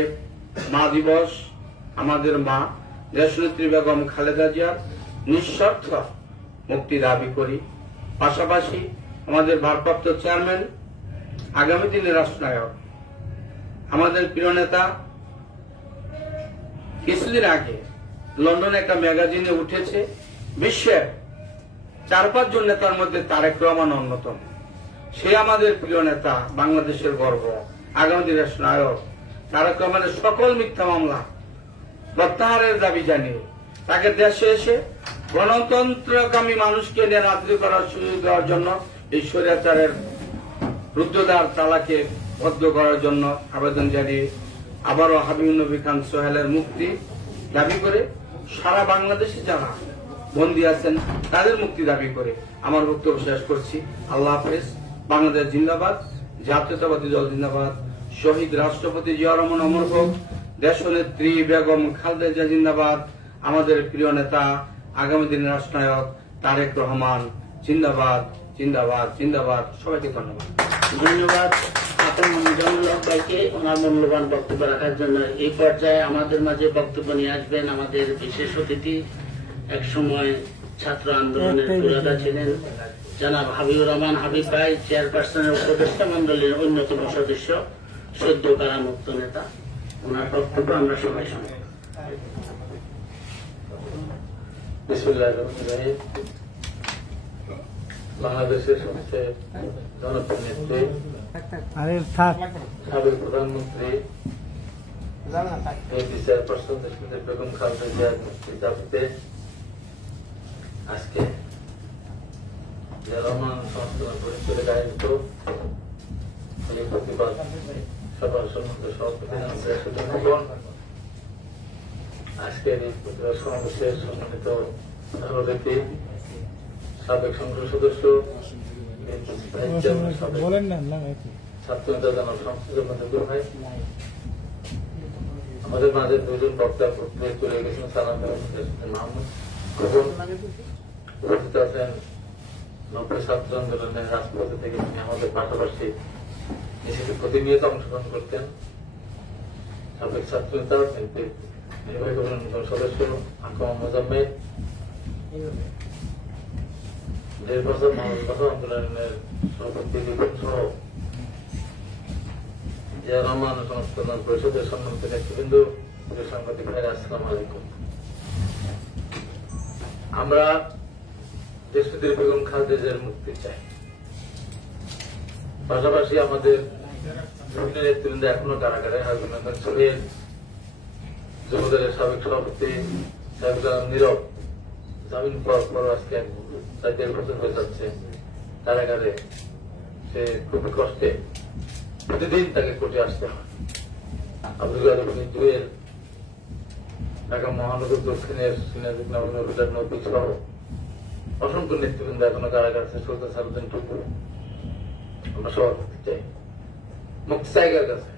মা দিবস, আমাদের মা দেশনেত্রী বেগম খালেদা জিয়ার নিঃস্বার্থ মুক্তি দাবি করি। পাশাপাশি আমাদের ভারপ্রাপ্ত চেয়ারম্যান, আগামী দিনের রাষ্ট্রনায়ক, আমাদের প্রিয় নেতা কিছুদিন আগে লন্ডনে একটা ম্যাগাজিনে উঠেছে, বিশ্বের 4-5 জন নেতার মধ্যে তারেক রহমান অন্যতম। সে আমাদের প্রিয় নেতা, বাংলাদেশের গর্ব, আগামী দিনের রাষ্ট্রনায়ক। তারেক রহমানের সকল মিথ্যা মামলা প্রত্যাহারের দাবি জানিয়ে তাকে দেশে এসে গণতন্ত্রকামী মানুষকে নিয়ে রাজনীতি করার সুযোগ দেওয়ার জন্য এই স্বৈরাচারের রুদ্ধদ্বার তালাকে বদ্ধ করার জন্য আবেদন জানিয়ে আবারও হাবিবুন নবী খান সোহেলের মুক্তি দাবি করে সারা বাংলাদেশে যারা বন্দী আছেন তাদের মুক্তি দাবি করে আমার বক্তব্য শেষ করছি। আল্লাহ হাফেজ। বাংলাদেশ জিন্দাবাদ, জাতীয়তাবাদী দল জিন্দাবাদ, শহীদ রাষ্ট্রপতি জিয়া রহমান অমর হোক, দেশনেত্রী বেগম খালেদা জিয়া জিন্দাবাদ, আমাদের প্রিয় নেতা আগামী দিনের রাষ্ট্রনায়ক তারেক রহমান জিন্দাবাদ, জিন্দাবাদ, জিন্দাবাদ। সবাইকে ধন্যবাদ। ধন্যবাদ আপন মঞ্জুরুল ভাইকে ওনার মূল্যবান বক্তব্য রাখার জন্য। এই পর্যায়ে আমাদের মাঝে বক্তব্য নিয়ে আসবেন আমাদের বিশেষ অতিথি, এক সময় ছাত্র আন্দোলনের পুরাদা ছিলেন জনাব হাবিবুর রহমান হাবিব ভাই, চেয়ারপারসনের উপদেষ্টা মন্ডলীর অন্যতম সদস্য, সদ্য কারামুক্ত নেতা। ওনার বক্তব্য আমরা সবাই শুনব। বিসমিল্লাহির রহমানির রহিম। বাংলাদেশের সবচেয়ে জনপ্রিয় নেত্রী, সাবেক প্রধানমন্ত্রী, চেয়ারপারসন দেশনেত্রী বেগম খালেদা জিয়ার মুক্তির দাবিতে আজকে জিয়া রহমান সংস্করণ পরিষদের আয়োজিত এই প্রতিবাদ সভার সম্বন্ধে সভাপতি আজকের এই প্রতিবাদ সমাবেশের সম্মানিত সভাপতি, সাবেক সংসদ সদস্য, ছাত্র নেতা জনাব শামসুজ্জামান ভাই, আমাদের মাঝে দুজন বক্তা চলে গেছেন, সালাম মাহমুদ উপস্থিত আছেন 90 ছাত্র আন্দোলনের রাজপথে থেকে তিনি আমাদের পাশাপাশি মিছিলে প্রতিনিয়ত অংশগ্রহণ করতেন। সাবেক ছাত্র নেতা, নির্বাহী কমিটির সদস্য আকমা মোজাম্মেল, 1.5 বছর মানুষ আন্দোলনের সভাপতি সহ জিয়া রহমান সংস্করণ পরিষদের সম্মানিত নেতৃবৃন্দ, সাংবাদিক ভাইরা, আসসালামু আলাইকুম। আমরা দেশনেত্রী বেগম খালেদা জিয়ার মুক্তি চাই, পাশাপাশি আমাদের বিভিন্ন নেতৃবৃন্দ এখনো কারাগারে। হাবিবুর সোহেল, যুবদলের সাবেক সভাপতি নীরব, জামিন পাওয়ার পর আজকে 4.5 বছর হয়ে যাচ্ছে কারাগারে। সে খুবই কষ্টে প্রতিদিন তাকে কোর্টে আসতে হয়। আব্দুল গাজী দুয়ের ঢাকা মহানগর দক্ষিণের নদী সহ অসংখ্য নেতৃবৃন্দ এখনো কারাগার আছে। সুলতান সালুদ্দিন টুকু আমরা সবার মুক্তি চাই, মুক্তি জায়গার কাছে,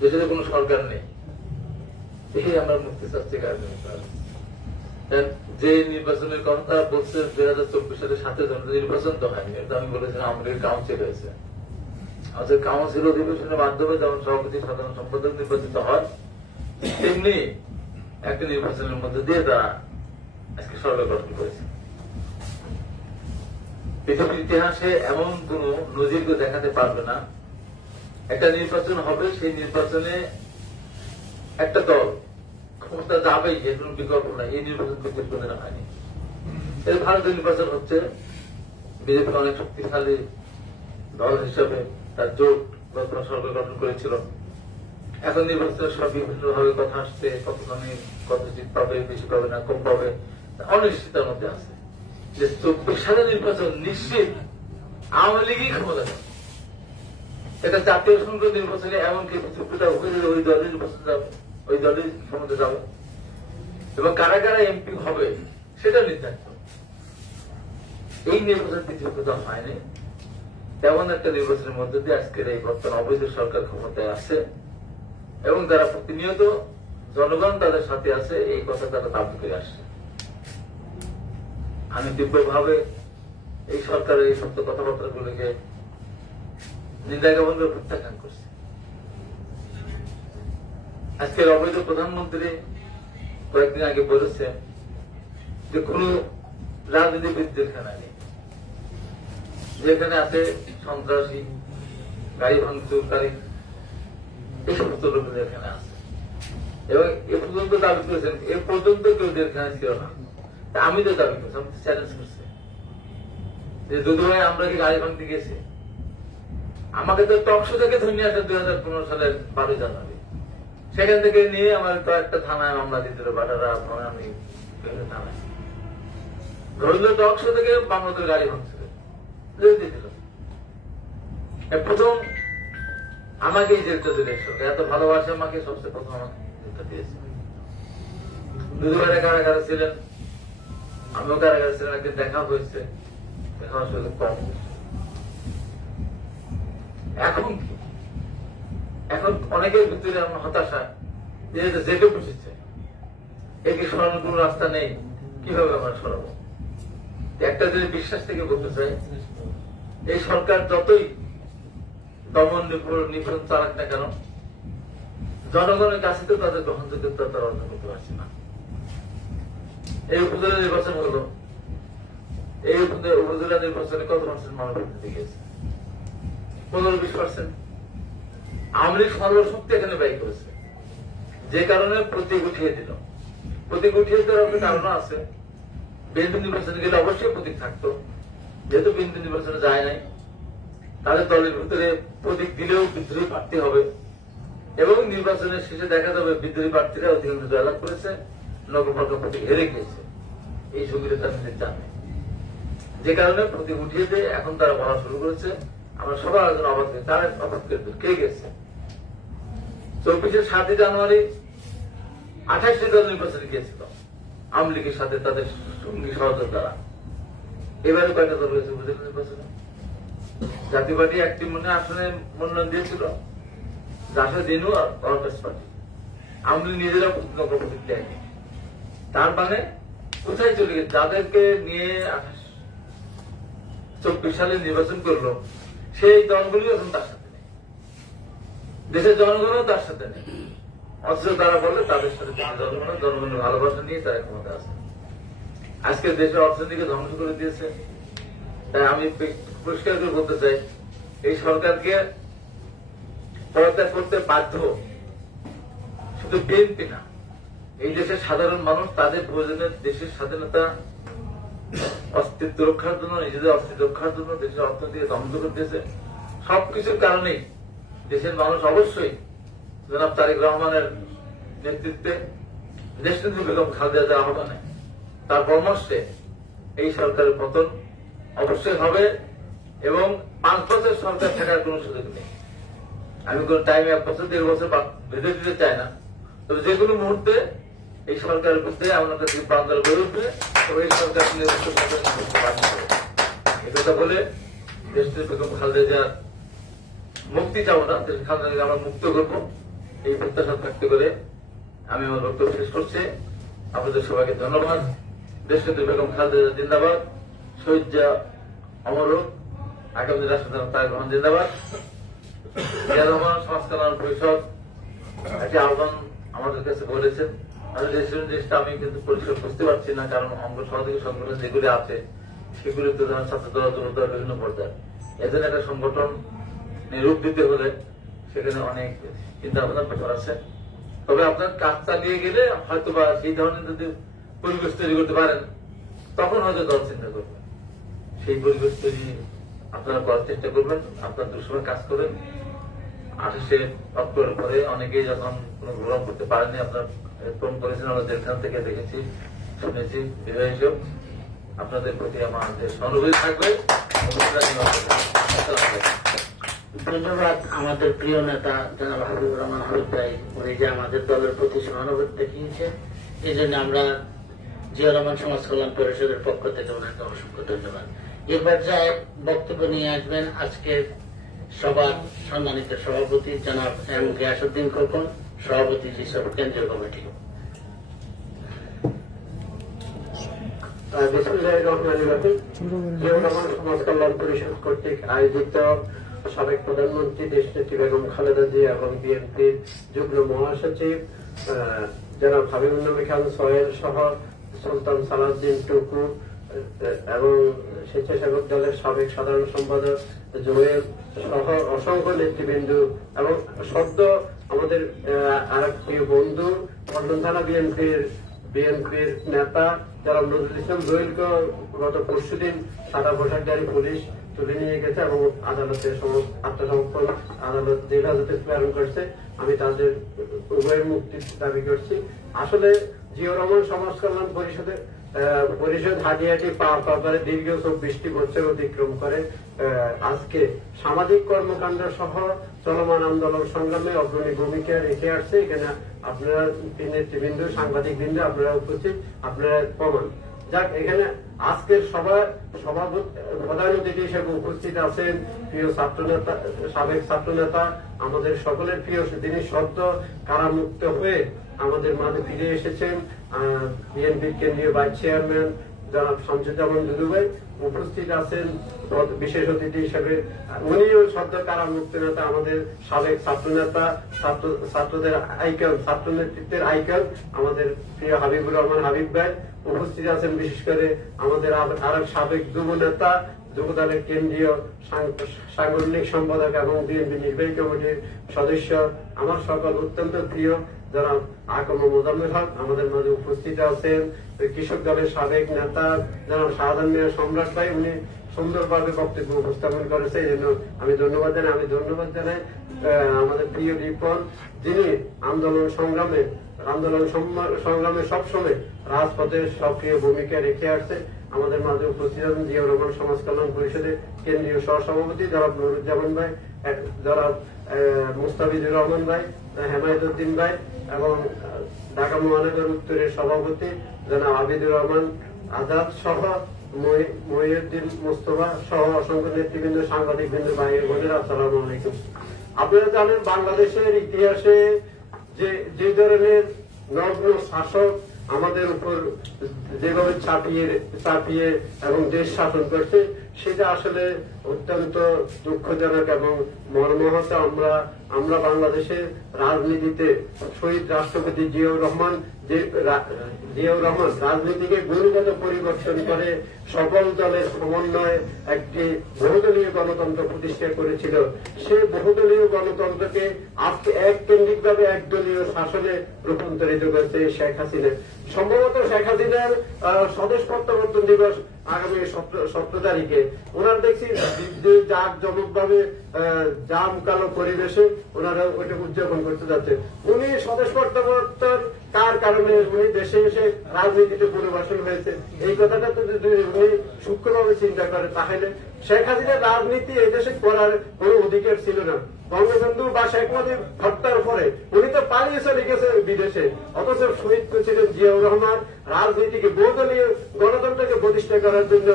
দেশে কোনো সরকার নেই, এই আমরা মুক্তি চাচ্ছি। যে নির্বাচনের কথা তারা বলছে 2024 সালে 7 জানুয়ারি নির্বাচন তো হয়নি, আমি বলেছিলাম আমাদের কাউন্সিল হয়েছে। আমাদের কাউন্সিল অধিবেশনের মাধ্যমে যেমন সভাপতি সাধারণ সম্পাদক নির্বাচিত হয়, তেমনি একটা নির্বাচনের মধ্যে দিয়ে তারা আজকে সরকার গঠন করেছে। পৃথিবীর ইতিহাসে এমন কোন নজিরকে দেখাতে পারবে না, একটা নির্বাচন হবে, সেই নির্বাচনে একটা দল ক্ষমতা যাবেই, এর কোন বিকল্প নাই। এই নির্বাচন কোনদিন হয়নি। এই ভারতের নির্বাচন হচ্ছে, বিজেপি অনেক শক্তিশালী দল হিসেবে তার জোট সরকার গঠন করেছিল। এখন নির্বাচনের সব বিভিন্ন ভাবে কথা আসছে, কত দামে কত সিট পাবে, বেশি পাবে না কম পাবে, অনিশ্চিততার মধ্যে আছে। যে 24 সালে নির্বাচন নিশ্চিত আওয়ামী লীগই ক্ষমতা যাবে। এটা জাতীয় সংসদ নির্বাচনে এমনকি ওই দলের নির্বাচন যাবে, ওই দলের ক্ষমতা যাবে, এবং কারা কারা এমপি হবে সেটা নির্ধারিত। এই নির্বাচন পৃথিবী কোথাও হয়নি। তেমন একটা নির্বাচনের মধ্যে দিয়ে আজকের এই বর্তমান অবৈধ সরকার ক্ষমতায় আছে এবং তারা প্রতিনিয়ত জনগণ তাদের সাথে আছে এই কথা তারা দাবি করে আসছে। আমি তীব্রভাবে এই সরকারের এই সত্য কথাবার্তাগুলোকে নিন্দা জ্ঞাপন করে প্রত্যাখ্যান করছি। আজকের অবৈধ প্রধানমন্ত্রী কয়েকদিন আগে বলেছে যে কোন রাজনীতিবিদ যেখানে নেই, যেখানে আছে সন্ত্রাসী, গাড়ি ভাঙচুরকারী, এই সমস্ত লোক এখানে আছে। এবং এ পর্যন্ত দাবি করেছেন, এ পর্যন্ত কেউ যেখানে ছিল না। আমি তো দাবি করছি, আমি চ্যালেঞ্জ করছি যে দুদুভাই আমরা কি গাড়ি ভাঙতে গেছি? আমাকে তো টকশো থেকে ধরে নিয়ে আসে 2015 সালের 12 জানুয়ারি। সেখান থেকে নিয়ে আমার কয়েকটা থানায় মামলা দিতে বাটারা আমি থানায় ধরল, টকশো থেকে বাংলাদেশের গাড়ি ভাঙছিল দিয়েছিল। প্রথম আমাকেই জেলটা দিলে সরকার, এত ভালোবাসে আমাকে, সবচেয়ে প্রথম আমাকে জেলটা দিয়েছে। দুদুভাইরা কারাগারে ছিলেন, আমিও কারাগারে ছিলাম, একদিন দেখা হয়েছে, দেখা হওয়ার সুযোগ কম। এখন কি? এখন অনেকের ভিতরে এমন হতাশা যে জেগে বসেছে, একে সরানোর কোন রাস্তা নেই, কিভাবে আমরা সরাবো? একটা যদি বিশ্বাস থেকে বলতে চাই, এই সরকার যতই দমন নিপীড়ন চালাক না কেন, জনগণের কাছে তো তাদের গ্রহণযোগ্যতা তারা অর্জন করতে পারছে না। এই উপজেলা নির্বাচন হলো, এই উপজেলা নির্বাচনে কত পার্সেন্ট মানুষ দিতে গিয়েছে? 15-20%। আওয়ামী লীগ সর্বশক্তি এখানে ব্যয় করেছে, যে কারণে প্রতীক উঠিয়ে দিল। প্রতীক উঠিয়ে দেওয়ার একটা কারণ আছে, বিএনপি নির্বাচনে গেলে অবশ্যই প্রতীক থাকতো, যেহেতু বিএনপি নির্বাচনে যায় নাই, তাদের দলের ভিতরে প্রতীক দিলেও বিদ্রোহী প্রার্থী হবে এবং নির্বাচনের শেষে দেখা যাবে বিদ্রোহী প্রার্থীরা অধিকাংশ জয়লাভ করেছে, নগরপর্গ প্রতীক হেরে গিয়েছে। এই সুবিধা তার নিজের জানে, যে কারণে প্রতীক উঠিয়ে দিয়ে এখন তারা বলা শুরু করেছে আমরা সবার একজন অবাধ, তারা অবাধ কে গেছে। 24-এর 7 জানুয়ারি 28টি দল নির্বাচনে গিয়েছিল আওয়ামী লীগের সাথে তাদের সঙ্গী সহযোদ্ধারা। এবারে কয়টা দল হয়েছে উপজেলা নির্বাচনে? জাতীয় পার্টি একটি আসনে মনোনয়ন দিয়েছিল, জাসদ দিনু আর কংগ্রেস পার্টি। আওয়ামী লীগ নিজেরা প্রতীক দেয়নি। তার মানে কোথায় চলে গেছে? যাদেরকে নিয়ে 24 সালে নির্বাচন করলো সেই দলগুলি এখন তার সাথে নেই, দেশের জনগণও তার সাথে নেই, অথচ তারা বলে তাদের সাথে জনগণের ভালোবাসা নিয়ে তারা ক্ষমতা আছে। আজকে দেশের অর্থনীতিকে ধ্বংস করে দিয়েছে। তাই আমি পরিষ্কার করে বলতে চাই, এই সরকারকে পদত্যাগ করতে বাধ্য শুধু বিএনপি না, এই দেশের সাধারণ মানুষ তাদের প্রয়োজনে দেশের স্বাধীনতা অস্তিত্ব রক্ষার জন্য, নিজেদের অস্তিত্ব রক্ষার জন্য দেশের অর্থনীতিকে ধ্বংস করে দিয়েছে। সবকিছুর কারণেই দেশের মানুষ অবশ্যই জনাব তারেক রহমানের নেতৃত্বে, দেশনেত্রী বেগম খালেদা জিয়ার আহ্বানে, তার পরামর্শে এই সরকারের পতন অবশ্যই হবে এবং 5 বছর সরকার থাকার কোন সুযোগ নেই। আমি কোন টাইমে 1 বছর 1.5 বছর বেঁধে দিতে চাই না, তবে যে কোনো মুহূর্তে এই সরকারের বিরুদ্ধে আমাদের কাছে আন্দোলন গড়ে উঠবে এবং এই সরকার এটা বলে দেশনেত্রী বেগম খালেদা জিয়ার মুক্তি চাবো না, খালেদা জিয়াকে আমরা মুক্ত করবো এই প্রত্যাশা থাকতে করে আমি আমার বক্তব্য শেষ করছি। আপনাদের সবাইকে ধন্যবাদ। দেশনেত্রী বেগম খালেদা জিয়া জিন্দাবাদ, শহীদ জিয়া অমর হোক, আগামী রাষ্ট্রপ্রধান তারেক রহমান জিন্দাবাদ। জিয়া রহমান সমাজ কল্যাণ পরিষদ একটি আহ্বান আমাদের কাছে বলেছেন, জিনিসটা আমি কিন্তু পরিষ্কার বুঝতে পারছি না, কারণ অঙ্গ সহযোগী সংগঠন যেগুলি আছে সেগুলিতে ছাত্র দল, যুব দল, বিভিন্ন পর্যায়ে এদের একটা সংগঠন রূপ দিতে হলে সেখানে অনেক চিন্তা ভাবনার ব্যাপার আছে। তবে আপনার কাজ চালিয়ে গেলে হয়তো বা সেই ধরনের যদি পরিবেশ তৈরি করতে পারেন তখন হয়তো দল চিন্তা করবেন। সেই পরিবেশ তৈরি আপনারা করার চেষ্টা করবেন, আপনার দুঃসময় কাজ করেন। 28 অক্টোবর পরে অনেকেই যখন কোনো প্রোগ্রাম করতে পারেননি, আপনারা ফোন করেছেন, আমরা যেখান থেকে দেখেছি শুনেছি, বিদায় হিসেব আপনাদের প্রতি আমাদের সহানুভূতি থাকবে। ধন্যবাদ আমাদের প্রিয় নেতা জনাব হাবিবুর রহমান হাবিব ভাই, উনি যে আমাদের দলের প্রতি সহানুভূতি দেখিয়েছে, এই জন্য আমরা জিয়া রহমান সমাজ কল্যাণ পরিষদের পক্ষ থেকে ওনাকে অসংখ্য ধন্যবাদ। এবার যায় বক্তব্য নিয়ে আসবেন আজকে সবার সম্মানিত সভাপতি জনাব এম গিয়াসউদ্দিন খোকন, সভাপতি হিসেবে কেন্দ্রীয় কমিটি। বিসমিল্লাহির রহমানির রহিম। জিয়া রহমান সমাজ কল্যাণ পরিষদ কর্তৃক আয়োজিত সাবেক প্রধানমন্ত্রী দেশনেত্রী বেগম খালেদা জিয়া এবং বিএনপির যুগ্ম মহাসচিব জনাব হাবিবুর নবী খান সোহেল সহ সুলতান সালাউদ্দিন টুকু এবং স্বেচ্ছাসেবক দলের সাবেক সাধারণ সম্পাদক জোয়েল সহ অসংখ্য নেতৃবৃন্দ এবং সদ্য আমাদের আরেক প্রিয় বন্ধু পল্টন থানা বিএনপির নেতা যারা নজরুল ইসলাম জোয়েলকে গত পরশুদিন সাদা পোশাকধারী পুলিশ তুলে নিয়ে গেছে এবং আদালতে আত্মসমর্পণ আদালত জেল হাজতে প্রেরণ করছে। আমি তাদের উভয়ের মুক্তির দাবি করছি। আসলে জিয়া রহমান সমাজ কল্যাণ পরিষদ হাঁটি হাঁটি পা করে দীর্ঘ 24টি বছর অতিক্রম করে আজকে সামাজিক কর্মকাণ্ড সহ চলমান আন্দোলন সংগ্রামে অগ্রণী ভূমিকা রেখে আসছে। এখানে আপনারা নেতৃবৃন্দ, সাংবাদিক বৃন্দ আপনারা উপস্থিত, আপনারা প্রমাণ। যাক, এখানে আজকের প্রধান অতিথি হিসেবে উপস্থিত আছেন প্রিয় ছাত্রনেতা, সাবেক ছাত্রনেতা, আমাদের সকলের প্রিয়, তিনি সদ্য কারামুক্ত হয়ে আমাদের মাঝে ফিরে এসেছেন বিএনপির কেন্দ্রীয় ভাইস চেয়ারম্যান জনাব শামসুজ্জামান দুদু ভাই। উপস্থিত আছেন বিশেষ অতিথি হিসেবে উনিও সদ্য কারামুক্ত নেতা, আমাদের সাবেক ছাত্রনেতা, ছাত্রদের আইকন, ছাত্র নেতৃত্বের আইকন আমাদের প্রিয় হাবিবুর রহমান হাবিব ভাই। উপস্থিত আছেন বিশেষ করে আমাদের আরেক সাবেক যুব নেতা, যুবদলের কেন্দ্রীয় সাংগঠনিক সম্পাদক এবং বিএনপি নির্বাহী কমিটির সদস্য, আমার সকল অত্যন্ত প্রিয় যারা আকম মোজাম্মেল হক। আমাদের মাঝে উপস্থিত আছেন কৃষক দলের সাবেক নেতা যারা শাহজাহান মিয়া সম্রাট ভাই, উনি সুন্দরভাবে বক্তব্য উপস্থাপন করেছে, এই জন্য আমি ধন্যবাদ জানাই। আমাদের প্রিয় রিপন, যিনি আন্দোলন সংগ্রামে সবসময় রাজপথের সক্রিয় ভূমিকা রেখে আসছে। আমাদের মাঝে উপস্থিত আছেন জিয়া রহমান সমাজ কল্যাণ পরিষদের কেন্দ্রীয় সহসভাপতি জনাব নুরুজ্জামান ভাই, জনাব মুস্তাফিজুর রহমান ভাই, হেমায়তুদ্দিন ভাই এবং ঢাকা মহানগর উত্তরের সভাপতি জনাব আবিদুর রহমান আজাদ সহ মহিউদ্দিন মুস্তফা সহ অসংখ্য নেতৃবৃন্দ, সাংবাদিক বৃন্দ, ভাই বোনেরা, আসসালামু আলাইকুম। আপনারা জানেন বাংলাদেশের ইতিহাসে যে ধরনের নগ্ন শাসক আমাদের উপর যেভাবে চাপিয়ে এবং দেশ শাসন করছে, সেটা আসলে অত্যন্ত দুঃখজনক এবং মর্মাহত। আমরা বাংলাদেশের রাজনীতিতে শহীদ রাষ্ট্রপতি জিয়াউর রহমান রাজনীতিকে গুণগত পরিবর্তন করে সকল দলের সমন্বয়ে একটি বহুদলীয় গণতন্ত্র প্রতিষ্ঠা করেছিল। সেই বহুদলীয় গণতন্ত্রকে আজকে এককেন্দ্রিকভাবে একদলীয় শাসনে রূপান্তরিত করেছে শেখ হাসিনা। সম্ভবত শেখ হাসিনার স্বদেশ প্রত্যাবর্তন দিবস আগামী 17 তারিখে ওনারা দেখছি জাঁকজমক ভাবে জাম কালো পরিবেশে ওনারা ওইটা উদযাপন করতে যাচ্ছে। উনি স্বদেশ প্রত্যাবর্তন কার কারণে উনি দেশে এসে রাজনীতিতে পুনর্বাসন হয়েছে, এই কথাটা তো যদি উনি সূক্ষ্মভাবে চিন্তা করে, তাহলে শেখ হাসিনার রাজনীতি এই দেশে করার কোন অধিকার ছিল না। বঙ্গবন্ধু বা শেখ মুজিব হত্যার পরে উনি তো পালিয়ে চলে গেছে বিদেশে, অথচ শহীদ করেছিলেন জিয়াউর রহমান। রাজনীতিকে বহুদলীয় গণতন্ত্রকে প্রতিষ্ঠা করার জন্য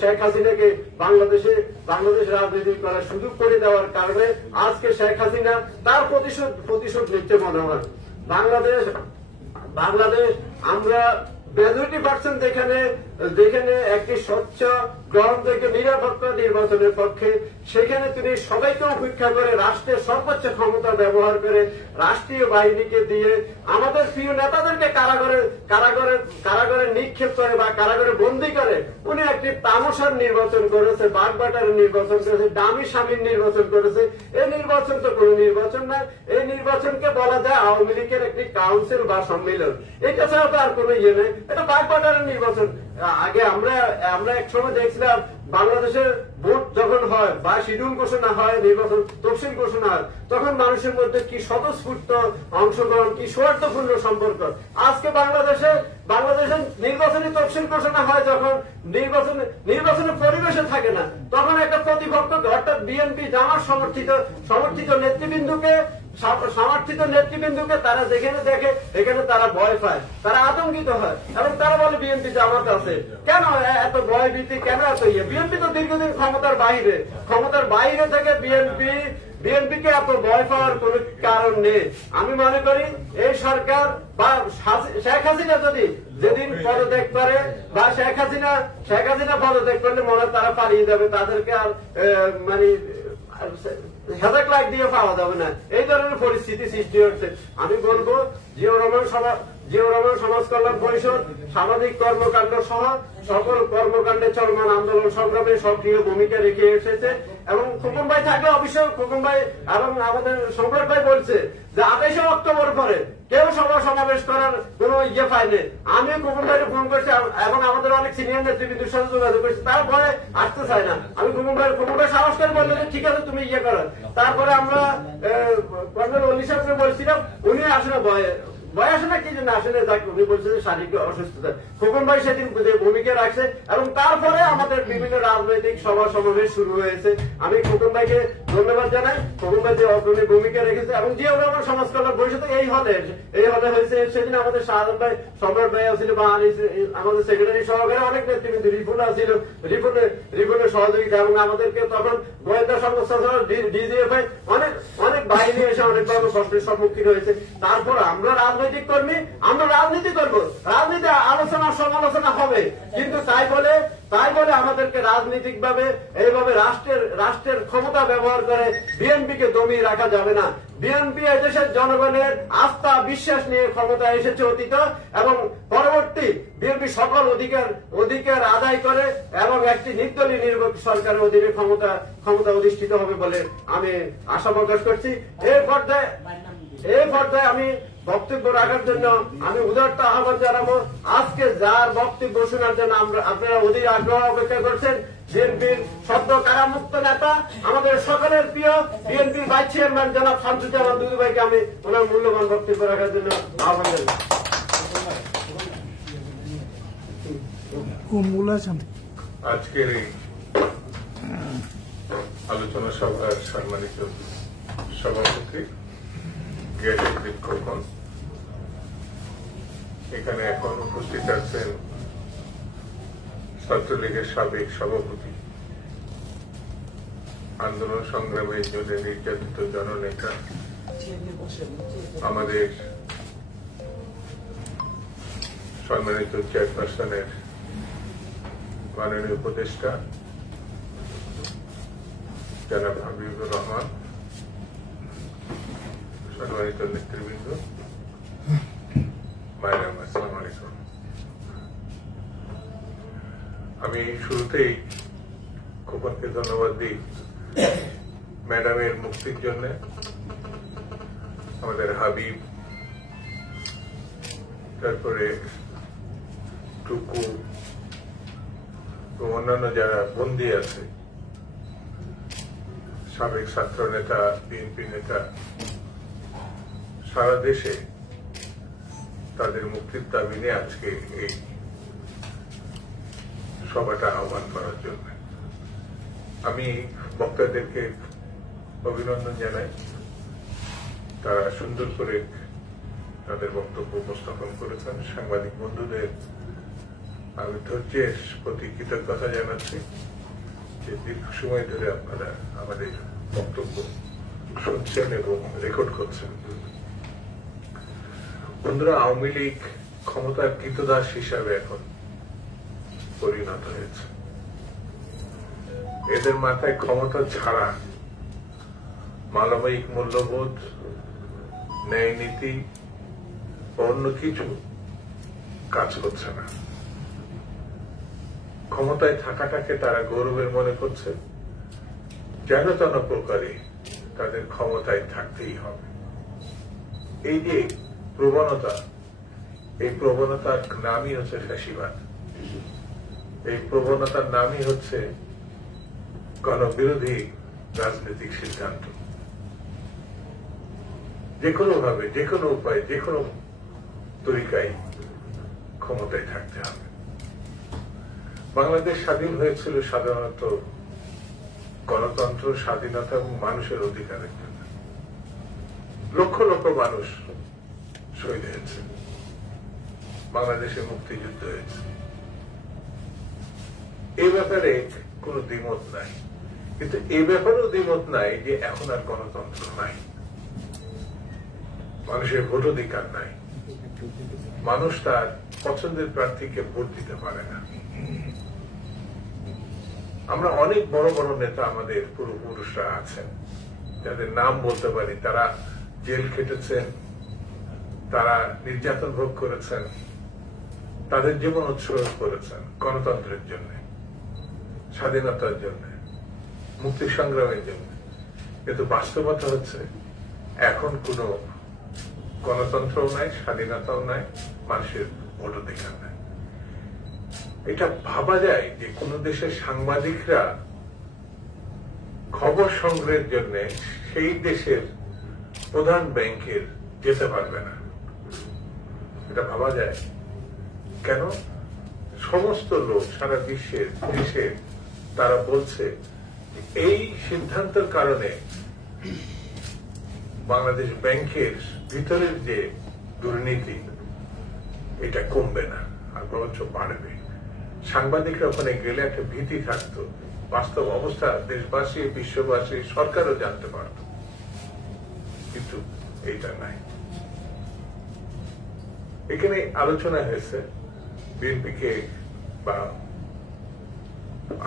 শেখ হাসিনাকে বাংলাদেশ রাজনীতি করার সুযোগ করে দেওয়ার কারণে আজকে শেখ হাসিনা তার প্রতিশোধ নিচ্ছে মনে হয়। বাংলাদেশ আমরা মেজরিটি পার্সেন্ট যেখানে একটি স্বচ্ছ গ্রহণযোগ্য নিরপেক্ষ নির্বাচনের পক্ষে, সেখানে তিনি সবাইকে উপেক্ষা করে রাষ্ট্রের সর্বোচ্চ ক্ষমতা ব্যবহার করে রাষ্ট্রীয় বাহিনীকে দিয়ে আমাদের প্রিয় নেতাদেরকে কারাগারে নিক্ষেপ করে বা কারাগারে বন্দী করে উনি একটি তামাশার নির্বাচন করেছে, বাগবাটারের নির্বাচন করেছে, দামি স্বামীর নির্বাচন করেছে। এই নির্বাচন তো কোন নির্বাচন না, এই নির্বাচনকে বলা যায় আওয়ামী লীগের একটি কাউন্সিল বা সম্মেলন, এটা ছাড়া তো আর কোন ইয়ে নেই। এটা বাগবাটারের নির্বাচন। আগে আমরা এক সময় দেখছিলাম বাংলাদেশের ভোট যখন হয় বা শিডিউল ঘোষণা হয়, নির্বাচন তফসিল ঘোষণা হয়, তখন মানুষের মধ্যে কি স্বতঃস্ফূর্ত অংশগ্রহণ, কি সৌহার্দ্যপূর্ণ সম্পর্ক। আজকে বাংলাদেশের নির্বাচনী তফসিল ঘোষণা হয় যখন নির্বাচনের পরিবেশে থাকে না, তখন একটা প্রতিপক্ষ অর্থাৎ বিএনপি জামাত সমর্থিত নেতৃবৃন্দকে তারা যেখানে দেখে এখানে তারা ভয় পায়, তারা আতঙ্কিত হয় এবং তারা বলে বিএনপি জামাত আছে। কেন এত ভয় ভীতি, কেন এত বিএনপি তো দীর্ঘদিন ক্ষমতার বাইরে থেকে বিএনপিকে এত ভয় পাওয়ার কোন কারণ নেই। আমি মনে করি এই সরকার বা শেখ হাসিনা যদি যেদিন পদত্যাগ করে বা শেখ হাসিনা পদত্যাগ করলে মনে হয় তারা পালিয়ে যাবে, তাদেরকে আর মানে হেদাক লাইক দিয়ে পাওয়া যাবে না, এই ধরনের পরিস্থিতি সৃষ্টি হচ্ছে। আমি বলবো জিয়াউর রহমান সমাজ কল্যাণ পরিষদ সামাজিক কর্মকাণ্ড সহ সকল কর্মকাণ্ডে চলমান আন্দোলন সংগ্রামে সক্রিয় ভূমিকা রেখে এসেছে এবং খোকন ভাই থাকলে অবশ্যই খোকন ভাই এবং আমাদের সম্রাট ভাই বলছে যে 28 অক্টোবর পরে কেউ সভা সমাবেশ করার কোন পায়নি। আমি খোকন ভাইকে ফোন করছি এবং আমাদের অনেক সিনিয়র নেতৃবৃন্দের সাথে যোগাযোগ করছি, তারা ভয়ে আসতে চায় না। আমি খোকন ভাই সাহস করে বললেন যে ঠিক আছে তুমি করো। তারপরে আমরা কর্নেল অলি সাহেবকে বলছিলাম, উনি আসলে ভয় আসে না, কি জন্য আসলে উনি বলছে যে শারীরিক অসুস্থতা। খোকন ভাই সেদিন ভূমিকা রাখছে এবং তারপরে আমাদের বিভিন্ন রাজনৈতিক সভা সমাবেশ শুরু হয়েছে। আমি খোকন ভাইকে ধন্যবাদ জানাই, খোকন ভাই যে অগ্রণী ভূমিকা রেখেছে এবং জিয়াউর রহমান সমাজ কল্যাণ পরিষদে এই হলে হয়েছে। সেদিন আমাদের শাহজাহান ভাই, সম্রাট ভাই ছিল বা আমাদের সেক্রেটারি সহকারে অনেক নেতৃবৃন্দ, রিপুন ছিল, রিপুনের সহযোগিতা এবং আমাদেরকে তখন গোয়েন্দা সংস্থা ডিজিএফআই অনেক বাহিনী এসে অনেকভাবে কষ্টের সম্মুখীন হয়েছে। তারপর আমরা রাজনৈতিক কর্মী, আমরা রাজনীতি করবো, রাজনীতি আলোচনা সমালোচনা হবে, কিন্তু তাই বলে আমাদেরকে রাজনৈতিক ভাবে এইভাবে রাষ্ট্রের ক্ষমতা ব্যবহার করে বিএনপিকে দমিয়ে রাখা যাবে না। বিএনপি এদেশের জনগণের আস্থা বিশ্বাস নিয়ে ক্ষমতায় এসেছে অতীত এবং পরবর্তী বিএনপি সকল অধিকার আদায় করে এবং একটি নির্দলীয় নিরপেক্ষ সরকারের অধীনে ক্ষমতা অধিষ্ঠিত হবে বলে আমি আশা প্রকাশ করছি। এই পর্যায়ে আমি বক্তব্য রাখার জন্য আমি উদারত আহ্বান জানাবো। আজকে যার বক্তব্য শোনার জন্য আপনারা অধীর আগ্রহ অপেক্ষা করছেন, বিএনপির সদ্য কারামুক্ত নেতা, আমাদের সকলের প্রিয় বিএনপির ভাইস চেয়ারম্যান জনাব শামসুজ্জামান দুদু ভাইকে আমি ওনার মূল্যবান বক্তব্য রাখার জন্য আহ্বান জানাই। আজকের এই আলোচনা সভার সম্মানিত সভাপতি খোকন, এখানে এখন উপস্থিত আছেন ছাত্রলীগের সাবেক সভাপতি, আন্দোলন সংগ্রামের জন্য নির্যাতিত জননেতা, আমাদের সম্মানিত চেয়ারপারসনের মাননীয় উপদেষ্টা জনাব হাবিবুর রহমান, সম্মানিত নেতৃবৃন্দ, ম্যাডাম আসসালামু আলাইকুম। আমি শুরুতেই খোকনকে ধন্যবাদ দিই ম্যাডামের মুক্তির জন্য। আমাদের হাবিব, তারপরে টুকু এবং অন্যান্য যারা বন্দী আছে, সাবেক ছাত্র নেতা, বিএনপি নেতা, সারা দেশে তাদের মুক্তির দাবি নিয়ে আজকে এই সভাটা আহ্বান করার জন্য আমি বক্তাদেরকে অভিনন্দন জানাই। তারা সুন্দর করে তাদের বক্তব্য উপস্থাপন করেছেন। সাংবাদিক বন্ধুদের আমি ধৈর্যের প্রতি কৃতজ্ঞতা জানাচ্ছি যে দীর্ঘ সময় ধরে আপনারা আমাদের বক্তব্য শুনছেন এবং রেকর্ড করছেন। বন্ধুরা, আওয়ামী লীগ ক্ষমতার কৃতদাস হিসাবে এখন পরিণত হয়েছে। এদের মাথায় ক্ষমতা ছাড়া মানবিক মূল্যবোধ, ন্যায় নীতি, অন্য কিছু কাজ করছে না। ক্ষমতায় থাকাটাকে তারা গৌরবের মনে করছে, যেন তেন প্রকারে তাদের ক্ষমতায় থাকতেই হবে। এই যে প্রবণতা, এই প্রবণতার নামই হচ্ছে ফ্যাসিবাদ। এই প্রবণতার নামই হচ্ছে গণবিরোধী রাজনৈতিক সিদ্ধান্ত। যে কোনো ভাবে, যে কোনো উপায়ে, যে কোনো তরিকায় ক্ষমতায় থাকতে হবে। বাংলাদেশ স্বাধীন হয়েছিল সাধারণত গণতন্ত্র, স্বাধীনতা এবং মানুষের অধিকারের জন্য। লক্ষ লক্ষ মানুষ শহীদ হয়েছে, বাংলাদেশে মুক্তিযুদ্ধ হয়েছে, এই ব্যাপারে কোনো দ্বিমত নাই। কিন্তু এই ব্যাপারেও দ্বিমত নাই যে এখন আর গণতন্ত্র নাই, মানুষের ভোটাধিকার নাই, মানুষ তার পছন্দের প্রার্থীকে ভোট দিতে পারে না। আমরা অনেক বড় বড় নেতা আমাদের পূর্বপুরুষরা আছেন, যাদের নাম বলতে পারি, তারা জেল খেটেছেন, তারা নির্যাতন ভোগ করেছেন, তাদের জীবন উৎসর্গ করেছেন গণতন্ত্রের জন্য, স্বাধীনতার জন্য, মুক্তি সংগ্রামের জন্য। কিন্তু বাস্তবতা হচ্ছে এখন কোন গণতন্ত্রও নাই, স্বাধীনতাও নাই, মানুষের ভোটাধিকার নাই। এটা ভাবা যায় যে কোন দেশের সাংবাদিকরা খবর সংগ্রহের জন্য সেই দেশের প্রধান ব্যাংকের যেতে পারবে না, এটা ভাবা যায়। কেন? সমস্ত লোক সারা বিশ্বের দেশে তারা বলছে এই সিদ্ধান্তের কারণে বাংলাদেশ ব্যাংকের ভিতরের যে দুর্নীতি এটা কমবে না, আর বরঞ্চ বাড়বে। সাংবাদিকরা ওখানে গেলে একটা ভীতি থাকতো, বাস্তব অবস্থা দেশবাসী, বিশ্ববাসী, সরকারও জানতে পারত, কিন্তু এইটা নাই। এখানে আলোচনা হয়েছে বিএনপিকে বা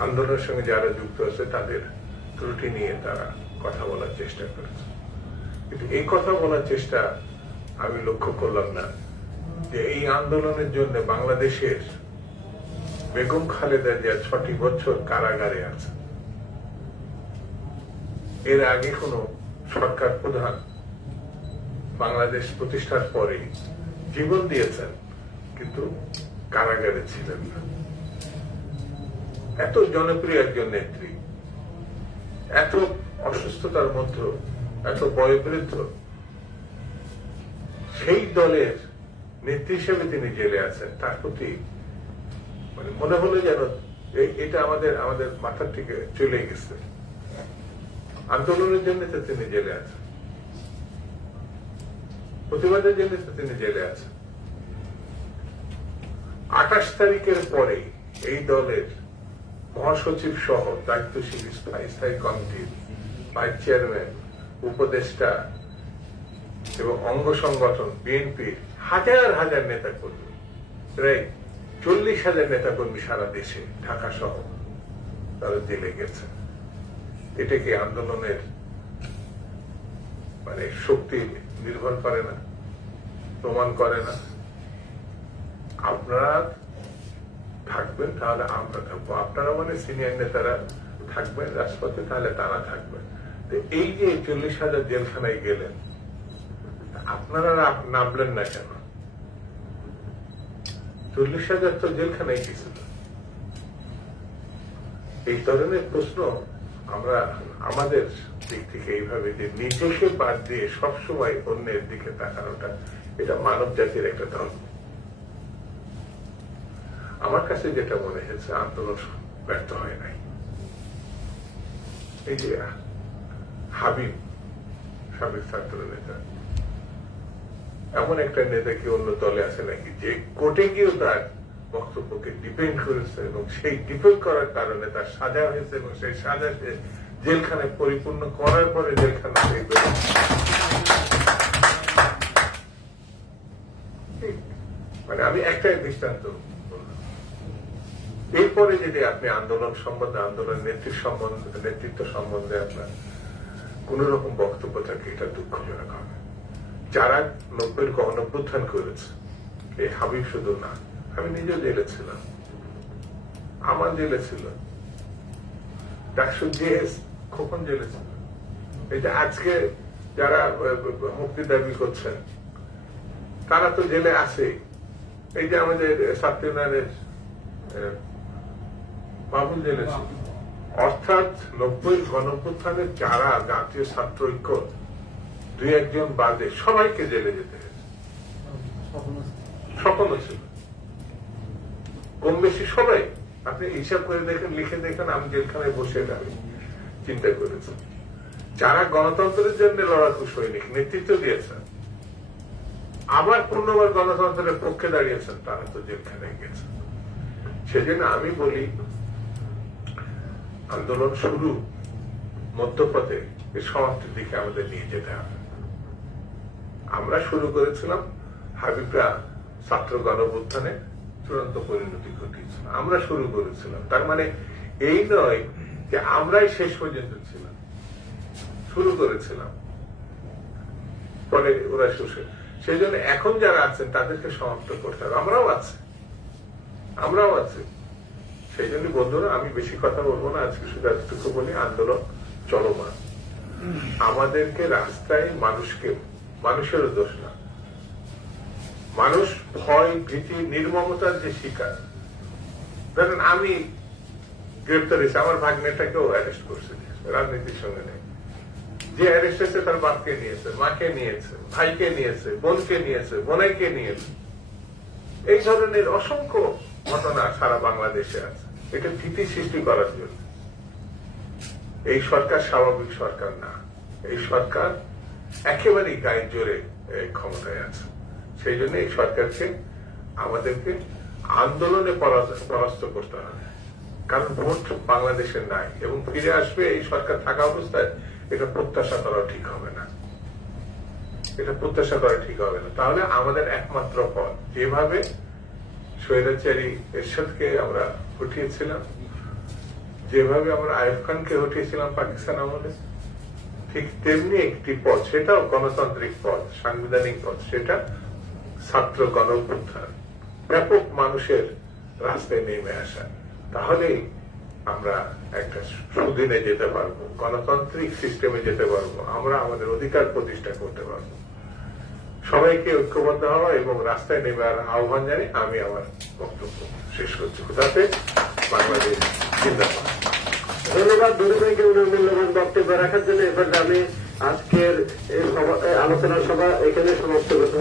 আন্দোলনের সঙ্গে যারা যুক্ত আছে তাদের ত্রুটি নিয়ে তারা কথা বলার চেষ্টা করেছে। কিন্তু এই কথা বলার চেষ্টা আমি লক্ষ্য করলাম না যে এই আন্দোলনের জন্য বাংলাদেশের বেগম খালেদা জিয়া 6টি বছর কারাগারে আছে। এর আগে কোন সরকার প্রধান বাংলাদেশ প্রতিষ্ঠার পরে জীবন দিয়েছেন, কিন্তু কারাগারে ছিলেন না। এত জনপ্রিয় একজন নেত্রী, এত অসুস্থতার মধ্যে, এত বয়োবৃদ্ধ, সেই দলের নেত্রী হিসেবে তিনি জেলে আছেন। তার প্রতি মানে মনে হলো যেন এটা আমাদের মাথার থেকে চলে গেছে। আন্দোলনের জন্য তো তিনি জেলে আছেন, প্রতিবাদের জন্য তো তিনি জেলে আছেন। 28 তারিখের পরে এই দলের মহাসচিব সহ দায়িত্বশীল স্থায়ী কমিটির ভাইস চেয়ারম্যান, উপদেষ্টা এবং অঙ্গ সংগঠন বিএনপির হাজার হাজার নেতা কর্মী, প্রায় 40,000 নেতা কর্মী সারা দেশে, ঢাকা সহ তারা জেলে গেছে। এটা কি আন্দোলনের মানে শক্তি নির্ভর করে না, প্রমাণ করে না? আপনারা থাকবেন তাহলে আমরা থাকবো, আপনারা মানে সিনিয়র নেতারা থাকবেন রাজপথে, তাহলে তারা থাকবেন। তো এই যে 40,000 জেলখানায় গেলেন, আপনারা নামলেন না কেন? 40,000 তো জেলখানায় গেছিল। এই ধরনের প্রশ্ন আমরা আমাদের দিক থেকে এইভাবে যে নিজেকে বাদ দিয়ে সবসময় অন্যের দিকে তাকানোটা, এটা মানব জাতির একটা ধর্ম। আমার কাছে যেটা মনে হয়েছে, আন্দোলন ব্যর্থ হয় নাই। এই যে হাবিব, সাবেক ছাত্র নেতা, এমন একটা নেতা কি অন্য দলে আছে নাকি যে কোর্টে গিয়েও তার বক্তব্যকে ডিপেন্ড করেছে এবং সেই ডিপেন্ড করার কারণে তার সাজা হয়েছে এবং সেই সাজাকে জেলখানায় পরিপূর্ণ করার পরে জেলখানা মানে আমি একটাই দৃষ্টান্ত বললাম। এরপরে যদি আপনি আন্দোলন সম্বন্ধে, আন্দোলন নেতৃত্ব সম্বন্ধে আপনার কোন রকম বক্তব্য থাকে, এটা দুঃখজনক হবে। যারা 90-এর গণঅভ্যুত্থান করেছে, এই হাবিব শুধু না, আমি নিজেও জেলে ছিলাম, আমার জেলে ছিল, ডাকসু জিএস খোকন জেলে ছিল। এই যে আজকে যারা মুক্তি দাবি করছেন তারা তো জেলে আছে। এই যে আমাদের ছাত্র ইউনিয়নের বাবুল জেলে ছিল। অর্থাৎ 90 গণঅভ্যুত্থানে যারা জাতীয় ছাত্র ঐক্য 2-1 বাদে সবাইকে জেলে যেতে হয়েছে, স্বপ্ন ছিল কম বেশি সবাই। আপনি হিসাব করে দেখেন, লিখে দেখেন, আমি জেলখানায় বসে আমি চিন্তা করেছি যারা গণতন্ত্রের জন্য লড়াকু সৈনিক নেতৃত্ব দিয়েছেন, আবার পূর্ণবার গণতন্ত্রের পক্ষে দাঁড়িয়েছেন, তারা তো জেলখানায় গেছেন। সেজন্য আমি বলি আন্দোলন শুরু মধ্যপথে সমাপ্তির দিকে আমাদের নিয়ে যেতে হবে। আমরা শুরু করেছিলাম, হাবিবরা ছাত্র গণঅভ্যুত্থানে চূড়ান্ত পরিণতি ঘটিয়েছিল, আমরা শুরু করেছিলাম। তার মানে এই নয় যে আমরাই শেষ পর্যন্ত ছিলাম, শুরু করেছিলাম, পরে ওরা শেষে। সেই জন্য এখন যারা আছেন তাদেরকে সমাপ্ত করতে হবে। আমরাও আছি। সেই জন্য বন্ধুরা, আমি বেশি কথা বলবো না, আজকে শুধু এতটুকু বলি, আন্দোলন চলমান। আমাদেরকে রাস্তায় মানুষেরও দোষ না, মানুষ ভয়, ভীতি, নির্মমতার যে শিকার। দেখেন, আমি গ্রেপ্তার হয়েছি, আমার ভাগ্নেটাকেও অ্যারেস্ট করছে, রাজনীতির সঙ্গে নেই। যে অ্যারেস্ট হয়েছে তার বাপকে নিয়েছে, মাকে নিয়েছে, ভাইকে নিয়েছে, বোনকে নিয়েছে, বোনাইকে নিয়েছে। এই ধরনের অসংখ্য ঘটনা সারা বাংলাদেশে আছে। এটা ভীতি সৃষ্টি করার জন্য। এই সরকার স্বাভাবিক সরকার না, এই সরকার একেবারেই গায়ের জোরে ক্ষমতায় আছে। সেই জন্য এই সরকারকে আমাদেরকে আন্দোলনে পরাস্ত করতে হবে, কারণ ভোট বাংলাদেশের নাই এবং ফিরে আসবে এই সরকার থাকা অবস্থায়। এটা প্রত্যাশা করা ঠিক হবে না, তাহলে আমাদের একমাত্র পথ, যেভাবে স্বৈরাচারী এরশাদকে আমরা হটিয়েছিলাম, যেভাবে আমরা আইয়ুব খানকে হটিয়েছিলাম পাকিস্তান আমলে, ঠিক তেমনি একটি পথ, সেটাও গণতান্ত্রিক পথ, সাংবিধানিক পথ, সেটা ছাত্র গণঅভ্যুত্থান, ব্যাপক মানুষের রাস্তায় নেমে আসা। তাহলেই আমরা একটা সুদিনে যেতে পারবো, গণতান্ত্রিক সিস্টেমে যেতে পারবো, আমরা আমাদের অধিকার প্রতিষ্ঠা করতে পারবো। সবাইকে ঐক্যবদ্ধ হওয়া এবং রাস্তায় নেমে আহ্বান জানিয়ে আমি আমার বক্তব্য শেষ করছি। তাতে বাংলাদেশ জিন্দাবাদ। ধন্যবাদ দুরু ভাইকে উনার মূল্যবান বক্তব্য রাখার জন্য। এবার আমি আজকের এই আলোচনা সভা এখানে সমাপ্ত করতে